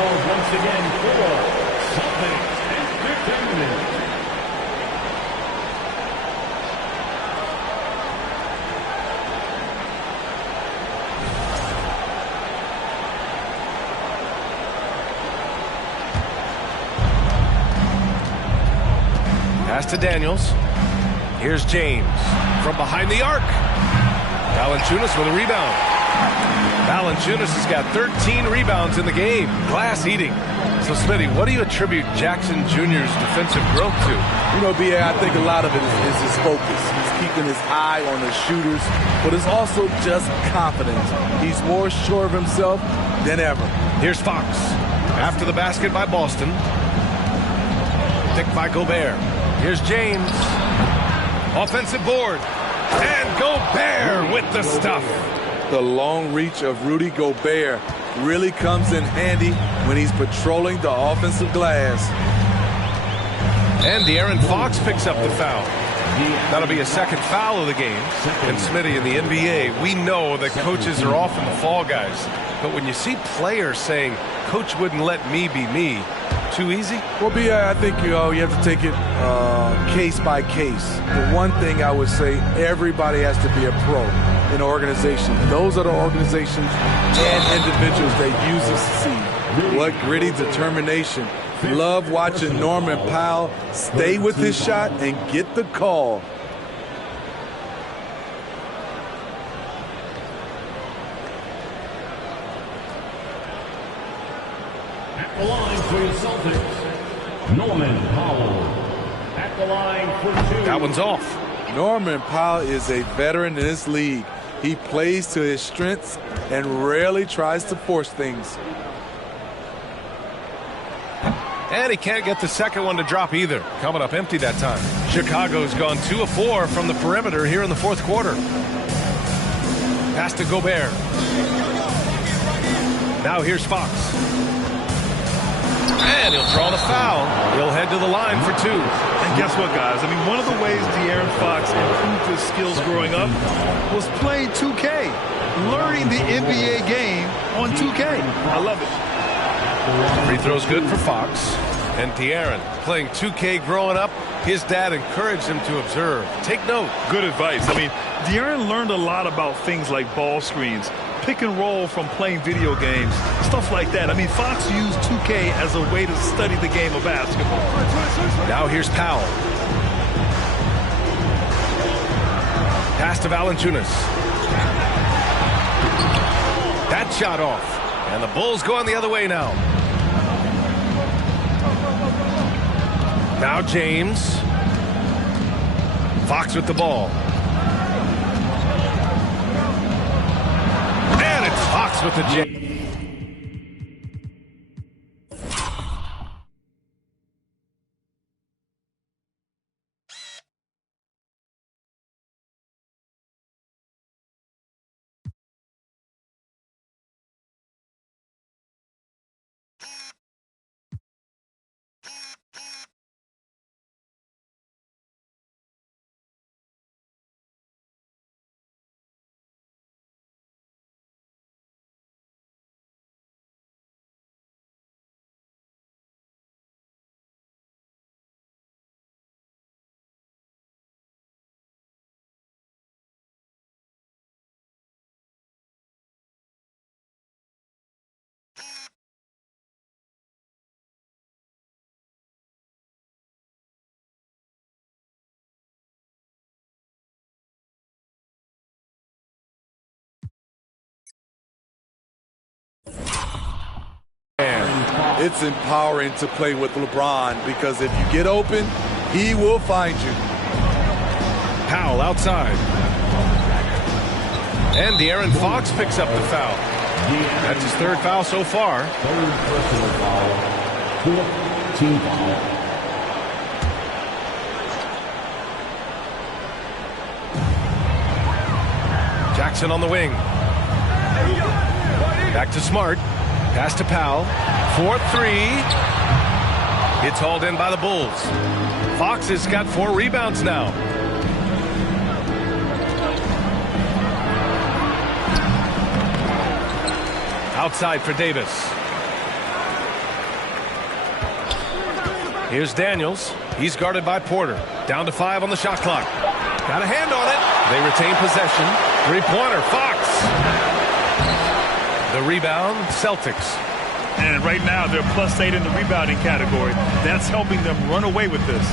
Once again for Celtics Entertainment. Pass to Daniels. Here's James from behind the arc. Valanciunas with a rebound. Valanciunas has got 13 rebounds in the game. Glass eating. So, Smitty, what do you attribute Jackson Jr.'s defensive growth to? You know, B.A., I think a lot of it is his focus. He's keeping his eye on the shooters, but it's also just confidence. He's more sure of himself than ever. Here's Fox. After the basket by Boston. Picked by Gobert. Here's James. Offensive board. And Gobert with the stuff. The long reach of Rudy Gobert really comes in handy when he's patrolling the offensive glass. And De'Aaron Fox picks up the foul. That'll be a second foul of the game. And Smitty, in the NBA, we know that coaches are often the fall guys. But when you see players saying, "Coach wouldn't let me be me," too easy? Well, B.A., I think you have to take it case by case. The one thing I would say, everybody has to be a pro in an organization. Those are the organizations and individuals that you succeed. What gritty determination. Love watching Norman Powell stay with his shot and get the call. At the line for the Celtics, Norman Powell. At the line for 2. That one's off. Norman Powell is a veteran in this league. He plays to his strengths and rarely tries to force things. And he can't get the second one to drop either. Coming up empty that time. Chicago's gone 2 of 4 from the perimeter here in the fourth quarter. Pass to Gobert. Now here's Fox. And he'll draw the foul. He'll head to the line for 2. And guess what, guys? I mean, one of the ways De'Aaron Fox improved his skills growing up was playing 2K. Learning the NBA game on 2K. I love it. Free throw's good for Fox. And De'Aaron playing 2K growing up, his dad encouraged him to observe. Take note. Good advice. I mean, De'Aaron learned a lot about things like ball screens, pick and roll from playing video games, stuff like that. I mean, Fox used 2K as a way to study the game of basketball. Now here's Powell. Pass to Valanciunas. That shot off. And the Bulls going the other way now. Now James. Fox with the ball. And it's Fox with the J. It's empowering to play with LeBron because if you get open, he will find you. Powell outside. And De'Aaron Fox picks up the foul. That's his third foul so far. Third personal foul. Fourth team foul. Jackson on the wing. Back to Smart. Pass to Powell. 4-3. It's hauled in by the Bulls. Fox has got 4 rebounds now. Outside for Davis. Here's Daniels. He's guarded by Porter. Down to 5 on the shot clock. Got a hand on it. They retain possession. 3-pointer, Fox. The rebound, Celtics. And right now, they're +8 in the rebounding category. That's helping them run away with this.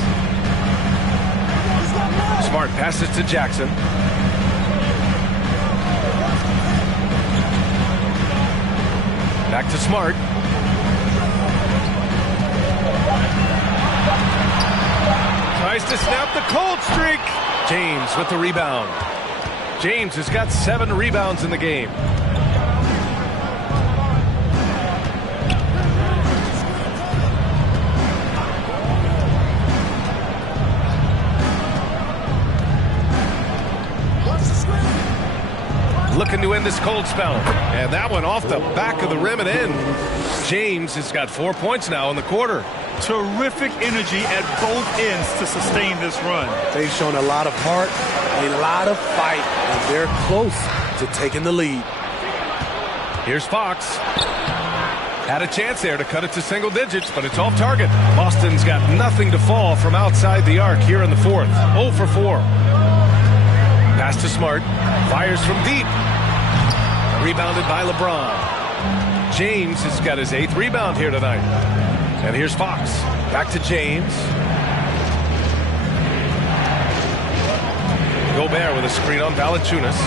Smart passes to Jackson. Back to Smart. to snap the cold streak. James with the rebound. James has got 7 rebounds in the game. Looking to end this cold spell. And that one off the back of the rim and in. James has got 4 points now in the quarter. Terrific energy at both ends to sustain this run. They've shown a lot of heart, a lot of fight, and they're close to taking the lead. Here's Fox. Had a chance there to cut it to single digits, but it's off target. Boston's got nothing to fall from outside the arc here in the fourth. 0 for 4. Pass to Smart. Fires from deep. Rebounded by LeBron. James has got his 8th rebound here tonight. And here's Fox. Back to James. Gobert with a screen on Valanciunas.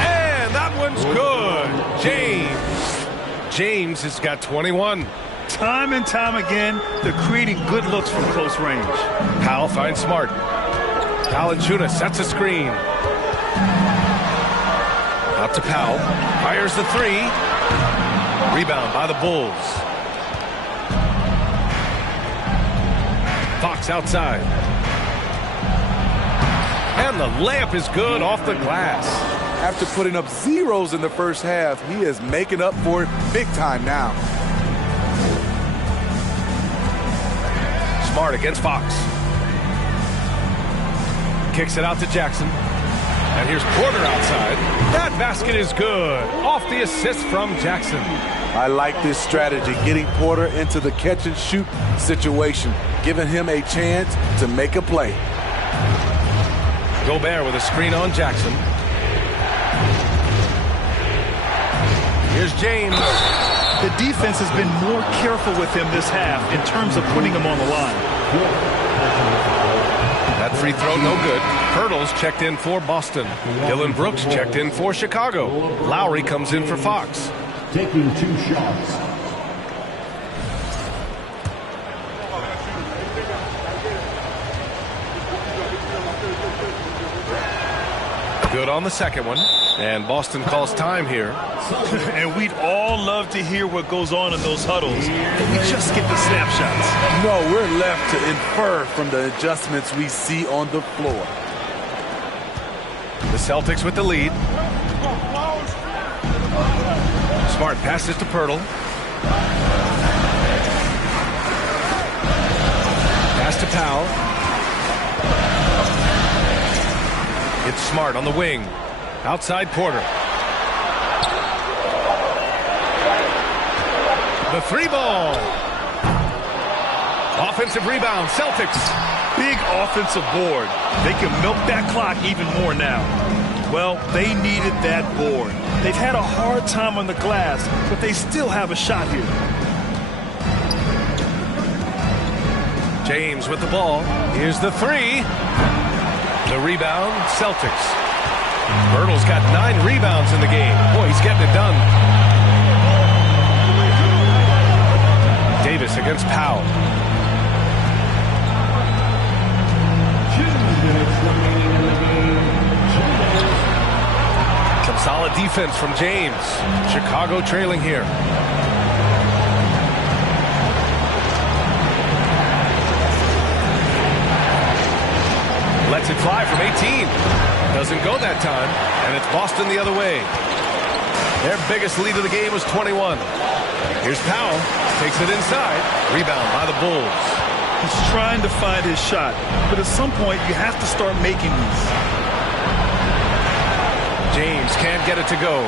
And that one's good. James has got 21. Time and time again, they're creating good looks from close range. Powell finds Smart. Valanciunas sets a screen. Out to Powell. Fires the 3. Rebound by the Bulls. Fox outside. And the layup is good off the glass. After putting up zeros in the first half, he is making up for it big time now. Smart against Fox. Kicks it out to Jackson. And here's Porter outside. That basket is good. Off the assist from Jackson. I like this strategy, getting Porter into the catch-and-shoot situation, giving him a chance to make a play. Gobert with a screen on Jackson. Here's James. The defense has been more careful with him this half in terms of putting him on the line. That free throw no good. Hurdles checked in for Boston. Dylan Brooks checked in for Chicago. Lowry comes in for Fox. Taking 2 shots. Good on the second one. And Boston calls time here. And we'd all love to hear what goes on in those huddles. We just get the snapshots. No, we're left to infer from the adjustments we see on the floor. The Celtics with the lead. Smart passes to Pirtle. Pass to Powell. It's Smart on the wing. Outside Porter. The 3 ball. Offensive rebound, Celtics. Big offensive board. They can milk that clock even more now. Well, they needed that board. They've had a hard time on the glass, but they still have a shot here. James with the ball. Here's the 3. The rebound, Celtics. Birtle's got 9 rebounds in the game. Boy, he's getting it done. Davis against Powell. 2 minutes remaining in the game. Some solid defense from James. Chicago trailing here. Lets it fly from 18. Doesn't go that time, and it's Boston the other way. Their biggest lead of the game was 21. Here's Powell. Takes it inside. Rebound by the Bulls. He's trying to find his shot, but at some point you have to start making these. James can't get it to go.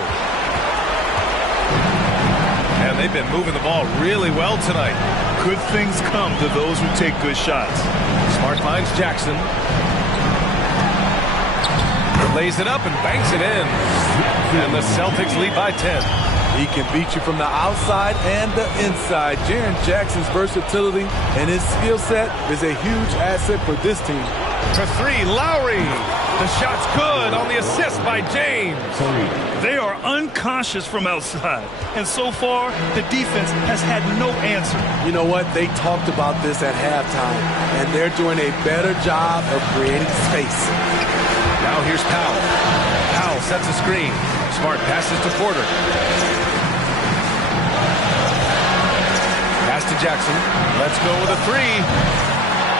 And they've been moving the ball really well tonight. Good things come to those who take good shots. Smart finds Jackson. Lays it up and banks it in. And the Celtics lead by 10. He can beat you from the outside and the inside. Jaren Jackson's versatility and his skill set is a huge asset for this team. For three, Lowry. The shot's good on the assist by James. They are uncautious from outside, and so far, the defense has had no answer. You know what? They talked about this at halftime, and they're doing a better job of creating space. Now here's Powell. Powell sets a screen. Smart passes to Porter. Pass to Jackson. Let's go with a three.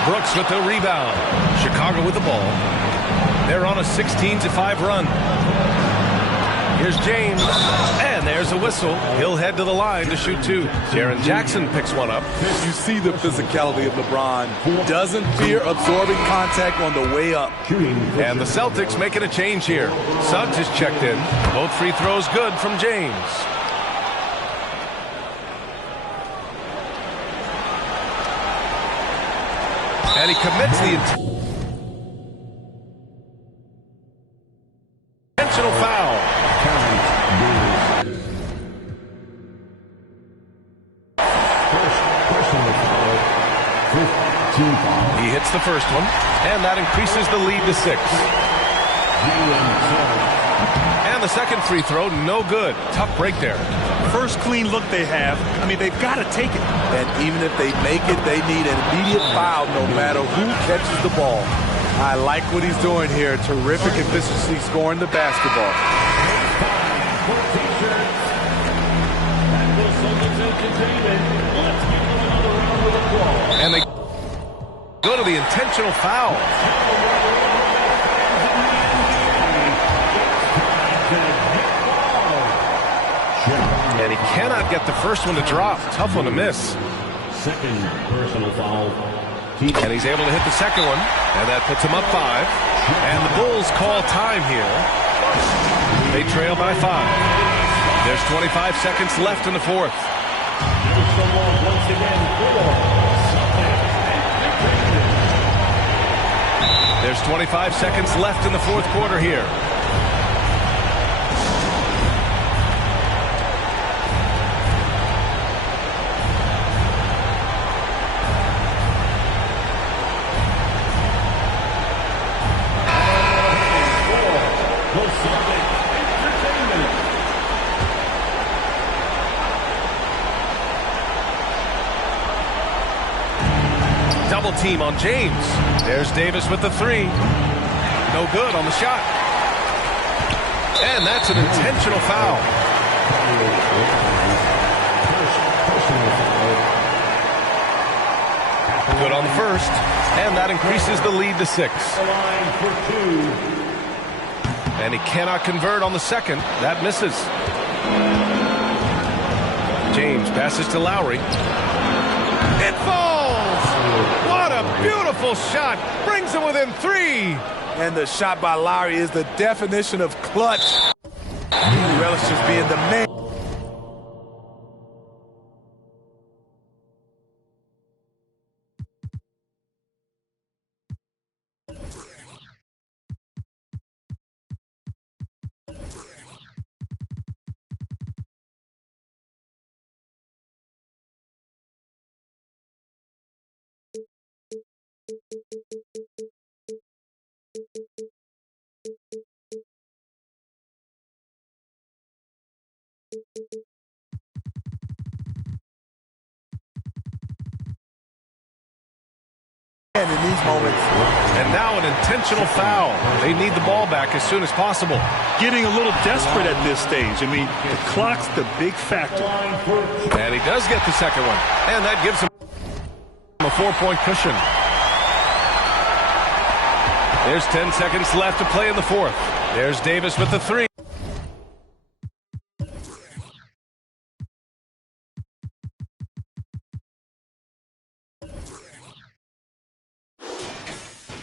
Brooks with the rebound. Chicago with the ball. They're on a 16-5 run. Here's James. And there's a whistle. He'll head to the line to shoot two. Jaren Jackson picks one up. You see the physicality of LeBron. Doesn't fear absorbing contact on the way up. And the Celtics making a change here. Suggs is checked in. Both free throws good from James. And he commits the intentional foul. He hits the first one, and that increases the lead to 6. And the second free throw, no good. Tough break there. First clean look they have. I mean, they've got to take it. And even if they make it, they need an immediate foul no matter who catches the ball. I like what he's doing here. Terrific efficiency scoring the basketball. And they go to the intentional foul. And he cannot get the first one to drop. Tough one to miss. Second personal foul. And he's able to hit the second one. And that puts him up 5. And the Bulls call time here. They trail by 5. There's 25 seconds left in the fourth. There's 25 seconds left in the fourth quarter here. Double team on James. There's Davis with the three. No good on the shot. And that's an intentional foul. Good on the first. And that increases the lead to 6. And he cannot convert on the second. That misses. James passes to Lowry. It falls! What a beautiful shot! Brings him within 3. And the shot by Lowry is the definition of clutch. He relishes being the man. And in these moments. And now an intentional foul. They need the ball back as soon as possible. Getting a little desperate at this stage. I mean, the clock's the big factor. And he does get the second one. And that gives him a 4-point cushion. There's 10 seconds left to play in the fourth. There's Davis with the three.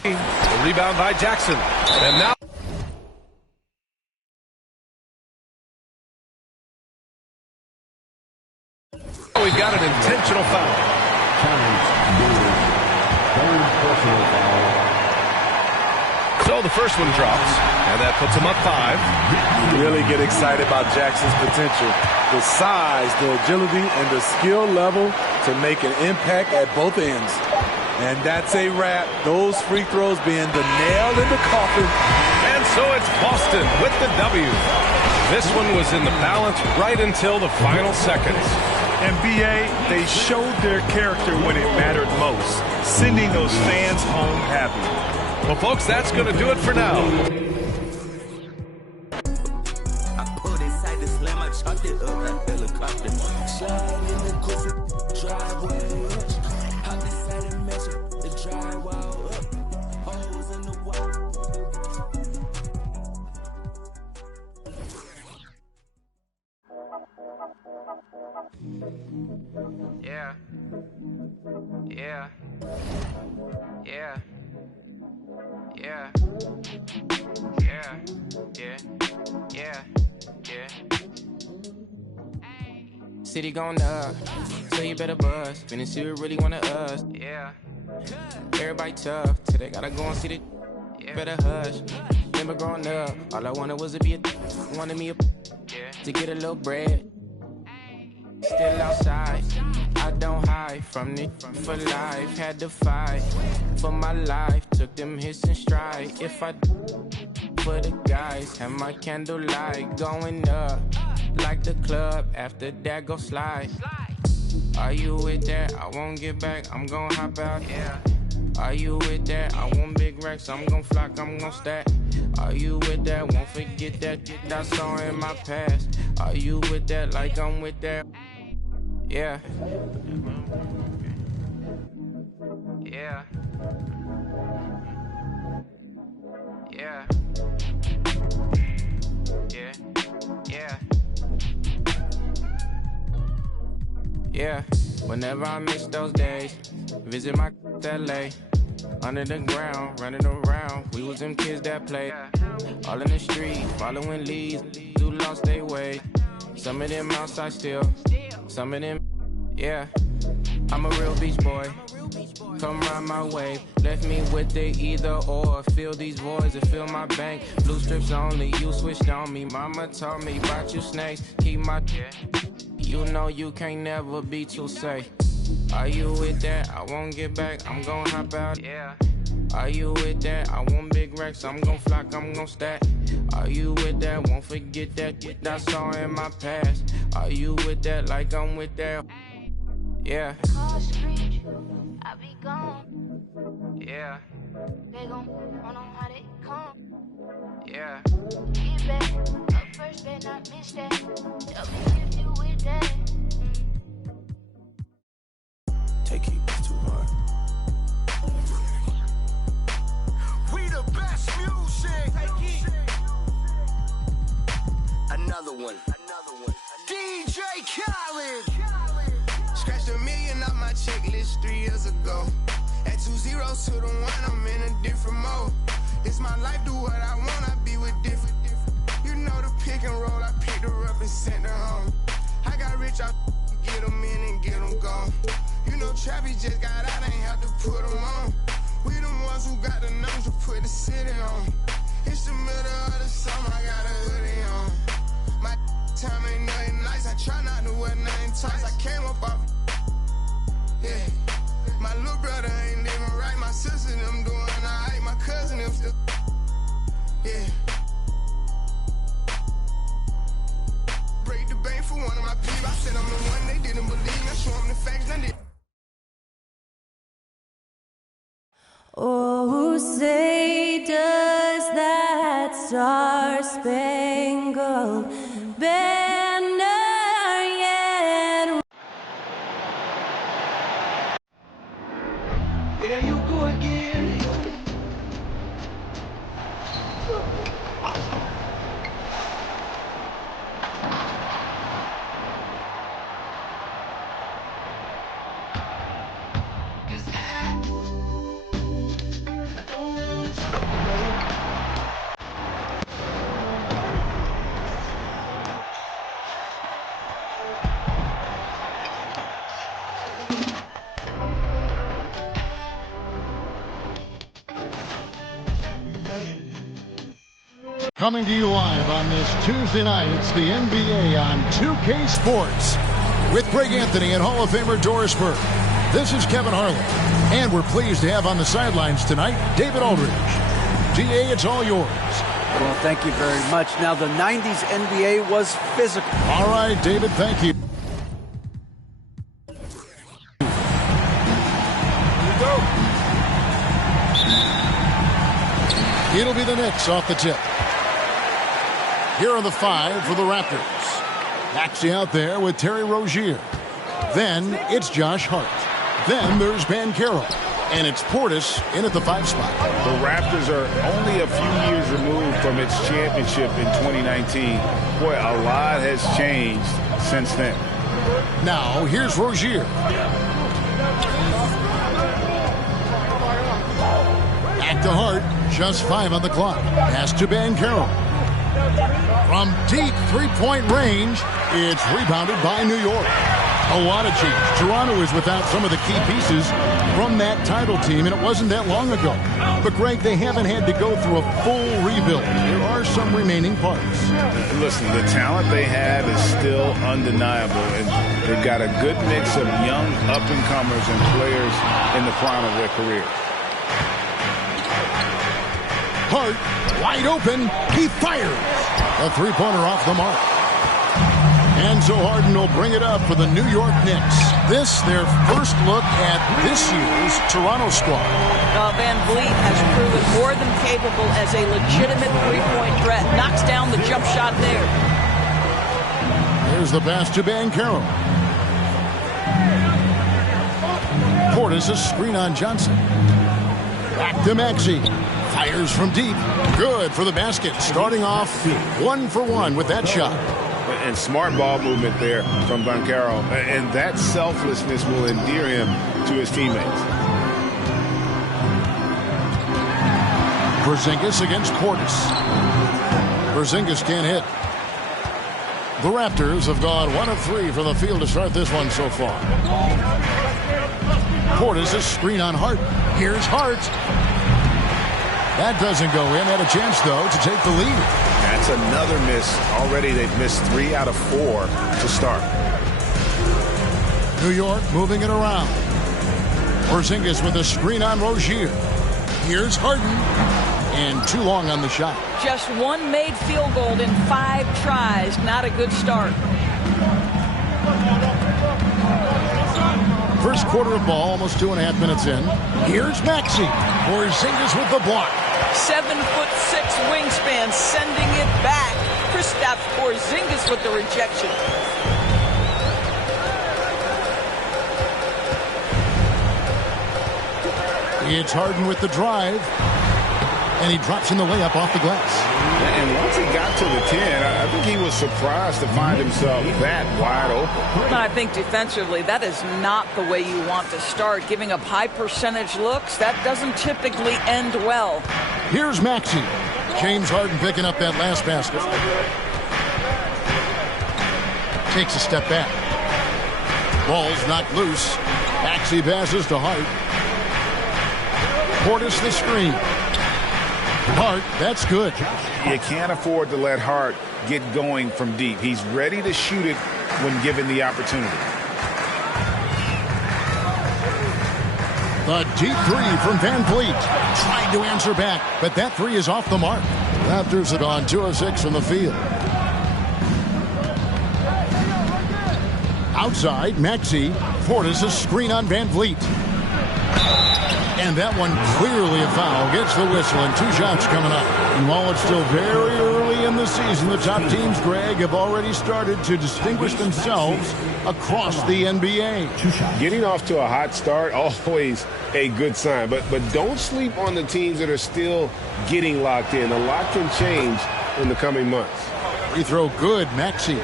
The rebound by Jackson. And now we've got an intentional foul. So So the first one drops, and that puts him up 5. You really get excited about Jackson's potential. The size, the agility, and the skill level to make an impact at both ends. And that's a wrap. Those free throws being the nail in the coffin. And so it's Boston with the W. This one was in the balance right until the final seconds. And BA, they showed their character when it mattered most, sending those fans home happy. Well, folks, that's going to do it for now. Yeah. Yeah. Yeah. Yeah. Yeah. Yeah. Yeah. Yeah. City going up, so you better buzz. Finna see what really wanna us. Yeah. Everybody tough, till they gotta go and see the. Yeah. Better hush. Remember growing up, all I wanted was to be wanted me to get a little bread. Still outside, I don't hide from it for life. Had to fight for my life, took them hits in stride. If I for the guys, have my candlelight going up like the club. After that, go slide. Are you with that? I won't get back. I'm gonna hop out. Yeah. Are you with that? I want big racks. I'm gonna flock. I'm gonna stack. Are you with that? Won't forget that I saw in my past. Are you with that? Like I'm with that. Yeah. Yeah. Yeah. Yeah. Yeah. Yeah. Whenever I miss those days, visit my LA. Under the ground, running around. We was them kids that played. All in the street, following leads. Who lost their way. Some of them outside still. Some of them, yeah. I'm a real beach boy. Come ride my wave. Left me with the either or. Fill these voids and fill my bank. Blue strips only, you switched on me. Mama taught me about you snakes. Keep my, you know you can't never be too safe. Are you with that? I won't get back. I'm gon' hop out. Yeah. Are you with that? I want big racks. I'm gon' flock. I'm gon' stack. Are you with that? Won't forget that I saw in my past. Are you with that? Like I'm with that. Yeah. I be gone. Yeah. They gon' wanna know how they come. Yeah. Get back up first, better not miss that. Tell me if you with that. Take it too hard. We the best music. Another one. DJ Khaled. Scratched $1 million off my checklist 3 years ago. At 2 zeros to the 1, I'm in a different mode. It's my life, do what I want, I be with different. You know the pick and roll, I picked her up and sent her home. I got rich, I get them in and get them gone. You know Trappy just got out, ain't have to put them on. We the ones who got the numbers to put the city on. It's the middle of the summer, I got a hoodie on. My time ain't nothing nice, I try not to wear nothing tight. I came up off, yeah. My little brother ain't living right, my sister them doing alright, my cousin them still, yeah. Break the bank for one of my people, I said I'm the one they didn't believe me, I show them the facts, none did. Oh, say does that star-spangled banner yet? There you go again. Coming to you live on this Tuesday night, it's the NBA on 2K Sports with Greg Anthony and Hall of Famer Doris Burke. This is Kevin Harlan, and we're pleased to have on the sidelines tonight David Aldridge. DA, it's all yours. Well, thank you very much. Now, the 90s NBA was physical. All right, David, thank you. It'll be the Knicks off the tip. Here are the 5 for the Raptors. Maxey out there with Terry Rozier. Then it's Josh Hart. Then there's Banchero. And it's Portis in at the 5 spot. The Raptors are only a few years removed from its championship in 2019. Boy, a lot has changed since then. Now, here's Rozier. Back to Hart. Just 5 on the clock. Pass to Banchero. From deep three-point range, it's rebounded by New York. A lot of change. Toronto is without some of the key pieces from that title team, and it wasn't that long ago. But, Greg, they haven't had to go through a full rebuild. There are some remaining parts. Listen, the talent they have is still undeniable, and they've got a good mix of young up-and-comers and players in the prime of their career. Hart, wide open, he fires. A three-pointer off the mark. And so Harden will bring it up for the New York Knicks. This, their first look at this year's Toronto squad. Van Vliet has proven more than capable as a legitimate three-point threat. Knocks down the jump shot there. There's the pass to Banchero. Portis a screen on Johnson. Back to Maxey. Fires from deep. Good for the basket. Starting off 1 for 1 with that shot. And smart ball movement there from Banchero. And that selflessness will endear him to his teammates. Porzingis against Portis. Porzingis can't hit. The Raptors have gone 1 of 3 from the field to start this one so far. Portis a screen on Hart. Here's Hart. That doesn't go in. Had a chance, though, to take the lead. That's another miss. Already they've missed 3 out of 4 to start. New York moving it around. Porzingis with a screen on Rozier. Here's Harden. And too long on the shot. Just 1 made field goal in 5 tries. Not a good start. First quarter of ball, almost 2.5 minutes in. Here's Maxey. Porzingis with the block. 7'6" wingspan, sending it back. Kristaps Porzingis with the rejection. It's Harden with the drive. And he drops in the layup off the glass. And once he got to the 10, I think he was surprised to find himself that wide open. I think defensively, that is not the way you want to start. Giving up high percentage looks, that doesn't typically end well. Here's Maxey. James Harden picking up that last basket. Takes a step back. Ball's knocked loose. Maxey passes to Hart. Portis the screen. Hart, that's good. You can't afford to let Hart get going from deep. He's ready to shoot it when given the opportunity. The deep 3 from Van Vliet. Tried to answer back, but that 3 is off the mark. Raptors have gone 2 of 6 from the field. Outside, Maxey. Portis a screen on Van Vliet. And that one clearly a foul. Gets the whistle and 2 shots coming up. And while it's still very early in the season, the top teams, Greg, have already started to distinguish themselves across the NBA. Getting off to a hot start, always a good sign. But don't sleep on the teams that are still getting locked in. A lot can change in the coming months. Free throw good, Maxey.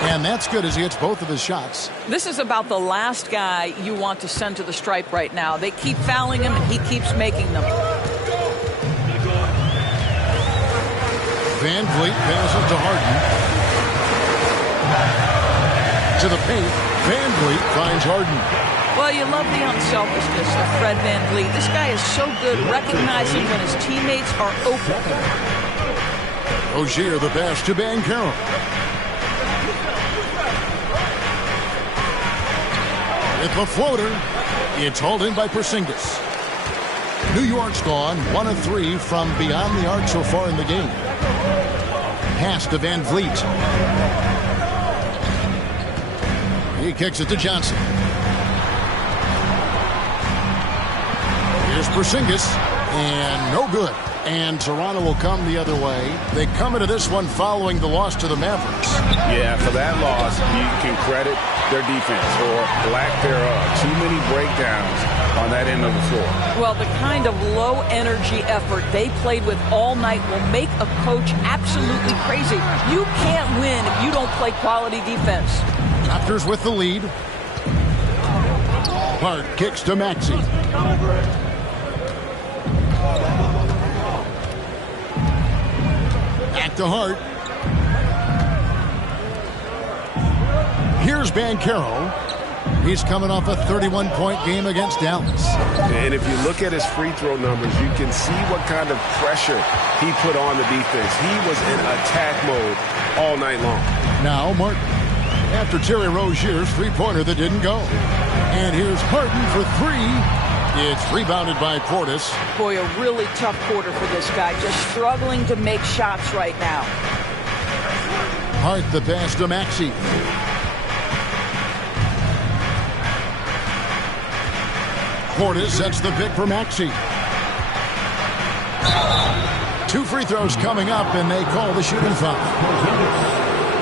And that's good as he hits both of his shots. This is about the last guy you want to send to the stripe right now. They keep fouling him, and he keeps making them. Van Vliet passes to Harden. To the paint. Van Vliet finds Harden. Well, you love the unselfishness of Fred Van Vliet. This guy is so good recognizing when his teammates are open. Rozier the pass to Banchero. With the floater, it's hauled in by Porzingis. New York's gone 1 of 3 from beyond the arc so far in the game. Pass to Van Vliet. He kicks it to Johnson. Here's Porzingis, and no good. And Toronto will come the other way. They come into this one following the loss to the Mavericks. Yeah, for that loss, you can credit their defense or lack thereof. Too many breakdowns on that end of the floor. Well, the kind of low-energy effort they played with all night will make a coach absolutely crazy. You can't win if you don't play quality defense. Raptors with the lead. Hart kicks to Maxey. Back to Hart. Here's Banchero. He's coming off a 31-point game against Dallas. And if you look at his free throw numbers, you can see what kind of pressure he put on the defense. He was in attack mode all night long. Now Martin. After Terry Rozier's three-pointer that didn't go. And here's Harden for 3. It's rebounded by Portis. Boy, a really tough quarter for this guy. Just struggling to make shots right now. Hart the pass to Maxey. Portis sets the pick for Maxey. 2 free throws coming up, and they call the shooting foul.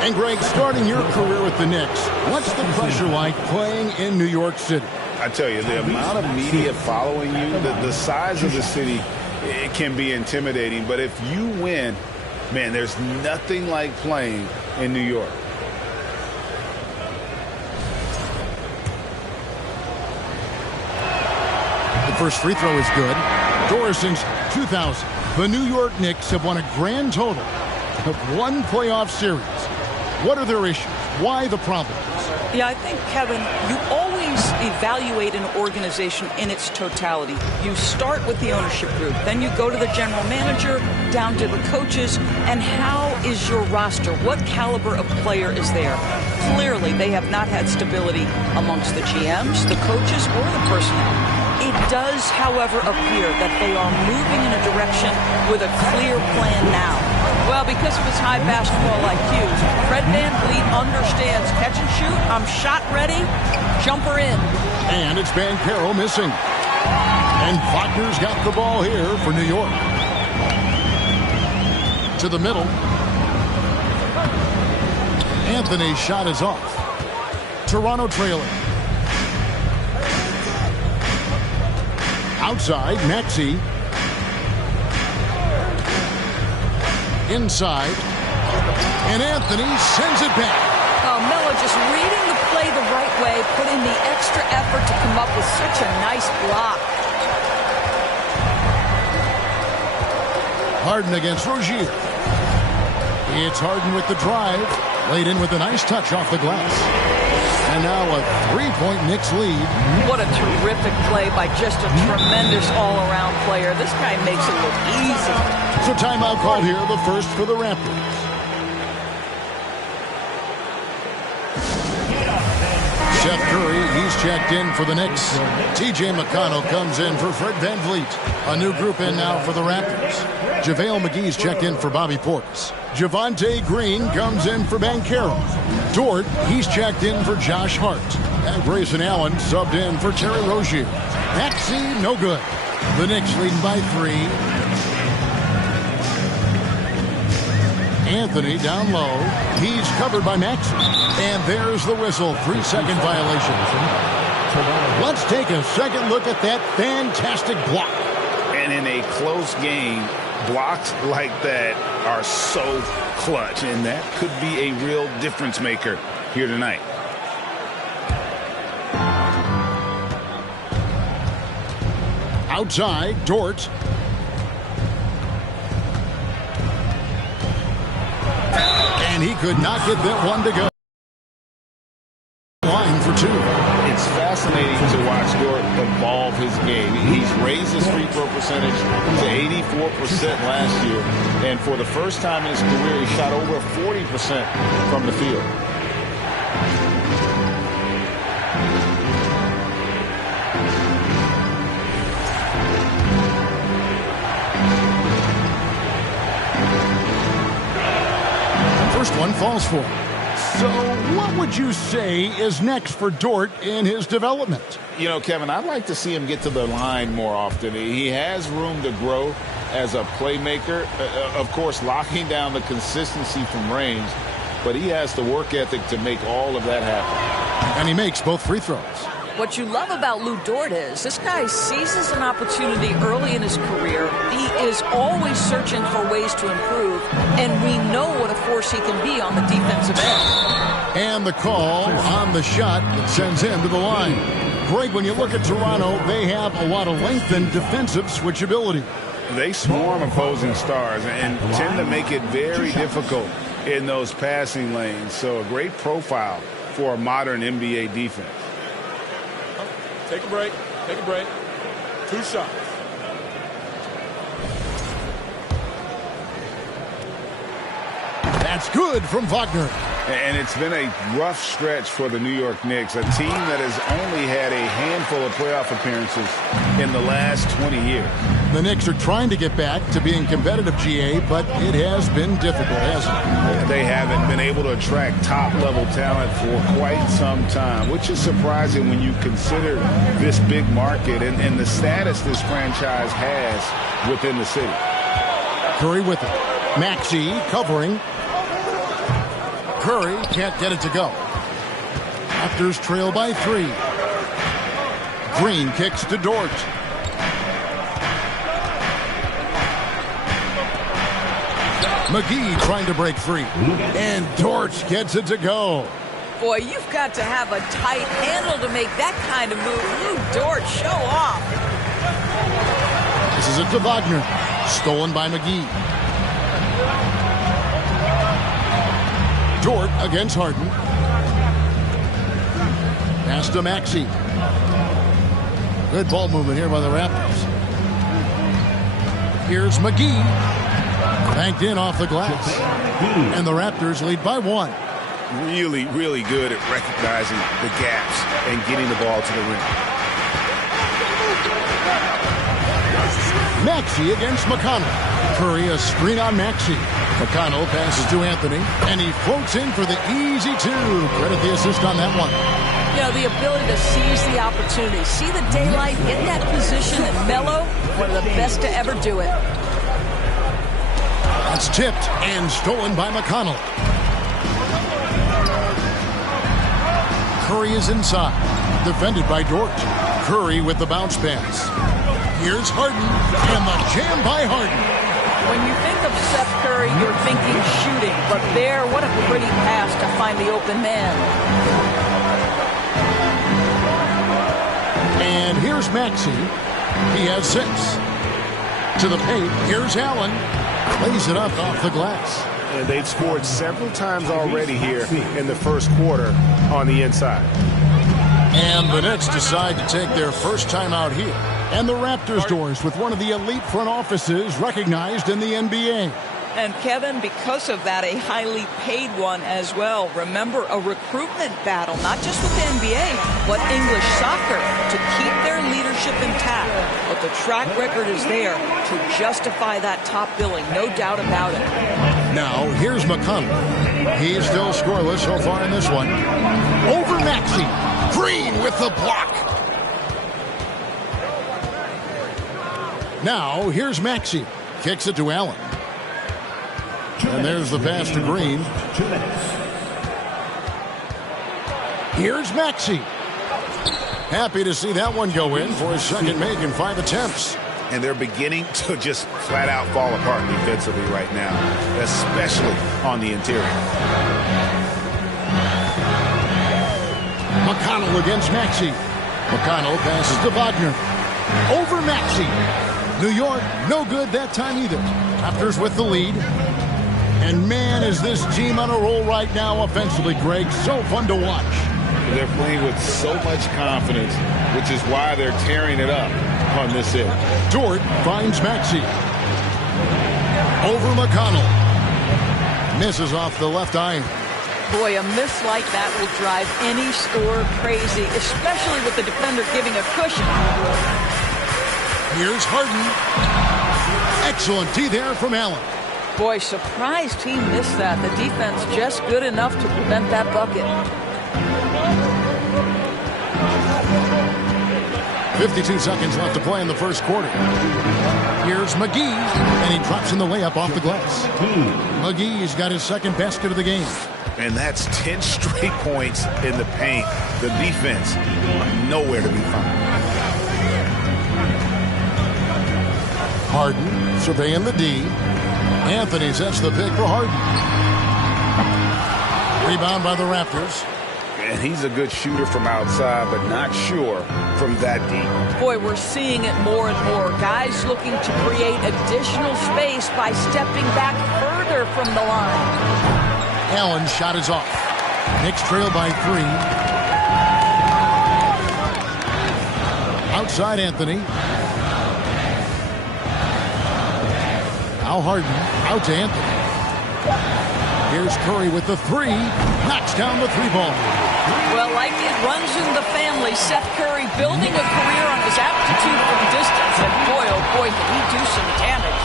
And Greg, starting your career with the Knicks, what's the pressure like playing in New York City? I tell you, the amount of media following you, the size of the city, it can be intimidating. But if you win, man, there's nothing like playing in New York. The first free throw is good. Doris since 2000. The New York Knicks have won a grand total of 1 playoff series. What are their issues? Why the problems? Yeah, I think, Kevin, you always evaluate an organization in its totality. You start with the ownership group, then you go to the general manager, down to the coaches, and how is your roster? What caliber of player is there? Clearly, they have not had stability amongst the GMs, the coaches, or the personnel. It does, however, appear that they are moving in a direction with a clear plan now. Well, because of his high basketball IQ, Fred Van Vliet understands catch and shoot, I'm shot ready, jumper in. And it's Banchero missing. And Faulkner's got the ball here for New York. To the middle. Anthony's shot is off. Toronto trailing. Outside, Maxey. Inside. And Anthony sends it back. Oh, Miller just reading the play the right way, put in the extra effort to come up with such a nice block. Harden against Rozier. It's Harden with the drive. Laid in with a nice touch off the glass. And now a 3-point Knicks lead. What a terrific play by just a tremendous all-around player. This guy makes it look easy. So timeout called here, the first for the Raptors. Seth Curry, he's checked in for the Knicks. T.J. McConnell comes in for Fred Van Vliet. A new group in now for the Raptors. JaVale McGee's checked in for Bobby Portis. Javonte Green comes in for Banchero. Dort, he's checked in for Josh Hart. And Grayson Allen subbed in for Terry Rozier. Maxey, no good. The Knicks leading by 3. Anthony down low. He's covered by Maxey. And there's the whistle. 3-second violation. Let's take a second look at that fantastic block. And in a close game, blocks like that are so clutch. And that could be a real difference maker here tonight. Outside, Dort. And he could not get that one to go. Line for two. It's fascinating to watch Dort evolve his game. He's raised his free throw percentage to 84% last year. And for the first time in his career, he shot over 40% from the field. First one falls for him. So what would you say is next for Dort in his development? You know, Kevin, I'd like to see him get to the line more often. He has room to grow as a playmaker. Of course, locking down the consistency from range, but he has the work ethic to make all of that happen. And he makes both free throws. What you love about Lou Dort is this guy seizes an opportunity early in his career. He is always searching for ways to improve, and we know what a force he can be on the defensive end. And the call on the shot that sends him to the line. Greg, when you look at Toronto, they have a lot of length and defensive switchability. They swarm opposing stars and tend to make it very difficult in those passing lanes. So a great profile for a modern NBA defense. Take a break. Take a break. 2 shots. That's good from Wagner. And it's been a rough stretch for the New York Knicks, a team that has only had a handful of playoff appearances in the last 20 years. The Knicks are trying to get back to being competitive, GA, but it has been difficult, hasn't it? They haven't been able to attract top-level talent for quite some time, which is surprising when you consider this big market and the status this franchise has within the city. Curry with it. Maxey covering. Curry can't get it to go. Raptors trail by 3. Green kicks to Dort. McGee trying to break free. And Dort gets it to go. Boy, you've got to have a tight handle to make that kind of move. Lou Dort, show off. This is it to Wagner. Stolen by McGee. Dort against Harden. Pass to Maxey. Good ball movement here by the Raptors. Here's McGee. Banked in off the glass. And the Raptors lead by 1. Really, really good at recognizing the gaps and getting the ball to the rim. Maxey against McConnell. Curry a screen on Maxey. McConnell passes to Anthony, and he floats in for the easy 2. Credit the assist on that one. You know, the ability to seize the opportunity, see the daylight, get that position, and mellow, one of the best to ever do it. That's tipped and stolen by McConnell. Curry is inside, defended by Dort. Curry with the bounce pass. Here's Harden, and the jam by Harden. When you think of Seth Curry, you're thinking shooting. But there, what a pretty pass to find the open man. And here's Maxey. He has 6. To the paint, here's Allen. Lays it up off the glass. And they've scored several times already here in the first quarter on the inside. And the Knicks decide to take their first time out here. And the Raptors doors with one of the elite front offices recognized in the NBA. And Kevin, because of that, a highly paid one as well. Remember, a recruitment battle, not just with the NBA, but English soccer, to keep their leadership intact. But the track record is there to justify that top billing, no doubt about it. Now, here's McConnell. He's still scoreless so far in this one. Over Maxey. Green with the block. Now, here's Maxey. Kicks it to Allen. And there's the pass to Green. Here's Maxey. Happy to see that one go in for his second make in 5 attempts. And they're beginning to just flat out fall apart defensively right now, especially on the interior. McConnell against Maxey. McConnell passes to Wagner. Over Maxey. New York, no good that time either. Raptors with the lead. And man, is this team on a roll right now offensively, Greg. So fun to watch. They're playing with so much confidence, which is why they're tearing it up on this end. Dort finds Maxey. Over McConnell. Misses off the left iron. Boy, a miss like that will drive any scorer crazy, especially with the defender giving a cushion. Here's Harden. Excellent D there from Allen. Boy, surprised he missed that. The defense just good enough to prevent that bucket. 52 seconds left to play in the first quarter. Here's McGee, and he drops in the layup off the glass. McGee's got his second basket of the game. And that's 10 straight points in the paint. The defense nowhere to be found. Harden surveying the D. Anthony sets the pick for Harden. Rebound by the Raptors. And he's a good shooter from outside, but not sure from that deep. Boy, we're seeing it more and more. Guys looking to create additional space by stepping back further from the line. Allen's shot is off. Knicks trail by 3. Outside Anthony. Now Harden. Out to Anthony. Here's Curry with the 3. Knocks down the 3-ball. Well, like it runs in the family, Seth Curry building a career on his aptitude from distance. And boy, oh boy, can he do some damage.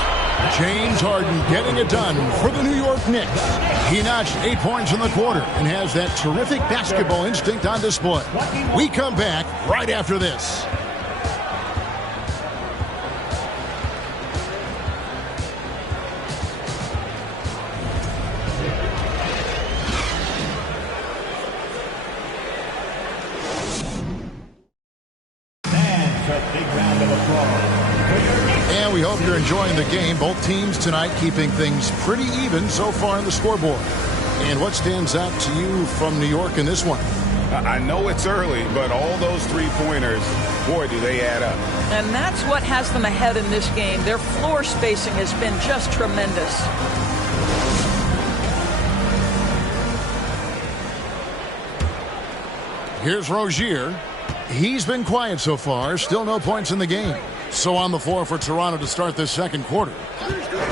James Harden getting it done for the New York Knicks. He notched 8 points in the quarter and has that terrific basketball instinct on display. We come back right after this. And we hope you're enjoying the game. Both teams tonight keeping things pretty even so far on the scoreboard. And what stands out to you from New York in this one? I know it's early, but all those three-pointers, boy, do they add up. And that's what has them ahead in this game. Their floor spacing has been just tremendous. Here's Rozier. He's been quiet so far. Still no points in the game. So on the floor for Toronto to start this second quarter.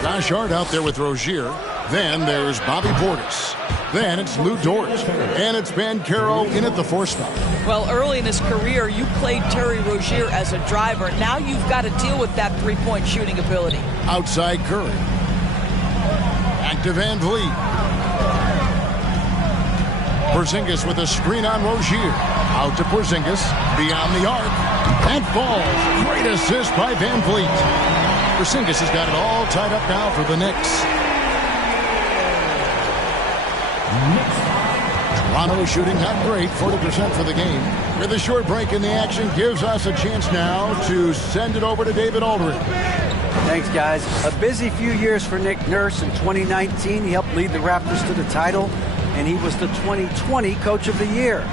Josh Hart out there with Rozier. Then there's Bobby Portis. Then it's Lou Dort. And it's Banchero in at the 4 spot. Well, early in his career, you played Terry Rozier as a driver. Now you've got to deal with that three-point shooting ability. Outside Curry. Back to Van Vliet. Porzingis with a screen on Rozier. Out to Porzingis. Beyond the arc. And falls. Great assist by Van Vliet. Porzingis has got it all tied up now for the Knicks. Toronto shooting not great, 40% for the game. With a short break in the action, gives us a chance now to send it over to David Aldridge. Thanks, guys. A busy few years for Nick Nurse. In 2019, he helped lead the Raptors to the title, and he was the 2020 Coach of the Year.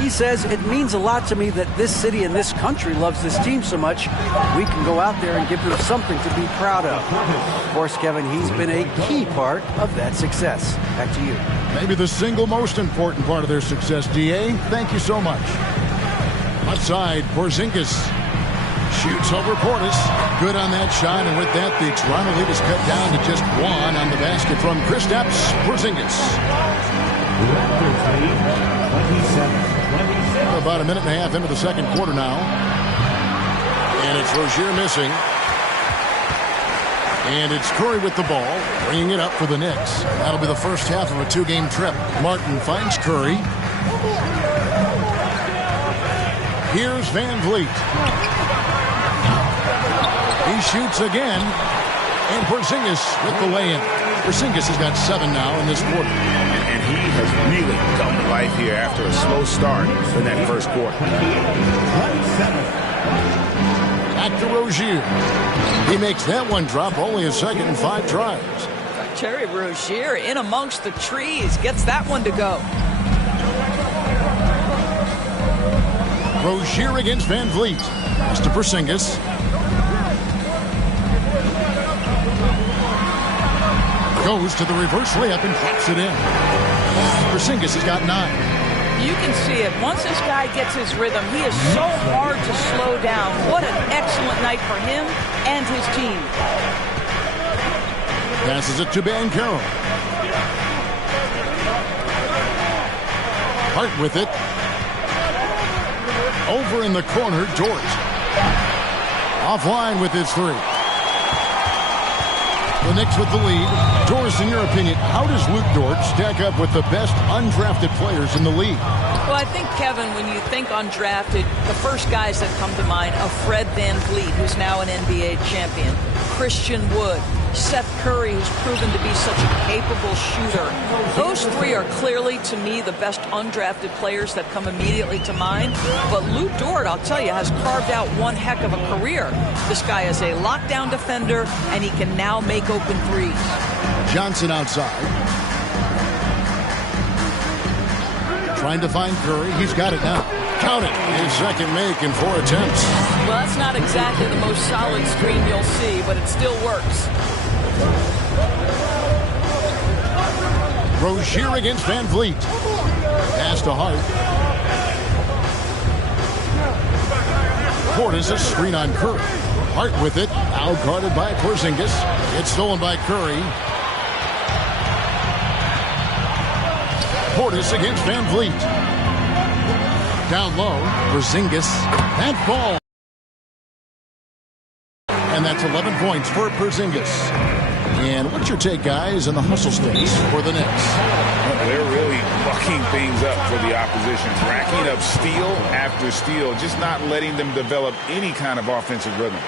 He says, it means a lot to me that this city and this country loves this team so much. We can go out there and give them something to be proud of. Of course, Kevin, he's been a key part of that success. Back to you. Maybe the single most important part of their success, D.A. Thank you so much. Outside, Porzingis shoots over Portis. Good on that shot, and with that, the Toronto lead is cut down to just 1 on the basket from Kristaps Porzingis. About a minute and a half into the second quarter now. And it's Rozier missing. And it's Curry with the ball, bringing it up for the Knicks. That'll be the first half of a 2-game trip. Martin finds Curry. Here's Van Vliet. He shoots again. And Porzingis with the lay-in. Porzingis has got 7 now in this quarter. And he has really come to life here after a slow start in that first quarter. Back to Rozier. He makes that one drop, only a second and 5 tries. Terry Rozier in amongst the trees, gets that one to go. Rozier against Van Vliet. Pass to Porzingis. Goes to the reverse layup and claps it in. Porzingis has got 9. You can see it. Once this guy gets his rhythm, he is so hard to slow down. What an excellent night for him and his team. Passes it to Banchero. Hart with it. Over in the corner, Dort. Offline with his 3. The Knicks with the lead. Doris, in your opinion, how does Luke Dort stack up with the best undrafted players in the league? Well, I think, Kevin, when you think undrafted, the first guys that come to mind are Fred VanVleet, who's now an NBA champion, Christian Wood, Seth Curry, who's proven to be such a capable shooter. Those 3 are clearly, to me, the best undrafted players that come immediately to mind. But Luke Dort, I'll tell you, has carved out one heck of a career. This guy is a lockdown defender, and he can now make open threes. Johnson outside. Trying to find Curry. He's got it now. Count it. His second make in 4 attempts. Well, that's not exactly the most solid screen you'll see, but it still works. Rozier against VanVleet. Pass to Hart. Portis a screen on Curry. Hart with it. Out guarded by Porzingis. It's stolen by Curry. Portis against VanVleet. Down low. Porzingis. That ball. And that's 11 points for Porzingis. And what's your take, guys, in the hustle space for the Knicks? They're really bucking things up for the opposition, racking up steal after steal, just not letting them develop any kind of offensive rhythm.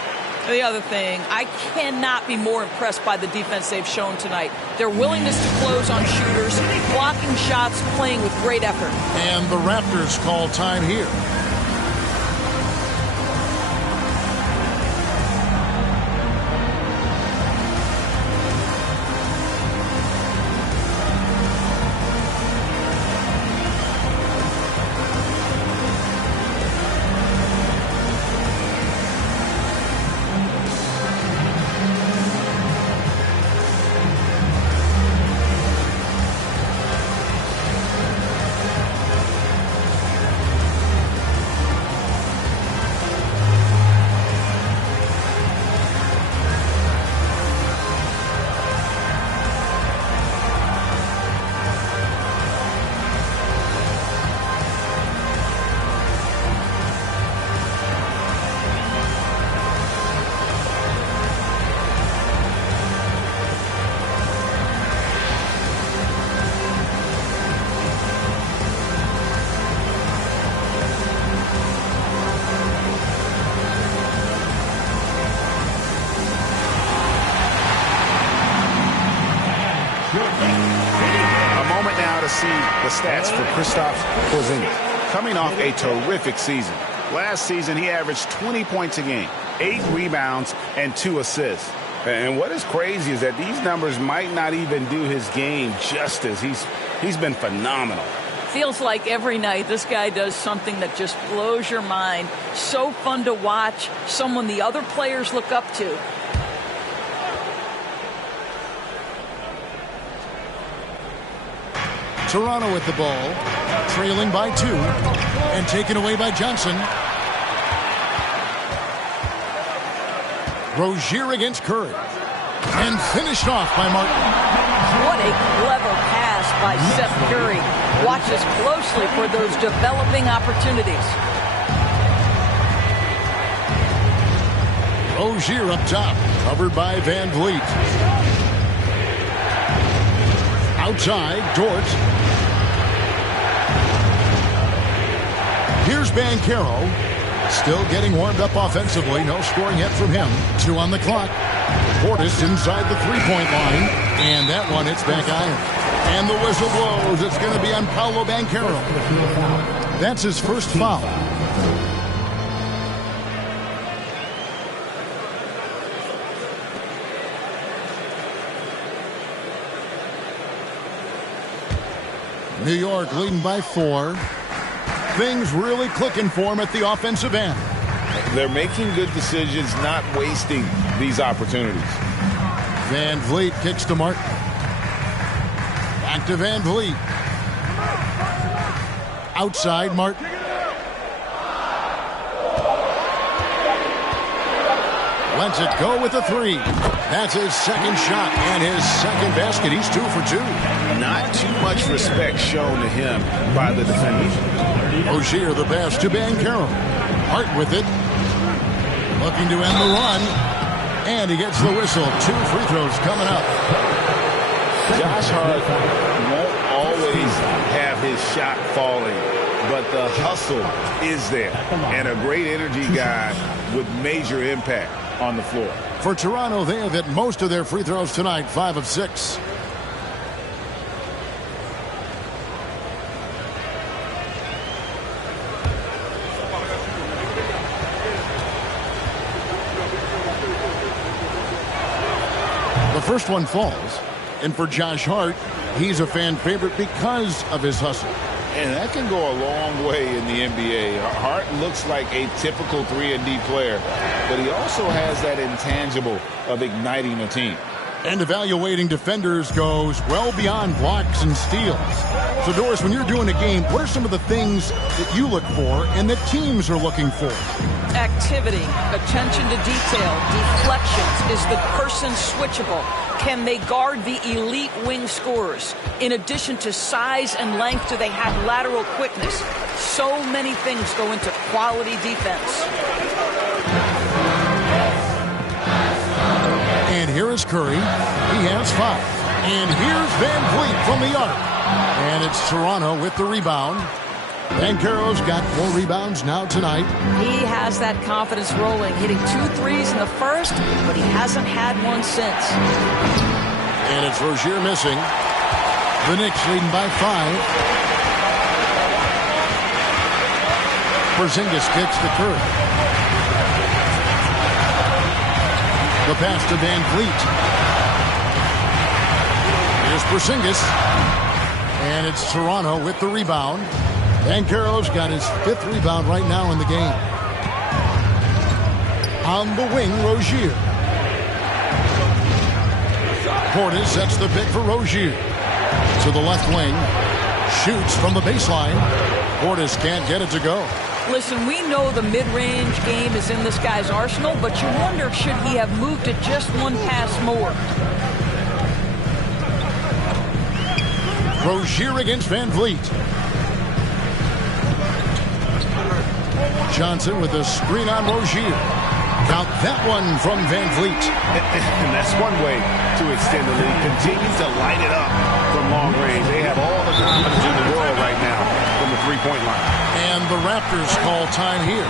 The other thing, I cannot be more impressed by the defense they've shown tonight. Their willingness to close on shooters, blocking shots, playing with great effort. And the Raptors call time here. See the stats for Kristaps Porzingis. Coming off a terrific season. Last season, he averaged 20 points a game, 8 rebounds, and 2 assists. And what is crazy is that these numbers might not even do his game justice. He's been phenomenal. Feels like every night this guy does something that just blows your mind. So fun to watch, someone the other players look up to. Toronto with the ball, trailing by 2, and taken away by Johnson. Rozier against Curry, and finished off by Martin. What a clever pass by Seth Curry. Watches closely for those developing opportunities. Rozier up top, covered by VanVleet. Outside, Dort. Here's Banchero. Still getting warmed up offensively. No scoring yet from him. 2 on the clock. Portis inside the three-point line. And that one hits back iron. And the whistle blows. It's going to be on Paolo Banchero. That's his first foul. New York leading by 4. Things really clicking for him at the offensive end. They're making good decisions, not wasting these opportunities. VanVleet kicks to Martin. Back to Van Vliet. Outside Martin. Lets it go with the three. That's his second shot and his second basket. He's 2 for 2. Not too much respect shown to him by the defenders. Rozier the pass to Banchero. Hart with it. Looking to end the run. And he gets the whistle. 2 free throws coming up. Josh Hart won't always have his shot falling, but the hustle is there. And a great energy guy with major impact on the floor. For Toronto, they have hit most of their free throws tonight, 5 of 6. The first one falls. And for Josh Hart, he's a fan favorite because of his hustle. And that can go a long way in the NBA. Hart looks like a typical 3-and-D player, but he also has that intangible of igniting a team. And evaluating defenders goes well beyond blocks and steals. So, Doris, when you're doing a game, what are some of the things that you look for and that teams are looking for? Activity, attention to detail, deflections. Is the person switchable? Can they guard the elite wing scorers? In addition to size and length, do they have lateral quickness? So many things go into quality defense. And here is Curry. He has 5. And here's Van Vliet from the arc. And it's Toronto with the rebound. Banchero's got 4 rebounds now tonight. He has that confidence rolling, hitting 2 threes in the first, but he hasn't had one since. And it's Rozier missing. The Knicks leading by 5. Porzingis kicks to Curry. The pass to Van Vliet. Here's Porzingis. And it's Toronto with the rebound. Banchero's got his 5th rebound right now in the game. On the wing, Rozier. Portis sets the pick for Rozier. To the left wing. Shoots from the baseline. Portis can't get it to go. Listen, we know the mid-range game is in this guy's arsenal, but you wonder, should he have moved it just one pass more? Rozier against Van Vliet. Johnson with a screen on Rozier. Count that one from Van Vliet. And that's one way to extend the lead. Continue to light it up from long range. They have all the confidence in the world right now from the three-point line. And the Raptors call time here.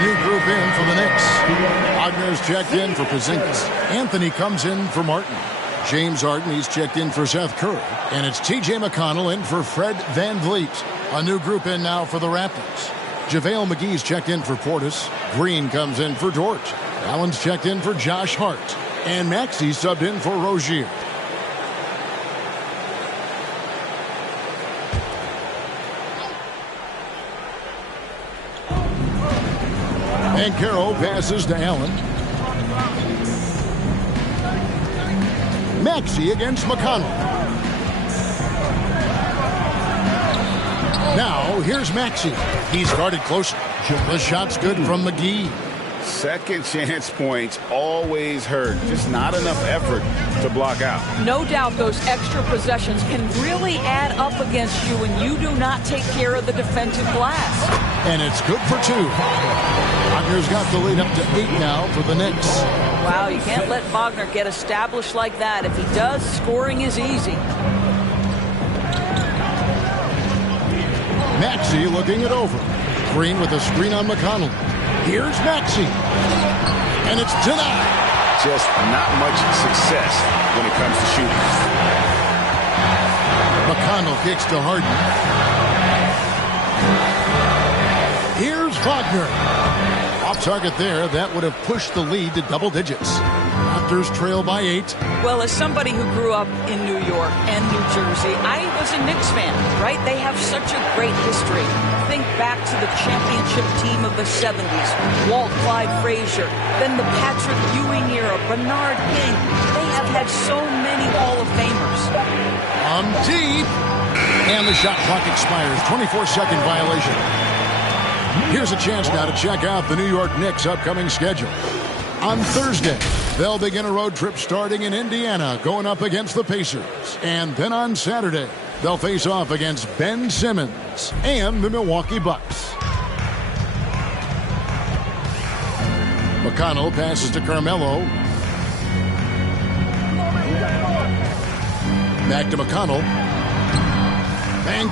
New group in for the Knicks. Wagner's checked in for Porzingis. Anthony comes in for Martin. James Harden, he's checked in for Seth Curry. And it's T.J. McConnell in for Fred Van Vliet. A new group in now for the Raptors. JaVale McGee's checked in for Portis. Green comes in for Dort. Allen's checked in for Josh Hart. And Maxey subbed in for Rozier. Caro passes to Allen. Maxey against McConnell. Now, here's Maxey. He's guarded closer. The shot's good from McGee. Second chance points always hurt. Just not enough effort to block out. No doubt those extra possessions can really add up against you when you do not take care of the defensive glass. And it's good for 2. Wagner's got the lead up to 8 now for the Knicks. Wow, you can't let Wagner get established like that. If he does, scoring is easy. Maxey looking it over. Green with a screen on McConnell. Here's Maxey. And it's denied. Just not much success when it comes to shooting. McConnell kicks to Harden. Here's Wagner. Off target there. That would have pushed the lead to double digits. Raptors trail by 8. Well, as somebody who grew up in New York and New Jersey, I was a Knicks fan, right? They have such a great history. Think back to the championship team of the 70s. Walt Clyde Frazier, then the Patrick Ewing era, Bernard King. They have had so many Hall of Famers. Deep. And the shot clock expires. 24-second violation. Here's a chance now to check out the New York Knicks' upcoming schedule. On Thursday, they'll begin a road trip starting in Indiana, going up against the Pacers. And then on Saturday, they'll face off against Ben Simmons and the Milwaukee Bucks. McConnell passes to Carmelo. Back to McConnell.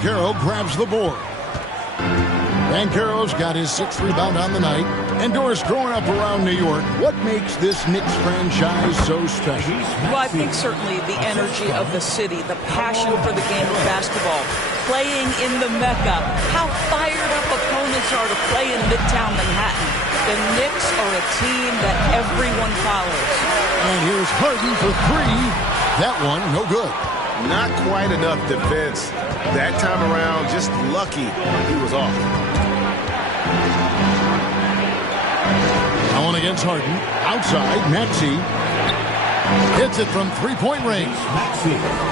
Caro grabs the board. Caro's got his 6th rebound on the night. And Doris, growing up around New York, what makes this Knicks franchise so special? Well, I think certainly the energy of the city, the passion for the game of basketball, playing in the Mecca, how fired up opponents are to play in Midtown Manhattan. The Knicks are a team that everyone follows. And here's Harden for 3. That one, no good. Not quite enough defense. That time around, just lucky he was off. Allen against Harden. Outside, Maxey hits it from 3-point range.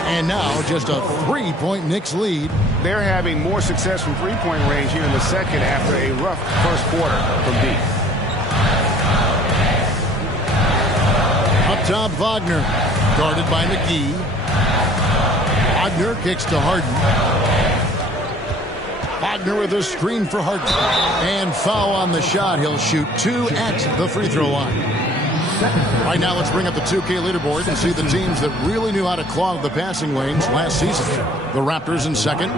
And now just a 3-point Knicks lead. They're having more success from 3-point range here in the second after a rough first quarter from deep. Up top, Wagner. Guarded by McGee. Wagner kicks to Harden. Wagner with a screen for Harden. And foul on the shot. He'll shoot 2 at the free throw line. Right now, let's bring up the 2K leaderboard and see the teams that really knew how to clog the passing lanes last season. The Raptors in second.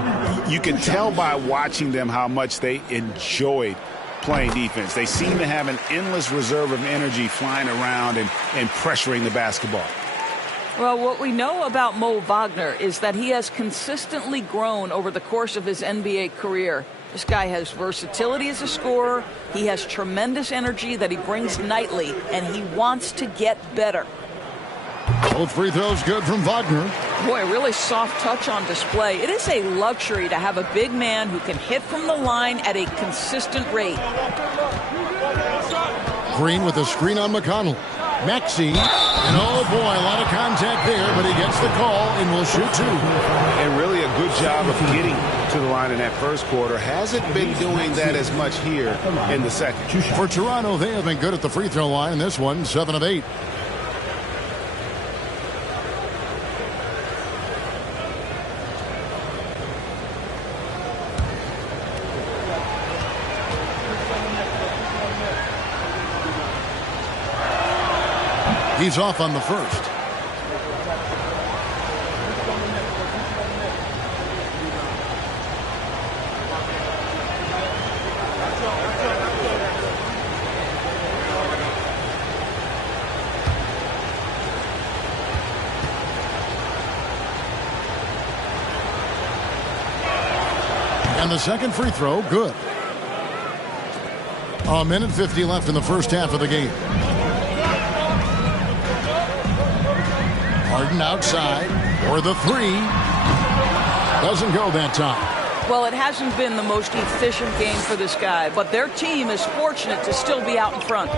You can tell by watching them how much they enjoyed playing defense. They seem to have an endless reserve of energy flying around and pressuring the basketball. Well, what we know about Mo Wagner is that he has consistently grown over the course of his NBA career. This guy has versatility as a scorer. He has tremendous energy that he brings nightly, and he wants to get better. Both free throws good from Wagner. Boy, really soft touch on display. It is a luxury to have a big man who can hit from the line at a consistent rate. Green with a screen on McConnell. Maxey, and oh boy, a lot of contact there, but he gets the call and will shoot 2. And really a good job of getting to the line in that first quarter. Hasn't been doing that as much here in the second. For Toronto, they have been good at the free throw line in this one, 7 of 8. He's off on the first. And the second free throw, good. A minute 50 left in the first half of the game. Harden outside for the 3. Doesn't go that time. Well, it hasn't been the most efficient game for this guy, but their team is fortunate to still be out in front.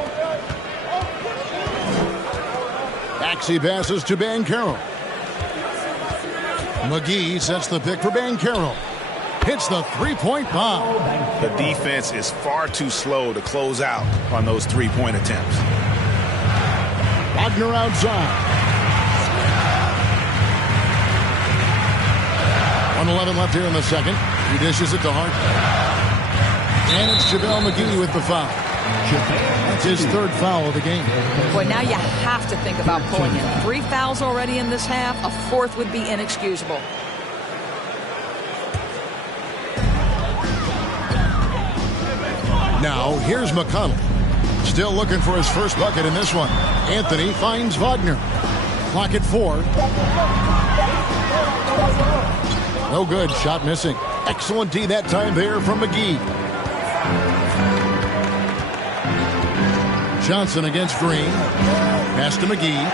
Maxey passes to Banchero. McGee sets the pick for Banchero. Hits the three-point bomb. The defense is far too slow to close out on those three-point attempts. Wagner outside. 1:11 left here in the second. He dishes it to Hart. And it's JaVale McGee with the foul. That's his third foul of the game. Boy, now you have to think about pulling in. 3 fouls already in this half. A 4th would be inexcusable. Now, here's McConnell. Still looking for his first bucket in this one. Anthony finds Wagner. Clock at 4. No good. Shot missing. Excellent D that time there from McGee. Johnson against Green. Pass to McGee.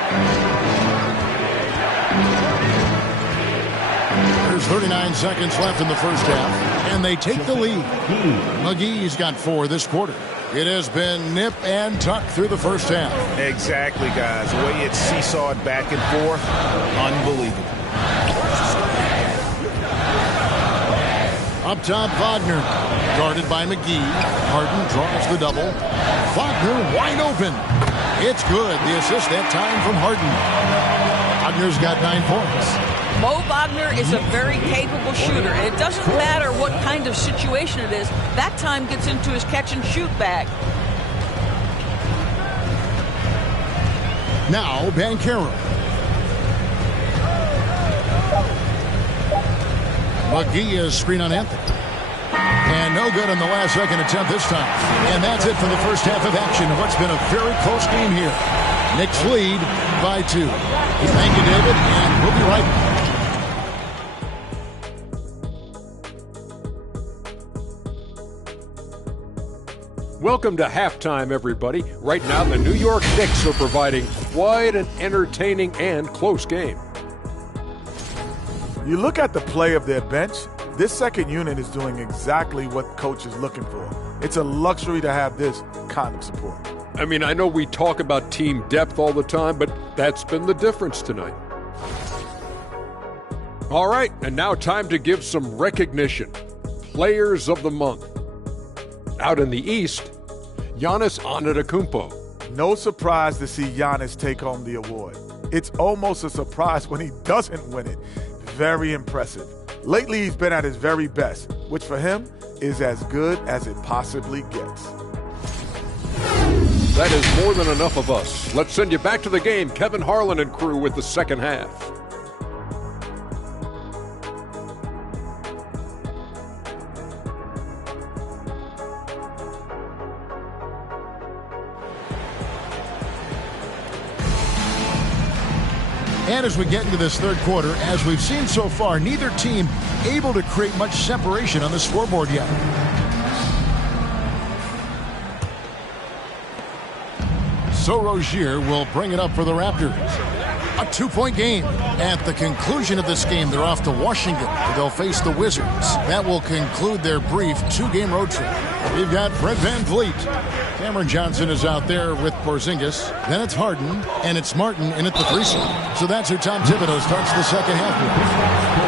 There's 39 seconds left in the first half, and they take the lead. McGee's got 4 this quarter. It has been nip and tuck through the first half. Exactly, guys. The way it's seesawed back and forth, unbelievable. Up top, Wagner. Guarded by McGee. Harden draws the double. Wagner wide open. It's good. The assist that time from Harden. Wagner's got 9 points. Mo Wagner is a very capable shooter, and it doesn't matter what kind of situation it is. That time gets into his catch-and-shoot bag. Now, Banchero. McGee is screen on Anthony. And no good on the last second attempt this time. And that's it for the first half of action of what's been a very close game here. Knicks lead by 2. Thank you, David, and we'll be right back. Welcome to halftime, everybody. Right now, the New York Knicks are providing quite an entertaining and close game. You look at the play of their bench, this second unit is doing exactly what coach is looking for. It's a luxury to have this kind of support. I mean, I know we talk about team depth all the time, but that's been the difference tonight. All right, and now time to give some recognition. Players of the Month. Out in the East, Giannis Antetokounmpo. No surprise to see Giannis take home the award. It's almost a surprise when he doesn't win it. Very impressive. Lately, he's been at his very best, which for him is as good as it possibly gets. That is more than enough of us. Let's send you back to the game. Kevin Harlan and crew with the second half. And as we get into this third quarter, as we've seen so far, neither team able to create much separation on the scoreboard yet. So Rozier will bring it up for the Raptors. A 2-point game. At the conclusion of this game, they're off to Washington, where they'll face the Wizards. That will conclude their brief 2-game road trip. We've got Fred VanVleet. Cameron Johnson is out there with Porzingis. Then it's Harden, and it's Martin in at the 3 slot. So that's who Tom Thibodeau starts the second half with.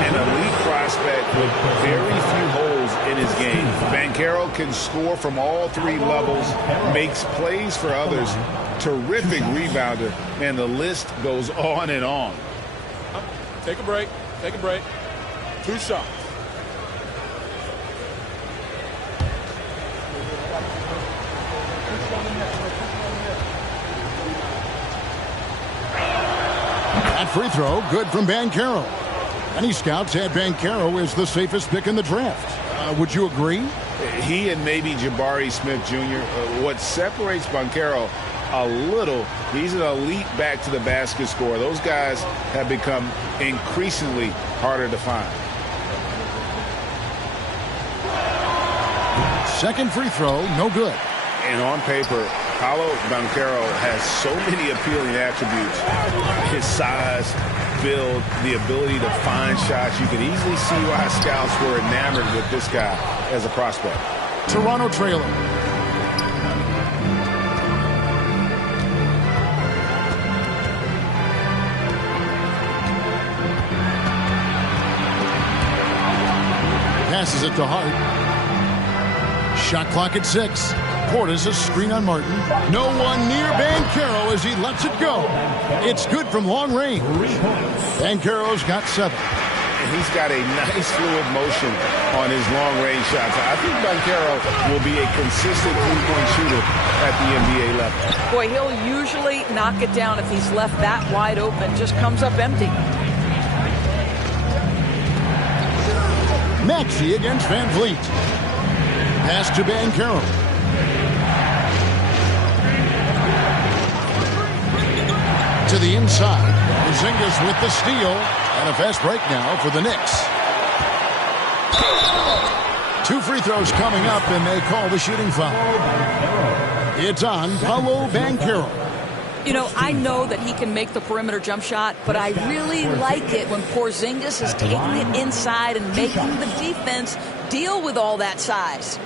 An elite prospect with very few holes in his game. Banchero can score from all 3 levels, makes plays for others, terrific rebounder, and the list goes on and on. Take a break. Take a break. 2 shots. That free throw, good from Banchero. Many scouts had Banchero as the safest pick in the draft. Would you agree? He and maybe Jabari Smith Jr. What separates Banchero a little, he's an elite back to the basket scorer. Those guys have become increasingly harder to find. Second free throw, no good. And on paper, Paolo Banchero has so many appealing attributes. His size, build, the ability to find shots. You can easily see why scouts were enamored with this guy as a prospect. Toronto trailing. Passes it to Hart. Shot clock at 6. Portis a screen on Martin. No one near Banchero as he lets it go. It's good from long range. Banchero's got 7. And he's got a nice fluid motion on his long-range shots. I think Banchero will be a consistent three-point shooter at the NBA level. Boy, he'll usually knock it down if he's left that wide open. Just comes up empty. Maxey against Van Vliet. Pass to Banchero. To the inside. Porzingis with the steal. And a fast break now for the Knicks. 2 free throws coming up, and they call the shooting foul. It's on Paolo Banchero. You know, I know that he can make the perimeter jump shot, but I really like it when Porzingis is taking it inside and making the defense deal with all that size.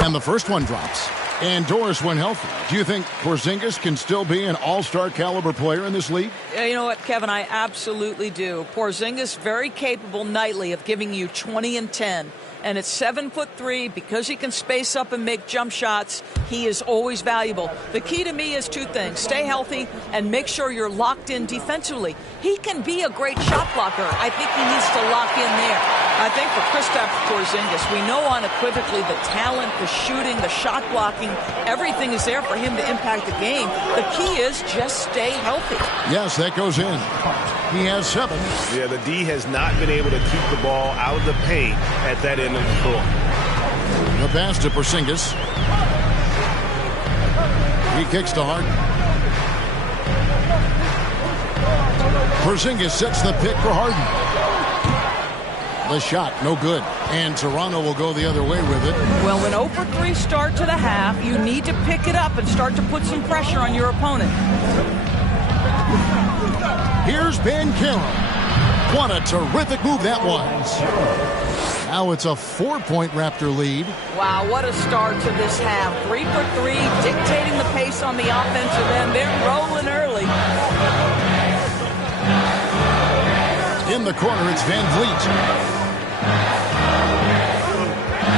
And the first one drops. And Doris, when healthy, do you think Porzingis can still be an all-star caliber player in this league? You know what, Kevin, I absolutely do. Porzingis very capable nightly of giving you 20 and 10. And at 7'3", because he can space up and make jump shots, he is always valuable. The key to me is 2 things. Stay healthy and make sure you're locked in defensively. He can be a great shot blocker. I think he needs to lock in there. I think for Kristaps Porzingis, we know unequivocally the talent, the shooting, the shot blocking, everything is there for him to impact the game. The key is just stay healthy. Yes, that goes in. He has 7. Yeah, the D has not been able to keep the ball out of the paint at that end of the court. The pass to Porzingis. He kicks to Hart. Porzingis sets the pick for Harden. The shot, no good. And Toronto will go the other way with it. Well, when 0 for 3 start to the half, you need to pick it up and start to put some pressure on your opponent. Here's Banchero. What a terrific move that was. Now it's a 4-point Raptor lead. Wow, what a start to this half. 3 for 3, dictating the pace on the offensive end. They're rolling early. In the corner, it's Van Vliet.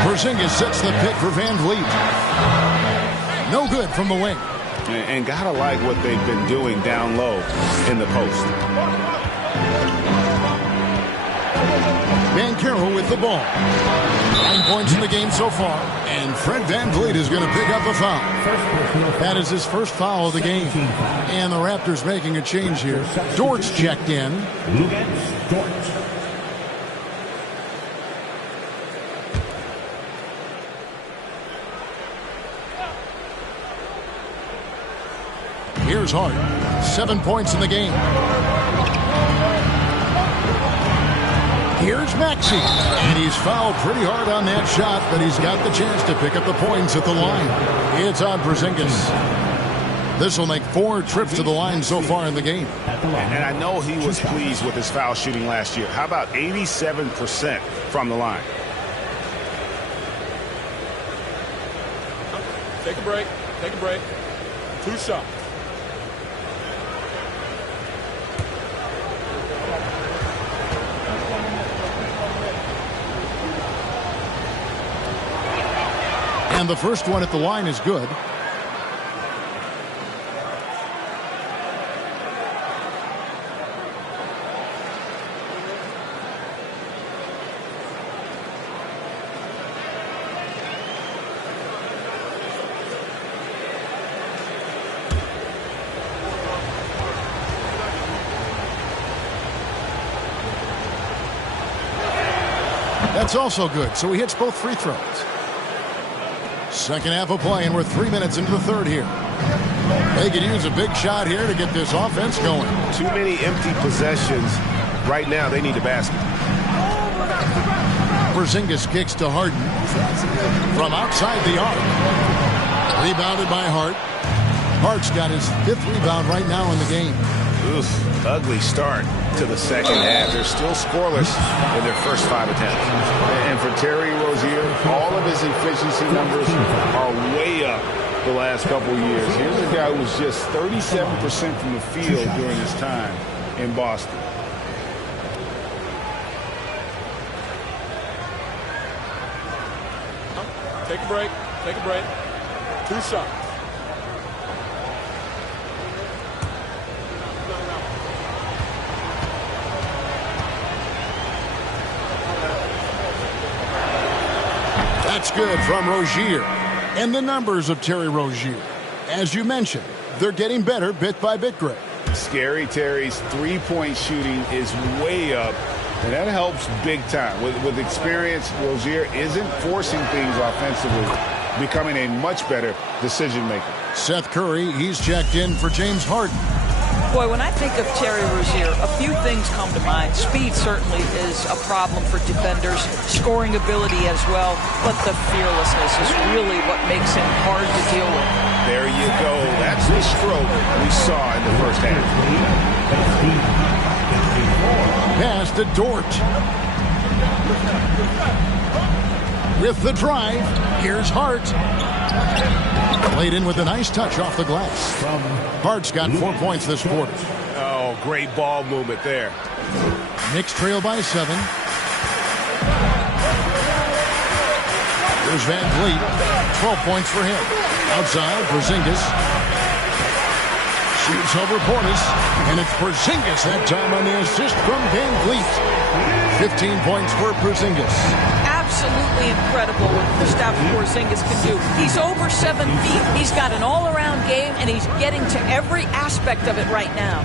Porzingis sets the pick for Van Vliet. No good from the wing. And gotta like what they've been doing down low in the post. Banchero with the ball. 9 points in the game so far. And Fred Van Vliet is going to pick up a foul. That is his first foul of the game. And the Raptors making a change here. Dort's checked in. Here's Hart. 7 points in the game. Here's Maxey. And he's fouled pretty hard on that shot, but he's got the chance to pick up the points at the line. It's on Porzingis. This will make 4 trips to the line so far in the game. And I know he was pleased with his foul shooting last year. How about 87% from the line? Take a break. Take a break. 2 shots. And the first one at the line is good. That's also good, so he hits both free throws. Second half of play, and we're 3 minutes into the third here. They could use a big shot here to get this offense going. Too many empty possessions Right now, they need a basket. Porzingis kicks to Harden from outside the arc. Rebounded by Hart. Hart's got his 5th rebound right now in the game. Oof, ugly start to the second half. They're still scoreless in their first 5 attempts. And for Terry Rozier, all of his efficiency numbers are way up the last couple of years. Here's a guy who was just 37% from the field during his time in Boston. Take a break. Take a break. 2 shots. That's good from Rozier. And the numbers of Terry Rozier. As you mentioned, they're getting better bit by bit, Greg. Scary Terry's three-point shooting is way up, and that helps big time. With experience, Rozier isn't forcing things offensively, becoming a much better decision-maker. Seth Curry, he's checked in for James Harden. Boy, when I think of Terry Rozier, a few things come to mind. Speed certainly is a problem for defenders, scoring ability as well, but the fearlessness is really what makes him hard to deal with. There you go. That's the stroke we saw in the first half. Pass to Dort. With the drive, here's Hart. Played in with a nice touch off the glass. Hart's got 4 points this quarter. Oh, great ball movement there. Knicks trail by 7. Here's Van Vliet. 12 points for him. Outside, Porzingis. Shoots over Portis. And it's Porzingis that time on the assist from Van Vliet. 15 points for Porzingis. Absolutely incredible what Kristaps Porzingis can do. He's over 7 feet. He's got an all-around game, and he's getting to every aspect of it right now.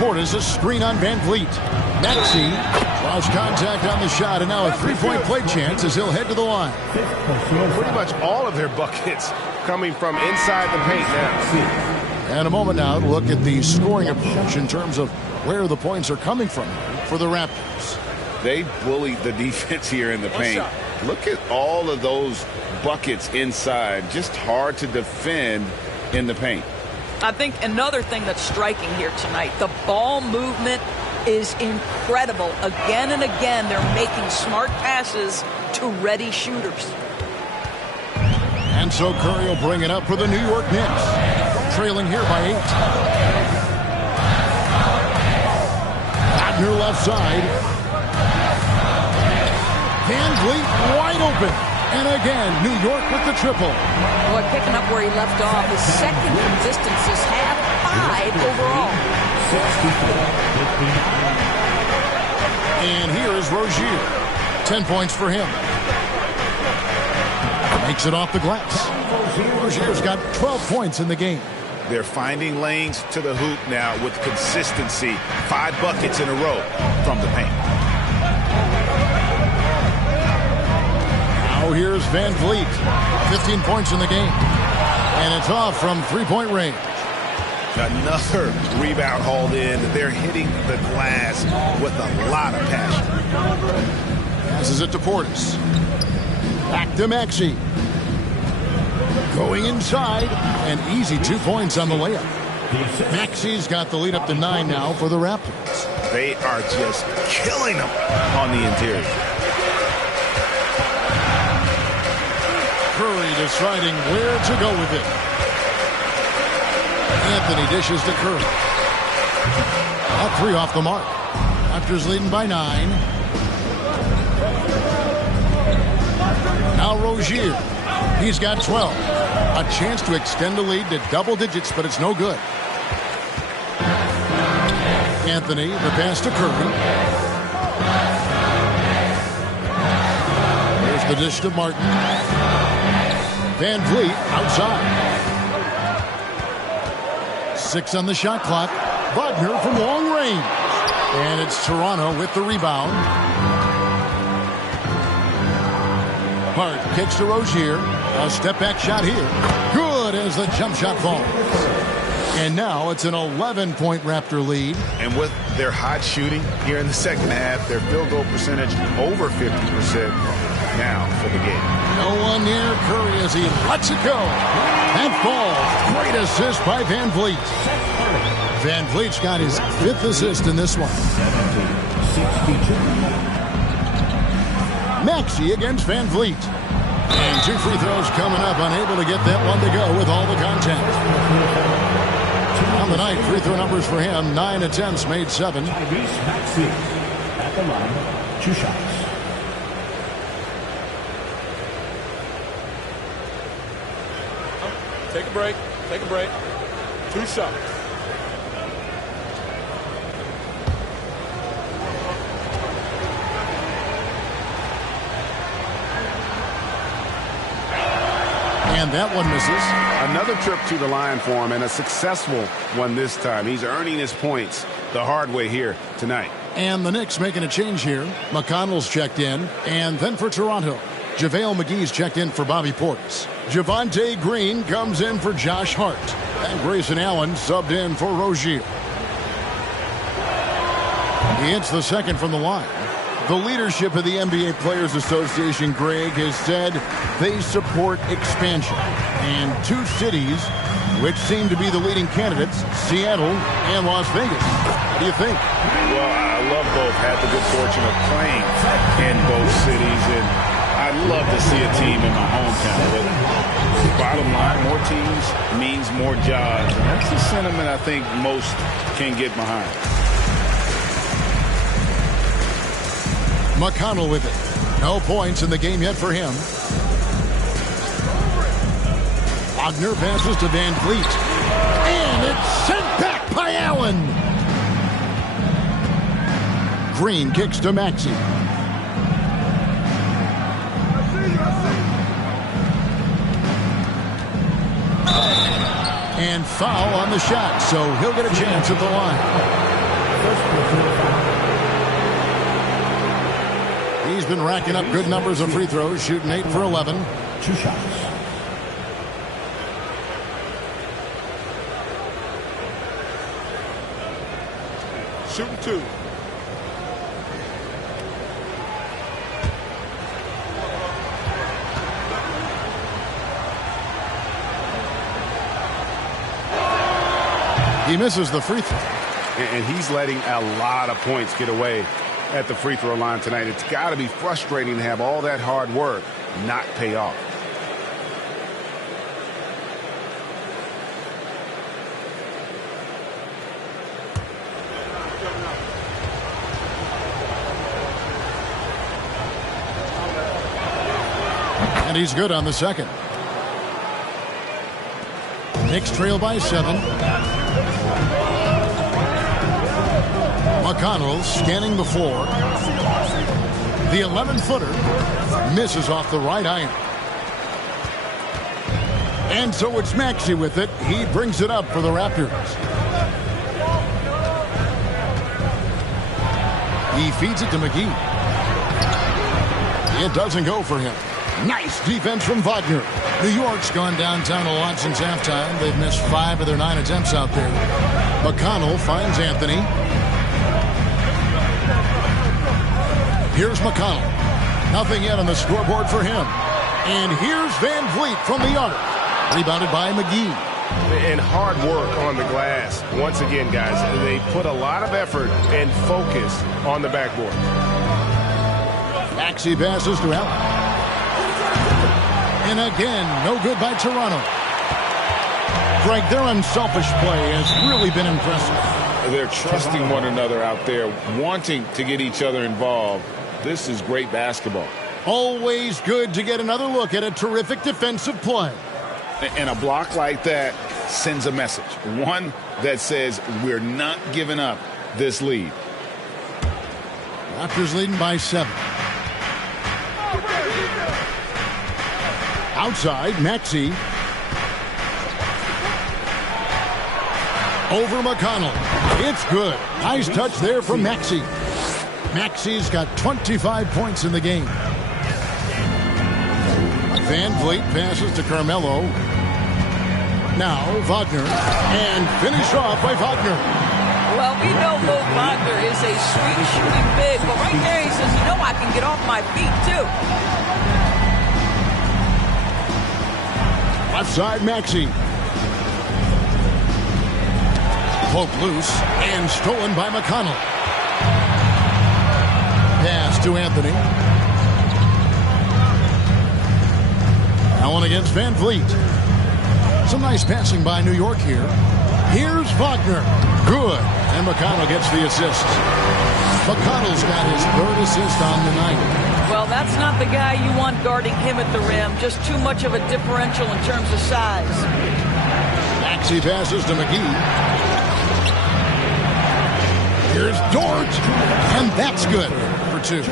Portis, a screen on Van Vliet. Maxey draws contact on the shot, and now a 3-point play chance as he'll head to the line. Pretty much all of their buckets coming from inside the paint now. And a moment now to look at the scoring approach in terms of where the points are coming from for the Raptors. They bullied the defense here in the paint. Look at all of those buckets inside. Just hard to defend in the paint. I think another thing that's striking here tonight, the ball movement is incredible. Again and again, they're making smart passes to ready shooters. And so Curry will bring it up for the New York Knicks. Trailing here by 8. Wagner left side. Van Vliet wide open. And again, New York with the triple. Boy, picking up where he left off. His second consistent this half, 5 overall. And here is Rozier. 10 points for him. Makes it off the glass. Rozier's got 12 points in the game. They're finding lanes to the hoop now with consistency. 5 buckets in a row from the paint. Now here's Van Vliet. 15 points in the game. And it's off from 3-point range. Another rebound hauled in. They're hitting the glass with a lot of passion. Passes it to Portis. Back to Maxey. Going inside. And easy 2 points on the layup. Maxey's got the lead up to 9 now for the Raptors. They are just killing them on the interior. Curry deciding where to go with it. Anthony dishes to Curry. A 3 off the mark. Raptors leading by 9. Now Rozier. He's got 12. A chance to extend the lead to double digits, but it's no good. Anthony, the pass to Curry. Here's the dish to Martin. Van Vliet outside. 6 on the shot clock. Wagner from long range. And it's Toronto with the rebound. Hart kicks to Rozier. A step back shot here. Good as the jump shot falls. And now it's an 11-point Raptor lead. And with their hot shooting here in the second half, their field goal percentage over 50% now for the game. No one near Curry as he lets it go. And falls. Great assist by Van Vliet. Van Vliet's got his 5th assist in this one. Maxey against Van Vliet. And 2 free throws coming up, unable to get that one to go with all the contact. On the night, free throw numbers for him, 9 attempts, made 7. Maxey at the line, 2 shots. Take a break. Take a break. 2 shots. And that one misses. Another trip to the line for him, and a successful one this time. He's earning his points the hard way here tonight. And the Knicks making a change here. McConnell's checked in. And then for Toronto, JaVale McGee's checked in for Bobby Portis. Javonte Green comes in for Josh Hart. And Grayson Allen subbed in for Rozier. He hits the second from the line. The leadership of the NBA Players Association, Greg, has said they support expansion. And 2 cities, which seem to be the leading candidates, Seattle and Las Vegas. What do you think? Well, I love both. Had the good fortune of playing in both cities, and I'd love to see a team in my hometown. But bottom line, more teams means more jobs. And that's the sentiment I think most can get behind. McConnell with it. No points in the game yet for him. Wagner passes to Van Vliet. And it's sent back by Allen. Green kicks to Maxey. And foul on the shot, so he'll get a chance at the line. He's been racking up good numbers of free throws, shooting 8 for 11. 2 shots. Shooting 2. He misses the free throw. And he's letting a lot of points get away at the free throw line tonight. It's got to be frustrating to have all that hard work not pay off. And he's good on the second. Knicks trail by 7. McConnell scanning the floor. The 11-footer misses off the right iron. And so it's Maxey with it. He brings it up for the Raptors. He feeds it to McGee. It doesn't go for him. Nice defense from Wagner. New York's gone downtown a lot since halftime. They've missed 5 of their 9 attempts out there. McConnell finds Anthony. Here's McConnell. Nothing yet on the scoreboard for him. And here's Van Vliet from the arc. Rebounded by McGee. And hard work on the glass. Once again, guys, they put a lot of effort and focus on the backboard. Maxey passes to Allen. And again, no good by Toronto. Greg, their unselfish play has really been impressive. They're trusting one another out there, wanting to get each other involved. This is great basketball. Always good to get another look at a terrific defensive play. And a block like that sends a message. One that says we're not giving up this lead. Raptors leading by 7. Outside, Maxey. Over McConnell. It's good. Nice touch there from Maxey. Maxey's got 25 points in the game. Van Vliet passes to Carmelo. Now Wagner, and finish off by Wagner. Well, we know Mo Wagner is a sweet shooting big, but right there he says, you know, I can get off my feet too. Left side, Maxey. Poked loose and stolen by McConnell. Pass to Anthony. Allen against Van Vliet. Some nice passing by New York here. Here's Wagner. Good. And McConnell gets the assist. McConnell's got his third assist on the night. Well, that's not the guy you want guarding him at the rim. Just too much of a differential in terms of size. Maxey passes to McGee. Here's Dort. And that's good for 2.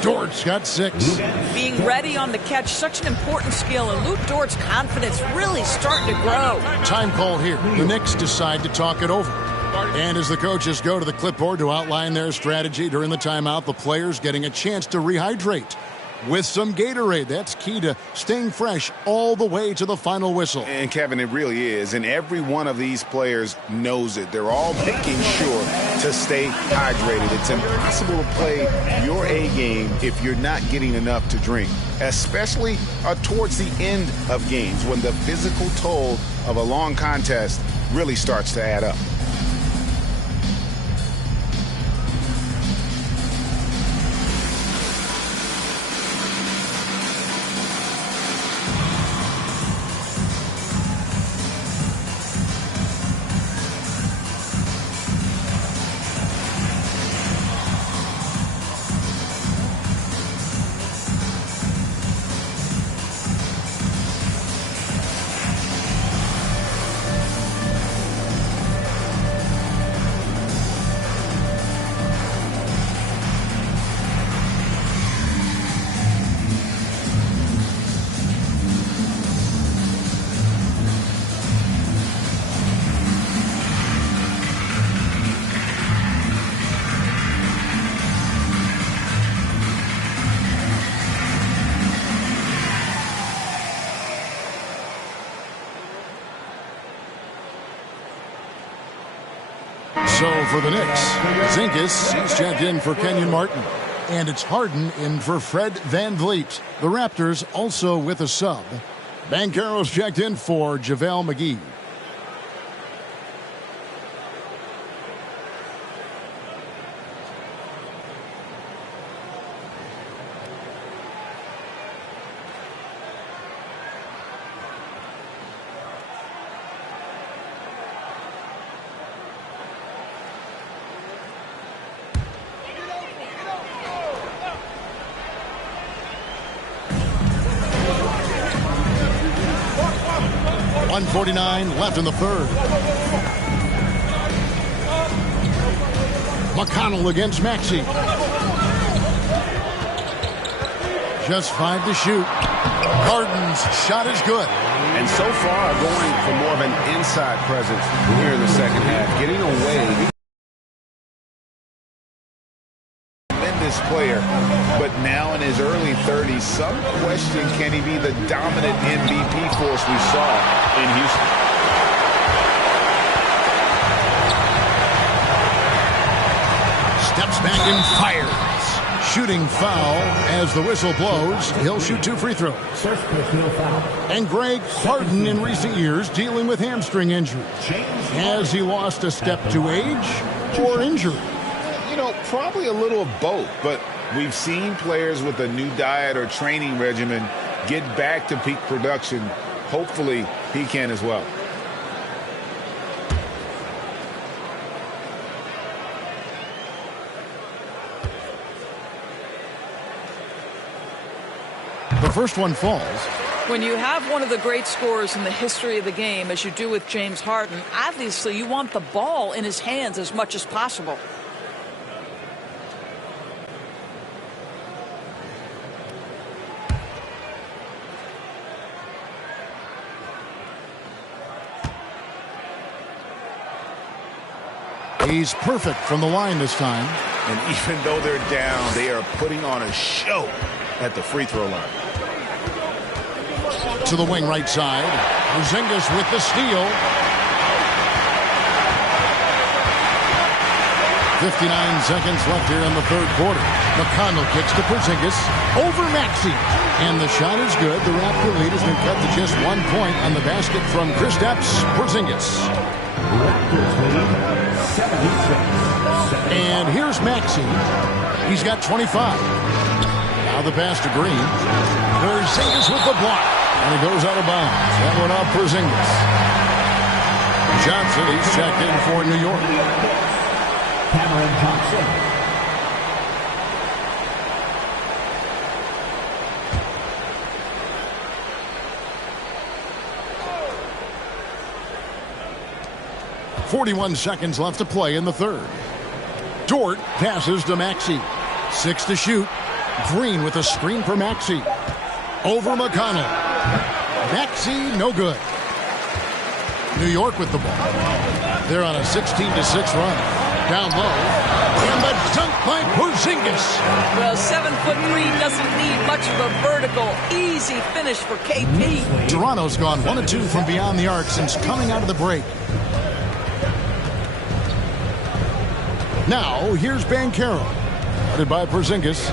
Dort's got 6. Being ready on the catch, such an important skill, and Luke Dort's confidence really starting to grow. Time call here. The Knicks decide to talk it over. And as the coaches go to the clipboard to outline their strategy during the timeout, the players getting a chance to rehydrate with some Gatorade. That's key to staying fresh all the way to the final whistle. And, Kevin, it really is. And every one of these players knows it. They're all making sure to stay hydrated. It's impossible to play your A game if you're not getting enough to drink, especially towards the end of games when the physical toll of a long contest really starts to add up. So for the Knicks, Zinkas is checked in for Kenyon Martin. And it's Harden in for Fred Van Vliet. The Raptors also with a sub. Banchero's checked in for JaVale McGee. .149 left in the third. McConnell against Maxey. Just 5 to shoot. Harden's shot is good. And so far, going for more of an inside presence here in the second half, getting away. Tremendous player, but now in his early 30s, some question, can he be the dominant MVP force we saw in Houston? Steps back and fires. Shooting foul as the whistle blows. He'll shoot 2 free throws. And Greg Harden in recent years dealing with hamstring injuries. Has he lost a step to age or injury? You know, probably a little of both, but we've seen players with a new diet or training regimen get back to peak production. Hopefully he can as well. The first one falls. When you have one of the great scorers in the history of the game, as you do with James Harden, obviously you want the ball in his hands as much as possible. He's perfect from the line this time. And even though they're down, they are putting on a show at the free throw line. To the wing right side. Porzingis with the steal. 59 seconds left here in the third quarter. McConnell kicks to Porzingis over Maxey. And the shot is good. The Raptor lead has been cut to just 1 point on the basket from Kristaps Porzingis. And here's Maxey. He's got 25. Now the pass to Green. Porzingis with the block. And he goes out of bounds. That one off Porzingis. Johnson, he's checked in for New York. Cameron Johnson. .41 seconds left to play in the third. Dort passes to Maxey. 6 to shoot. Green with a screen for Maxey. Over McConnell. Maxey, no good. New York with the ball. They're on a 16-6 run. Down low. And the dunk by Porzingis. Well, 7'3" doesn't need much of a vertical. Easy finish for KP. Toronto's gone 1 of 2 from beyond the arc since coming out of the break. Now, here's Banchero. Guarded by Porzingis.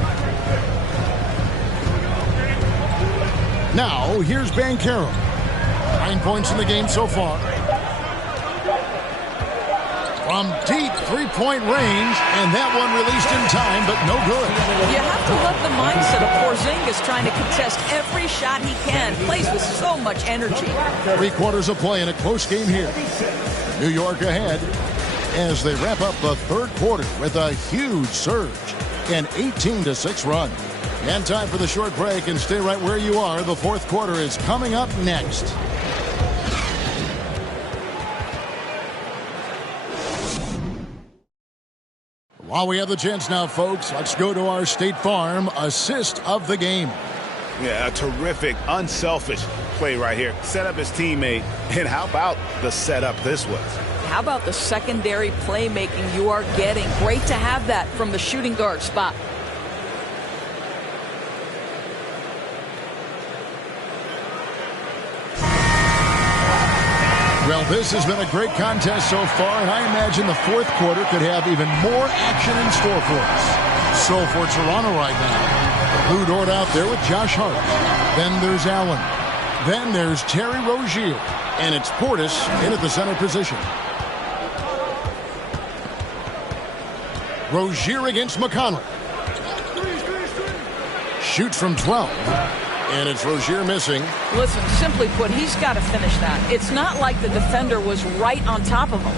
Now, here's Banchero. 9 points in the game so far. From deep three-point range, and that one released in time, but no good. You have to love the mindset of Porzingis trying to contest every shot he can. Plays with so much energy. 3 quarters of play in a close game here. New York ahead as they wrap up the third quarter with a huge surge. An 18-6 run. And time for the short break, and stay right where you are. The fourth quarter is coming up next. While we have the chance now, folks, let's go to our State Farm assist of the game. Yeah, a terrific, unselfish play right here. Set up his teammate, and how about the setup this was? How about the secondary playmaking you are getting? Great to have that from the shooting guard spot. Well, this has been a great contest so far, and I imagine the fourth quarter could have even more action in store for us. So for Toronto right now, Lou Dort out there with Josh Hart. Then there's Allen. Then there's Terry Rozier. And it's Portis in at the center position. Rozier against McConnell. Shoots from 12. And it's Rozier missing. Listen, simply put, he's got to finish that. It's not like the defender was right on top of him.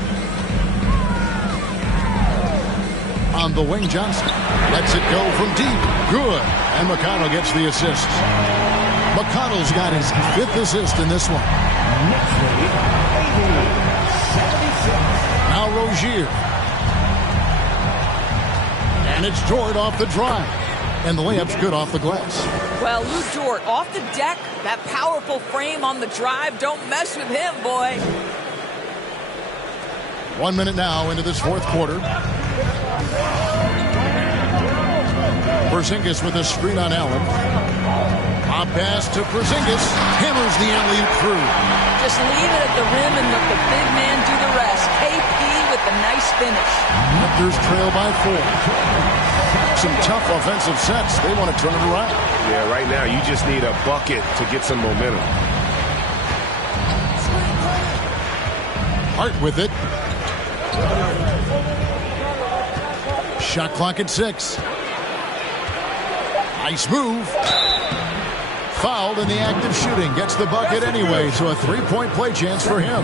On the wing, Johnson lets it go from deep. Good. And McConnell gets the assist. McConnell's got his 5th assist in this one. Now Rozier. And it's Dort off the drive. And the layup's good off the glass. Well, Lou Dort off the deck. That powerful frame on the drive. Don't mess with him, boy. 1 minute now into this fourth quarter. Porzingis with a screen on Allen. Pop pass to Porzingis. Hammers the alley-oop through. Just leave it at the rim and let the big man do the rest. KP with the nice finish. Raptors trail by 4. Some tough offensive sets. They want to turn it around. Yeah, right now you just need a bucket to get some momentum. Hart with it. Shot clock at 6. Nice move. Fouled in the act of shooting. Gets the bucket anyway, so a 3-point play chance for him.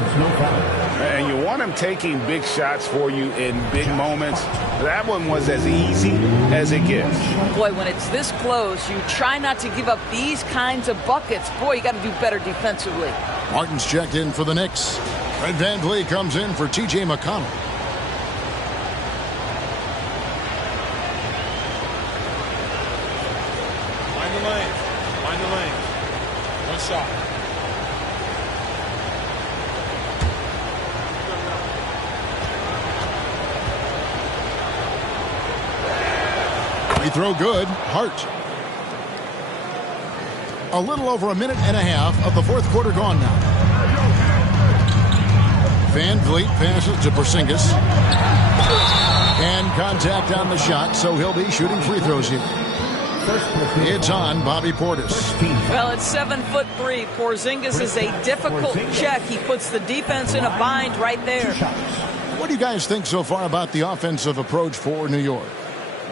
And you want him taking big shots for you in big moments. That one was as easy as it gets. Boy, when it's this close, you try not to give up these kinds of buckets. Boy, you got to do better defensively. Martin's checked in for the Knicks. Fred VanVleet comes in for T.J. McConnell. Find the lane. Find the lane. One shot. Free throw good. Hart. A little over a minute and a half of the fourth quarter gone now. Van Vliet passes to Porzingis. And contact on the shot, so he'll be shooting free throws here. It's on Bobby Portis. Well, it's 7'3". Porzingis is a difficult check. He puts the defense in a bind right there. What do you guys think so far about the offensive approach for New York?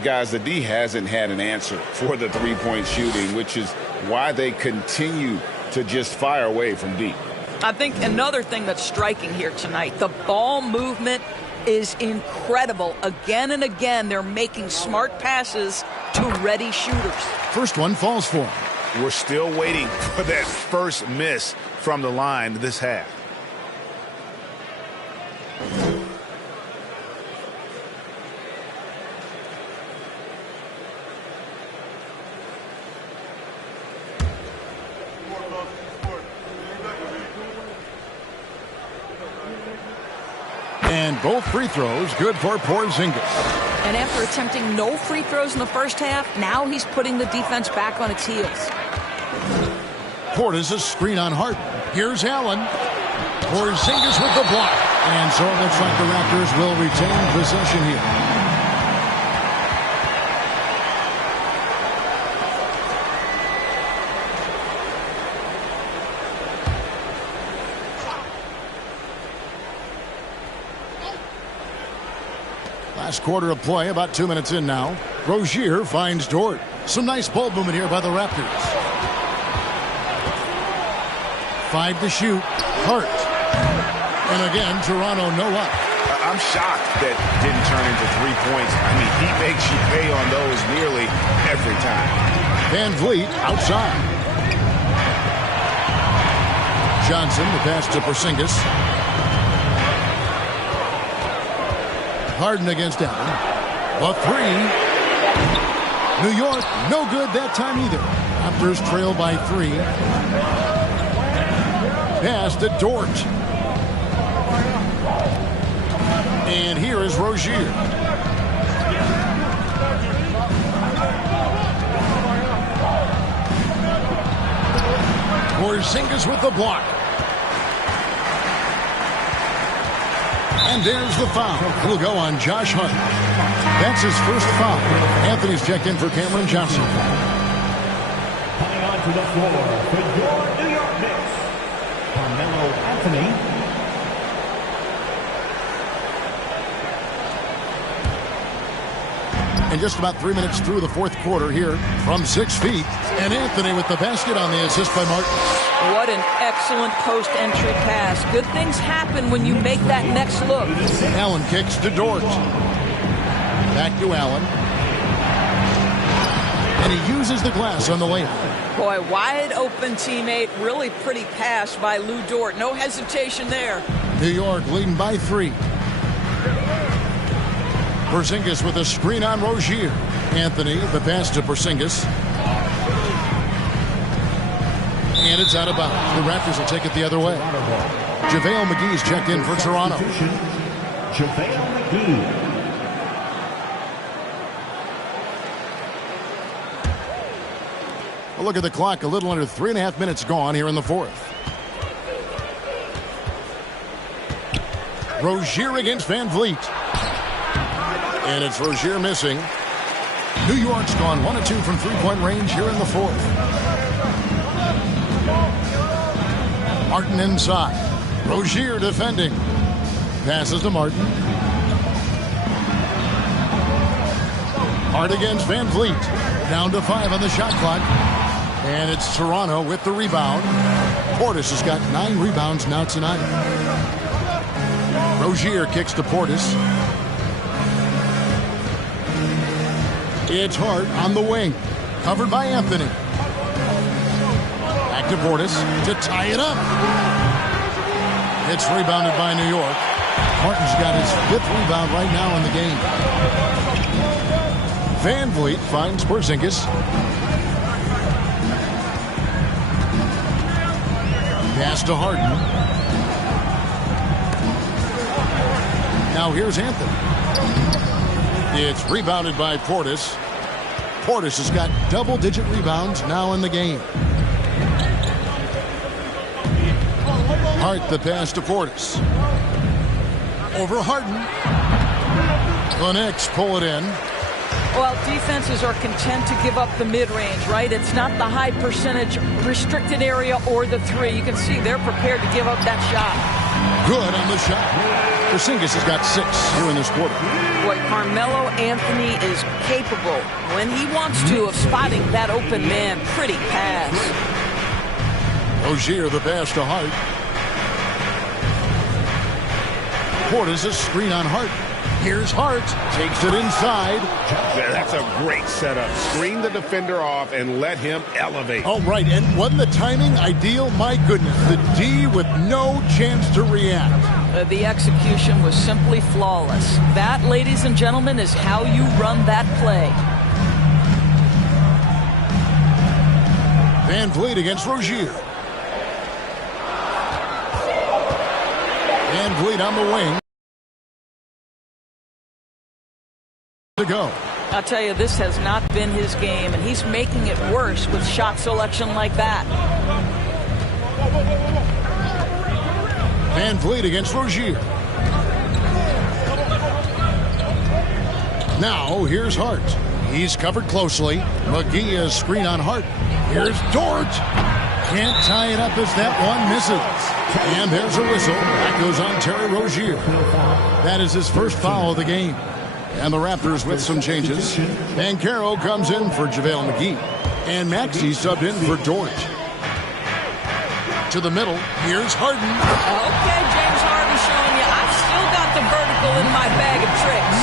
Guys, the D hasn't had an answer for the three-point shooting, which is why they continue to just fire away from deep. I think another thing that's striking here tonight, the ball movement is incredible. Again and again, they're making smart passes to ready shooters. First one falls for him. We're still waiting for that first miss from the line this half. And both free throws good for Porzingis. And after attempting no free throws in the first half, now he's putting the defense back on its heels. Portis' screen on Harden. Here's Allen. Porzingis with the block. And so it looks like the Raptors will retain possession here. Last quarter of play, about 2 minutes in now. Rozier finds Dort. Some nice ball movement here by the Raptors. 5 to shoot. Hart. And again, Toronto no up. I'm shocked that didn't turn into 3 points. I mean, he makes you pay on those nearly every time. Van Vliet outside. Johnson, the pass to Porzingis. Harden against Allen. A three. New York, no good that time either. Raptors trail by 3. Pass to Dort. And here is Rozier. Porzingis with the block. And there's the foul. Will go on Josh Hart. That's his first foul. Anthony's checked in for Cameron Johnson. Coming onto the floor for your New York Knicks, Carmelo Anthony. And just about 3 minutes through the fourth quarter here from 6 feet. And Anthony with the basket on the assist by Martin. What an excellent post-entry pass. Good things happen when you make that next look. Allen kicks to Dort. Back to Allen. And he uses the glass on the layup. Boy, wide open teammate. Really pretty pass by Lou Dort. No hesitation there. New York leading by 3. Porzingis with a screen on Rozier. Anthony, the pass to Porzingis. And it's out of bounds. The Raptors will take it the other way. JaVale McGee's checked in for Toronto. JaVale McGee. A look at the clock. A little under 3.5 minutes gone here in the fourth. Rozier against Van Vliet. And it's Rozier missing. New York's gone 1 of 2 from three-point range here in the fourth. Martin inside. Rozier defending. Passes to Martin. Hart against Van Vliet. Down to 5 on the shot clock. And it's Toronto with the rebound. Portis has got 9 rebounds now tonight. Rozier kicks to Portis. It's Hart on the wing. Covered by Anthony. Back to Portis to tie it up. It's rebounded by New York. Martin's got his 5th rebound right now in the game. Van Vliet finds Porzingis. Pass to Harden. Now here's Anthony. It's rebounded by Portis. Portis has got double-digit rebounds now in the game. Hart the pass to Portis. over Harden. The Knicks pull it in. Well, defenses are content to give up the mid-range, right? It's not the high percentage restricted area or the three. You can see they're prepared to give up that shot. Good on the shot. Porzingis has got 6 here in this quarter. Boy, Carmelo Anthony is capable, when he wants to, of spotting that open man. Pretty pass. Rozier the pass to Hart. Portis a screen on Hart. Here's Hart. Takes it inside. That's a great setup. Screen the defender off and let him elevate. All right, and wasn't the timing ideal? My goodness, the D with no chance to react. The execution was simply flawless. That, ladies and gentlemen, is how you run that play. Van Vliet against Rozier. Van Vliet on the wing. To go. I'll tell you, this has not been his game, and he's making it worse with shot selection like that. Van Vliet against Rozier. Now, here's Hart. He's covered closely. McGee is screen on Hart. Here's Dort. Can't tie it up as that one misses. And there's a whistle. That goes on Terry Rozier. That is his first foul of the game. And the Raptors with some changes. Banchero comes in for JaVale McGee. And Maxey subbed in for Dort. To the middle. Here's Harden. Okay, James Harden showing you I've still got the vertical in my bag of tricks.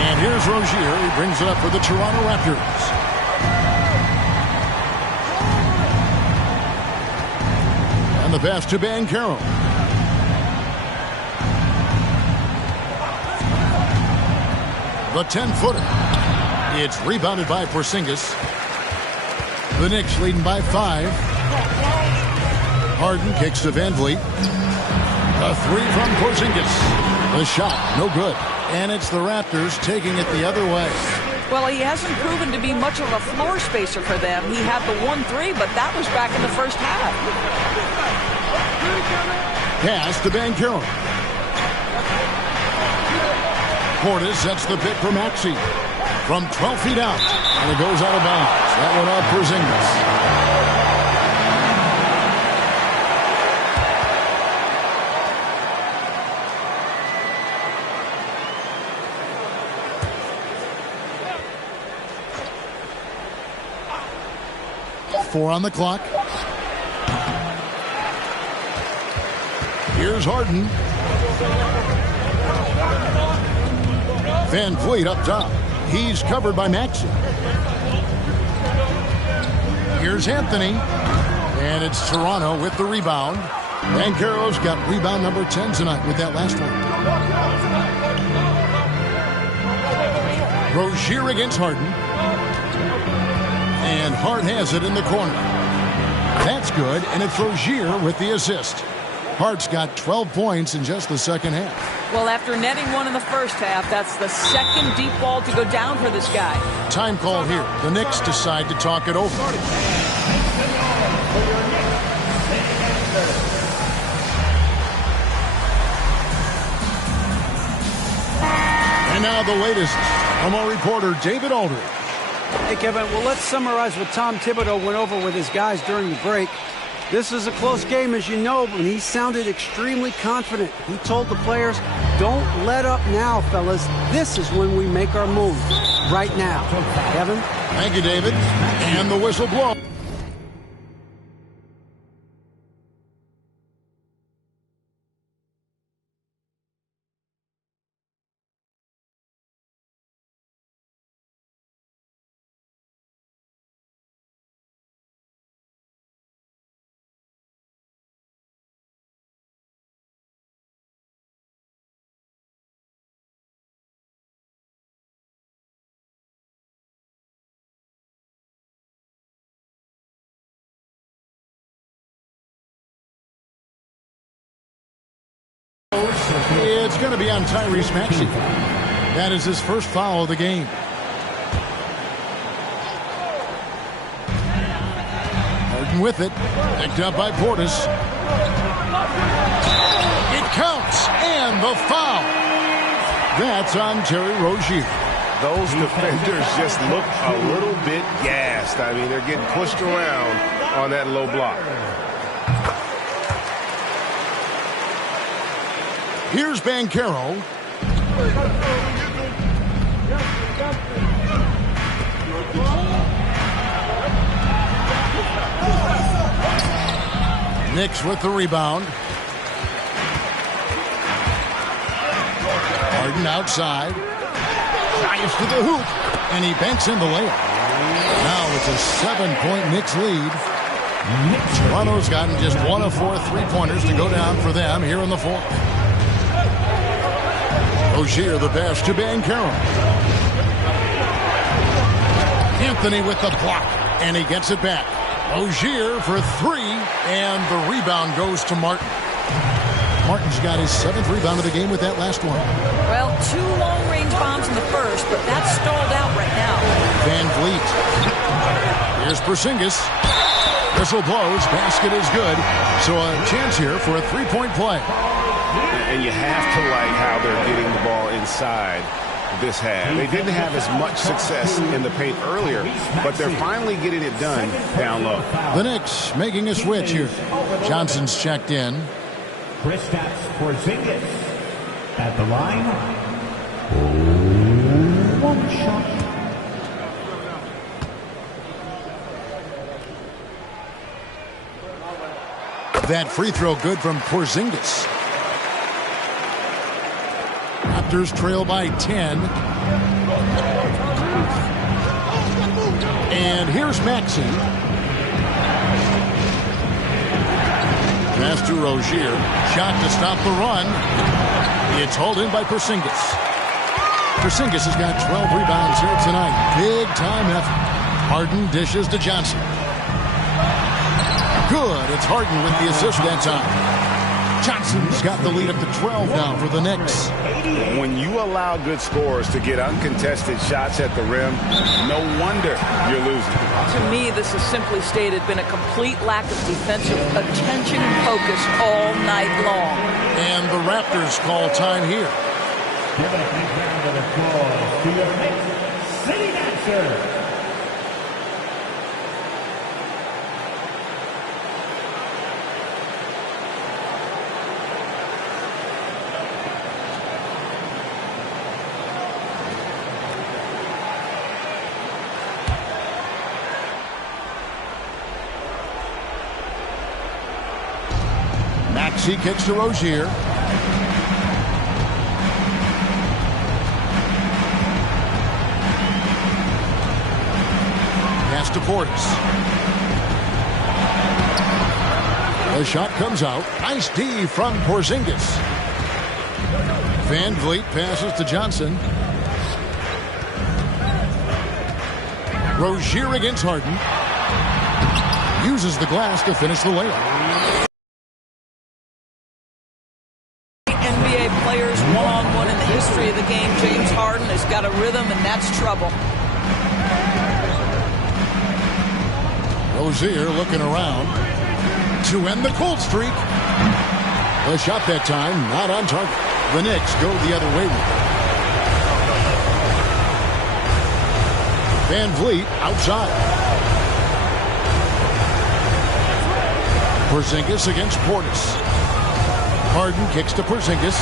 And here's Rozier. He brings it up for the Toronto Raptors. And the pass to Banchero. The 10-footer. It's rebounded by Porzingis. The Knicks leading by 5. Harden kicks to Van Vliet. A 3 from Porzingis. The shot, no good. And it's the Raptors taking it the other way. Well, he hasn't proven to be much of a floor spacer for them. He had the 1-3, but that was back in the first half. Pass to Banchero. Portis sets the pick for Maxey. From 12 feet out. And it goes out of bounds. That one off Porzingis. Four on the clock. Here's Harden. Van Vliet up top. He's covered by Maxey. Here's Anthony. And it's Toronto with the rebound. Banchero's got rebound number 10 tonight with that last one. Rozier against Harden. And Hart has it in the corner. That's good, and it's Rozier with the assist. Hart's got 12 points in just the second half. Well, after netting one in the first half, that's the second deep ball to go down for this guy. Time call here. The Knicks decide to talk it over. And now the latest from our reporter, David Aldridge. Hey, Kevin, well, let's summarize what Tom Thibodeau went over with his guys during the break. This is a close game, as you know, but he sounded extremely confident. He told the players, don't let up now, fellas. This is when we make our move. Right now. Kevin? Thank you, David. And the whistle blows. It's going to be on Tyrese Maxey. That is his first foul of the game. Harden with it. Picked up by Portis. It counts, and And the foul. That's on Terry Rozier. Those defenders just look a little bit gassed. I mean, they're getting pushed around on that low block. Here's Banchero. Knicks with the rebound. Harden outside. Dives to the hoop. And he banks in the layup. Now it's a 7-point Knicks lead. Toronto's gotten just 1 of 4 3-pointers to go down for them here in the fourth. Rozier the pass to Banchero. Anthony with the block. And he gets it back. Rozier for 3. And the rebound goes to Martin. Martin's got his 7th rebound of the game with that last one. Well, 2 long-range bombs in the first, but that's stalled out right now. Van Vliet. Here's Porzingis. Whistle blows. Basket is good. So a chance here for a 3-point play. And you have to like how they're getting the ball inside this half. They didn't have as much success in the paint earlier, but they're finally getting it done down low. The Knicks making a switch here. Johnson's checked in. Kristaps Porzingis at the line. 1 shot. That free throw good from Porzingis. Raptors trail by 10. And here's Maxey. Pass to Rozier. Shot to stop the run. It's hauled in by Porzingis. Porzingis has got 12 rebounds here tonight. Big time effort. Harden dishes to Johnson. Good. It's Harden with the assist that time. Johnson's got the lead up to 12 now for the Knicks. When you allow good scorers to get uncontested shots at the rim, no wonder you're losing. To me, this has simply stated been a complete lack of defensive attention and focus all night long. And the Raptors call time here. Give a big round of applause to your Knicks City Dancer. Maxey kicks to Rozier. Pass to Portis. The shot comes out. Nice D from Porzingis. Van Vliet passes to Johnson. Rozier against Harden. Uses the glass to finish the layup. NBA players one-on-one in the history of the game. James Harden has got a rhythm, and that's trouble. Rozier looking around to end the cold streak. The shot that time not on target. The Knicks go the other way with it. Van Vliet outside. Porzingis against Portis. Harden kicks to Porzingis.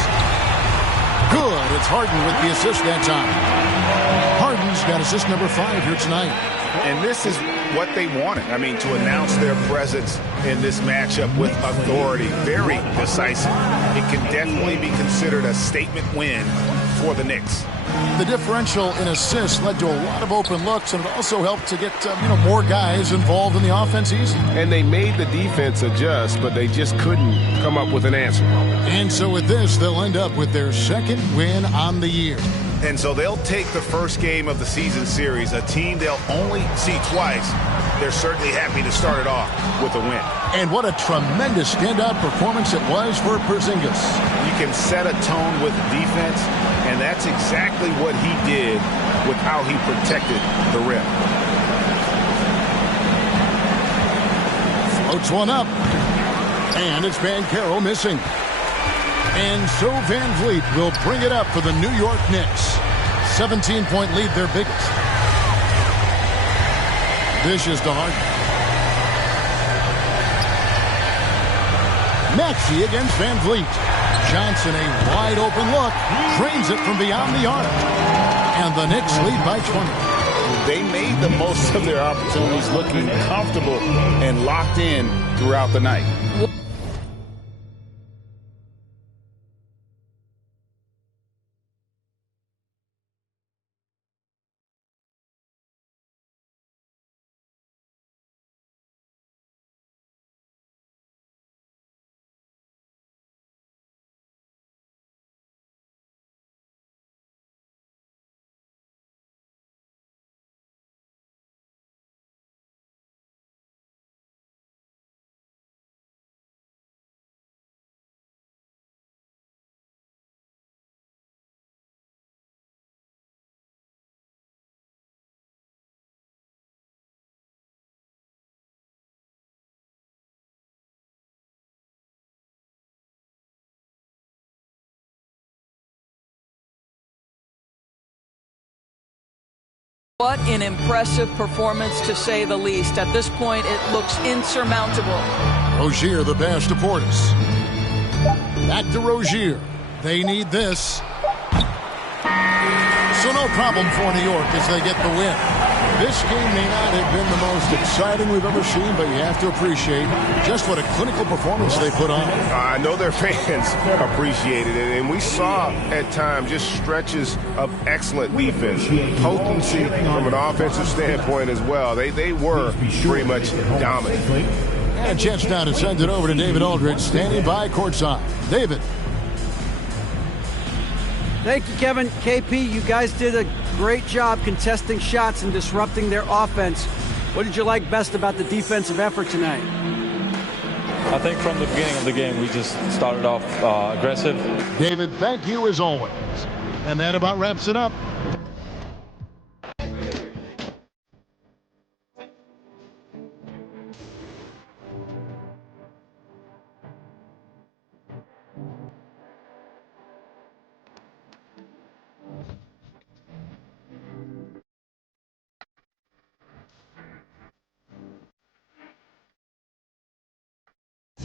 Good. It's Harden with the assist that time. Harden's got assist number 5 here tonight. And this is what they wanted. I mean, to announce their presence in this matchup with authority. Very decisive. It can definitely be considered a statement win for the Knicks. The differential in assists led to a lot of open looks, and it also helped to get more guys involved in the offense easy. And they made the defense adjust, but they just couldn't come up with an answer. And so with this, they'll end up with their 2nd win on the year. And so they'll take the first game of the season series, a team they'll only see twice. They're certainly happy to start it off with a win. And what a tremendous standout performance it was for Porzingis. You can set a tone with defense, and that's exactly what he did with how he protected the rim. Floats one up. And it's Banchero missing. And so Van Vliet will bring it up for the New York Knicks. 17-point lead, their biggest. Dishes to Harden. Maxey against Van Vliet. Johnson, a wide open look, drains it from beyond the arc. And the Knicks lead by 20. They made the most of their opportunities, looking comfortable and locked in throughout the night. What an impressive performance, to say the least. At this point, it looks insurmountable. Rozier, the pass to Portis. Back to Rozier. They need this. So no problem for New York as they get the win. This game may not have been the most exciting we've ever seen, but you have to appreciate just what a clinical performance they put on. I know their fans appreciated it, and we saw at times just stretches of excellent defense, potency from an offensive standpoint as well. They were pretty much dominant. And a chance now to send it over to David Aldridge, standing by courtside. David. Thank you, Kevin. KP, you guys did a great job contesting shots and disrupting their offense. What did you like best about the defensive effort tonight? I think from the beginning of the game, we just started off aggressive. David, thank you as always. And that about wraps it up.